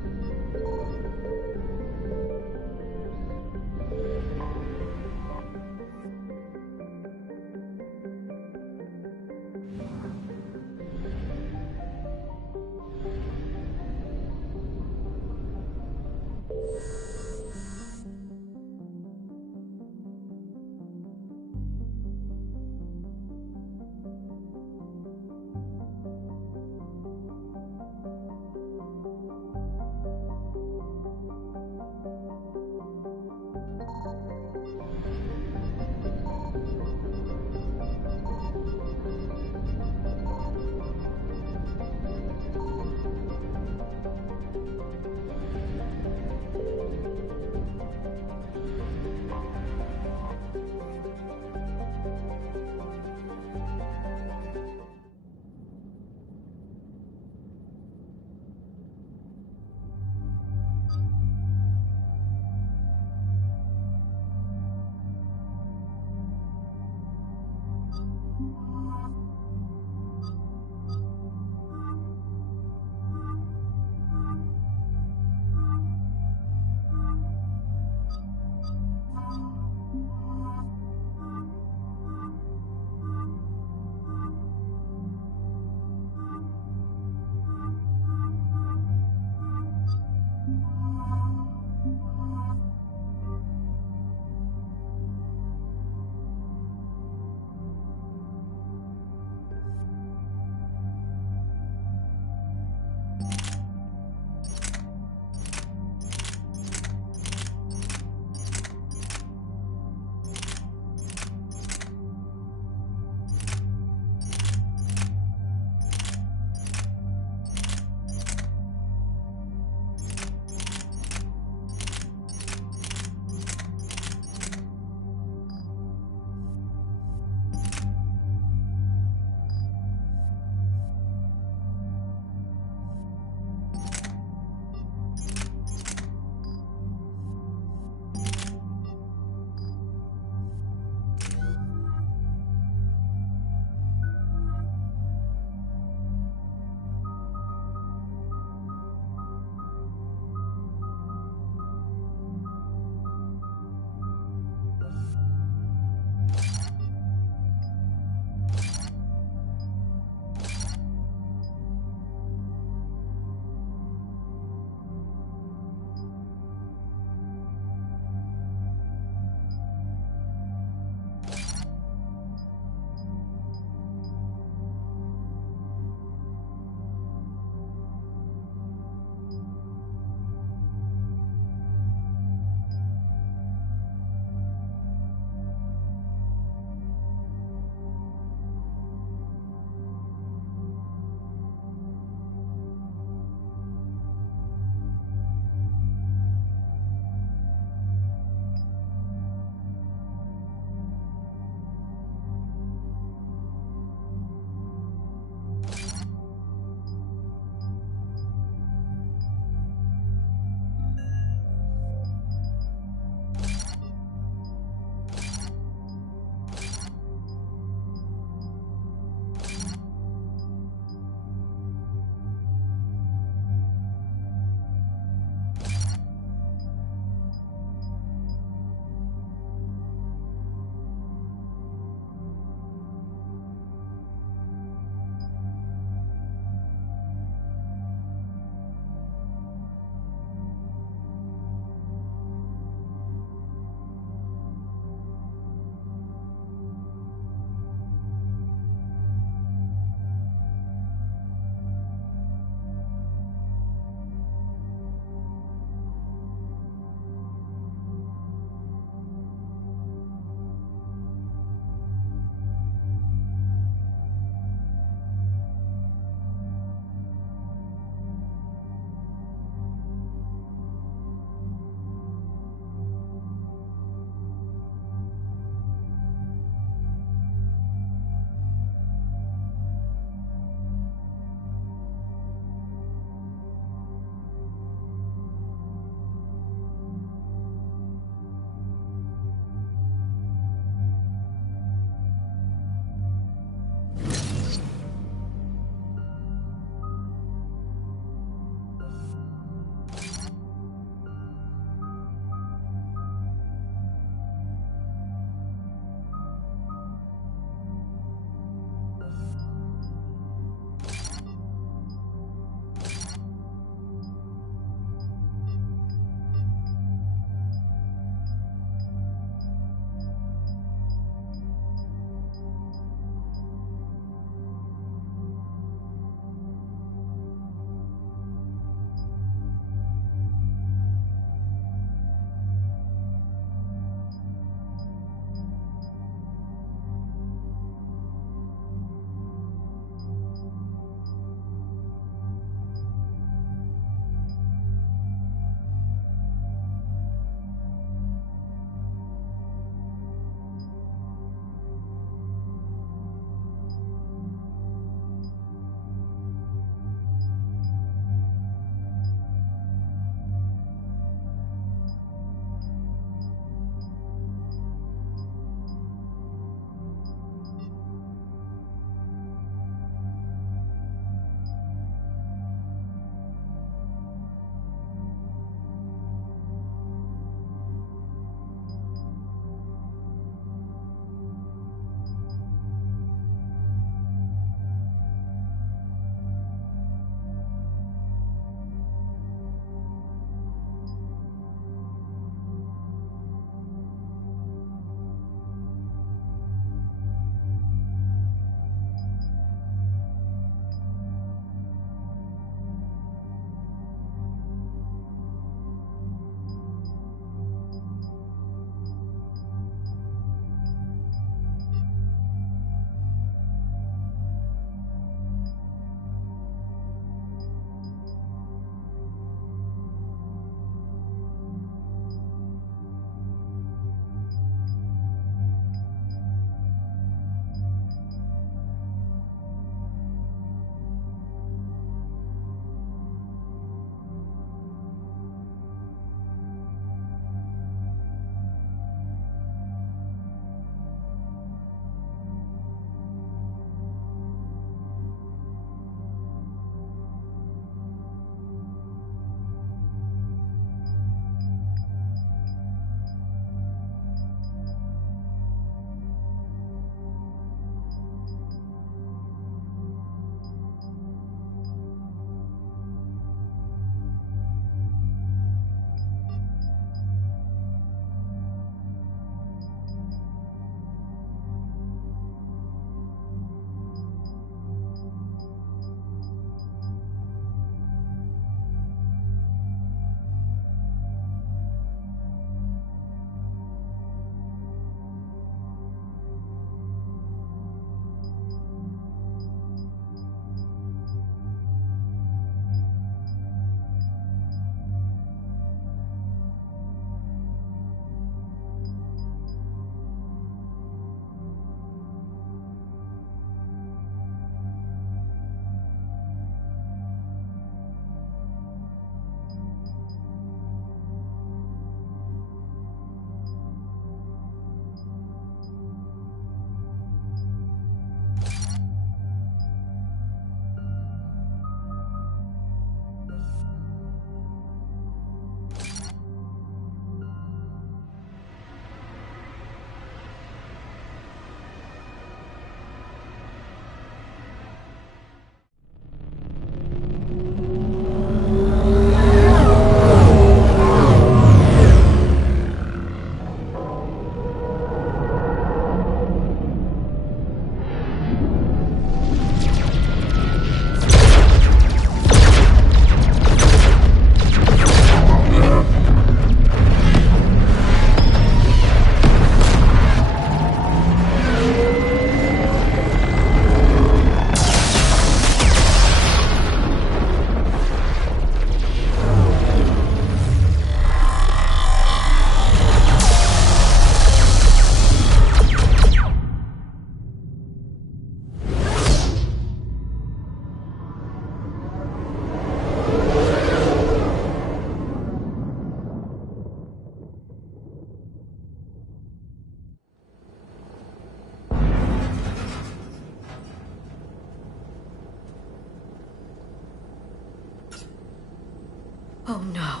Oh no.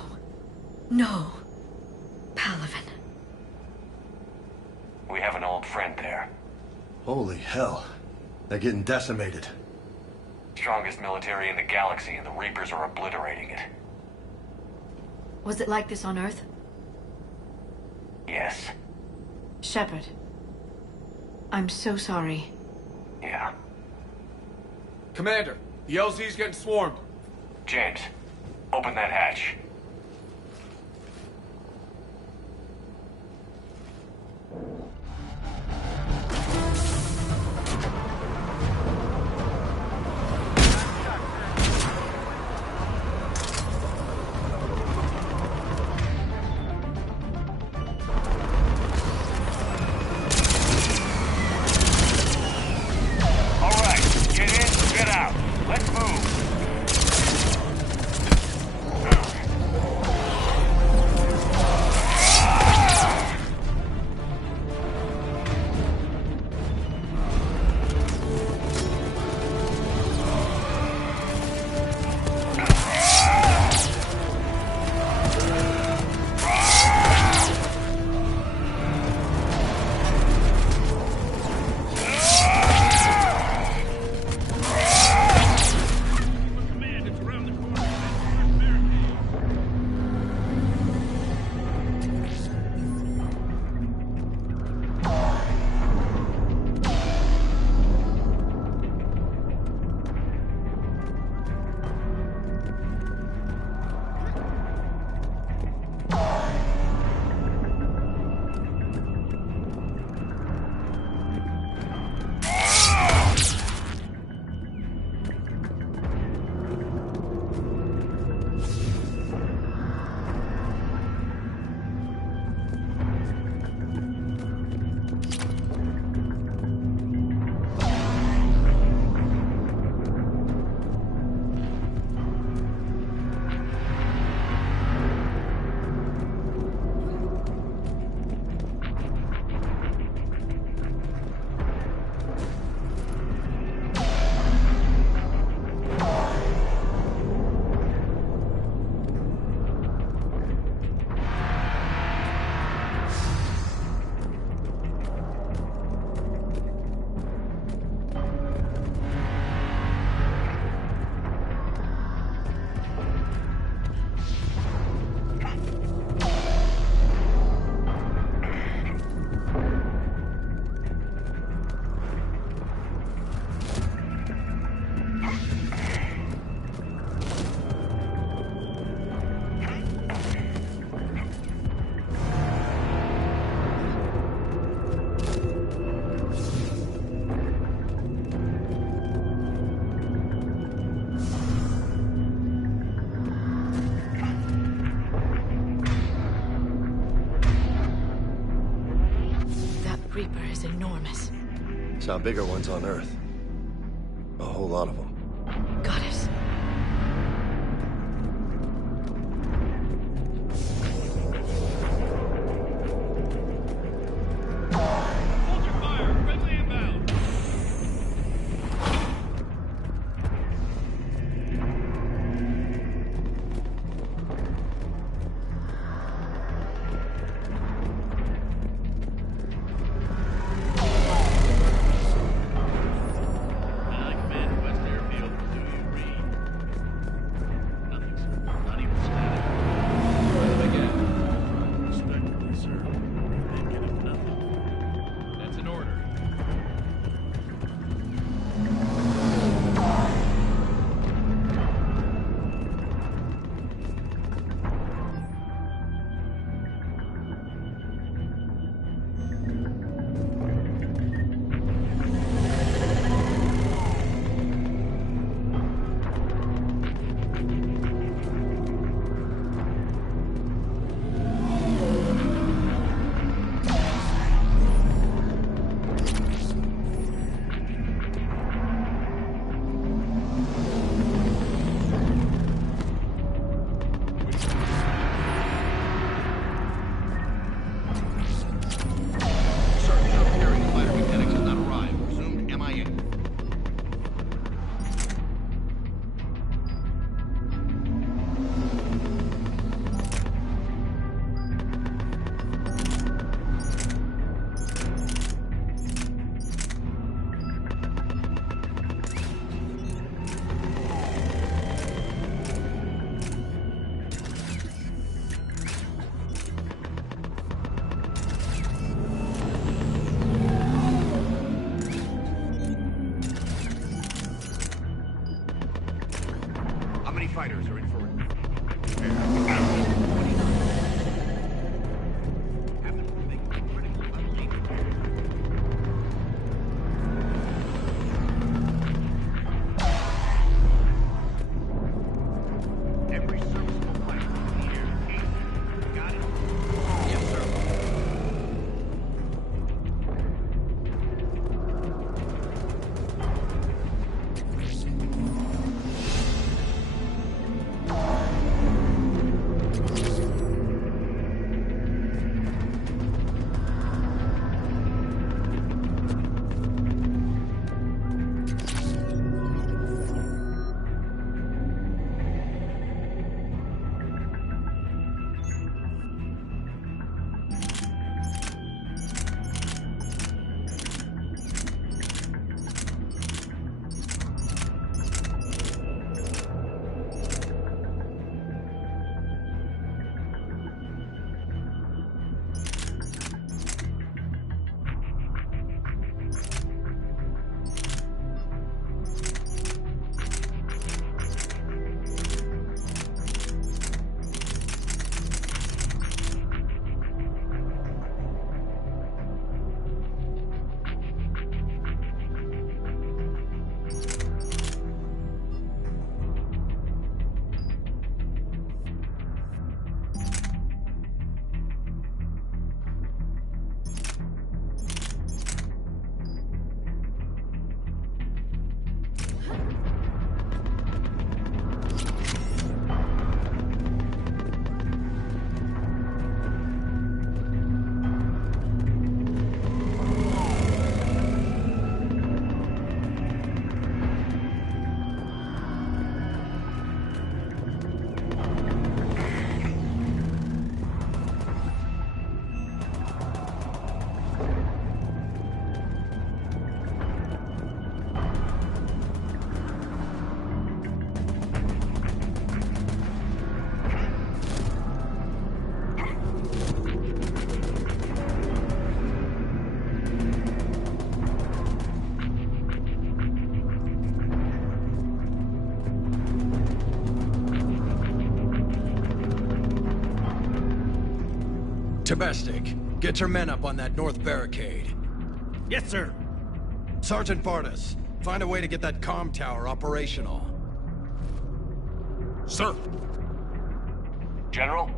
No. Palaven. We have an old friend there. Holy hell. They're getting decimated. Strongest military in the galaxy, and the Reapers are obliterating it. Was it like this on Earth? Yes. Shepard. I'm so sorry. Yeah. Commander, the LZ's getting swarmed. James, open that hatch. Reaper is enormous. Saw bigger ones on Earth. A whole lot of them. Got it. fighters are in for it. Every serviceable plane in the air. Easy. Got it? Yes, sir. Domestic, get your men up on that north barricade. Yes, sir. Sergeant Bartas, find a way to get that comm tower operational. Sir. General?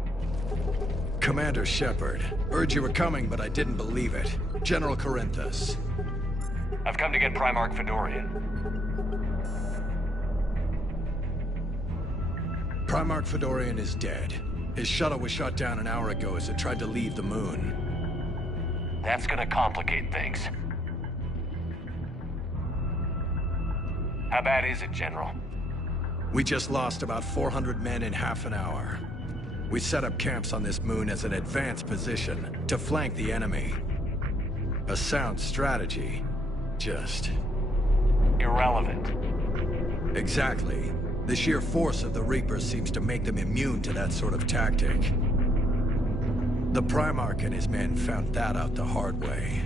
Commander Shepard. Heard you were coming, but I didn't believe it. General Corinthus. I've come to get Primarch Fedorian. Primarch Fedorian is dead. His shuttle was shot down an hour ago as it tried to leave the moon. That's gonna complicate things. How bad is it, General? We just lost about 400 men in half an hour. We set up camps on this moon as an advanced position to flank the enemy. A sound strategy. Just... irrelevant. Exactly. The sheer force of the Reapers seems to make them immune to that sort of tactic. The Primarch and his men found that out the hard way.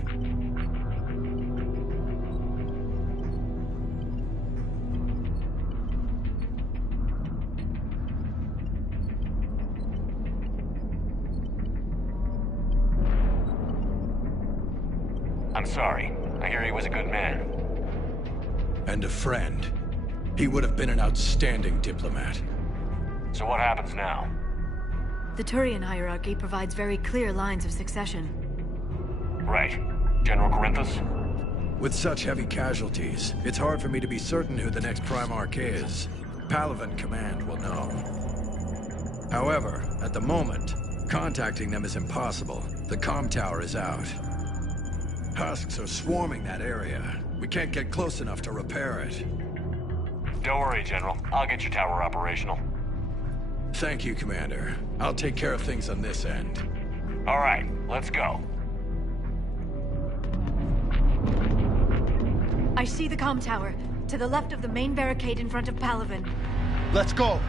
I'm sorry. I hear he was a good man. And a friend. He would have been an outstanding diplomat. So what happens now? The Turian hierarchy provides very clear lines of succession. Right. General Corinthus? With such heavy casualties, it's hard for me to be certain who the next Primarch is. Palaven Command will know. However, at the moment, contacting them is impossible. The comm tower is out. Husks are swarming that area. We can't get close enough to repair it. Don't worry, General. I'll get your tower operational. Thank you, Commander. I'll take care of things on this end. All right, let's go. I see the comm tower, to the left of the main barricade in front of Palaven. Let's go!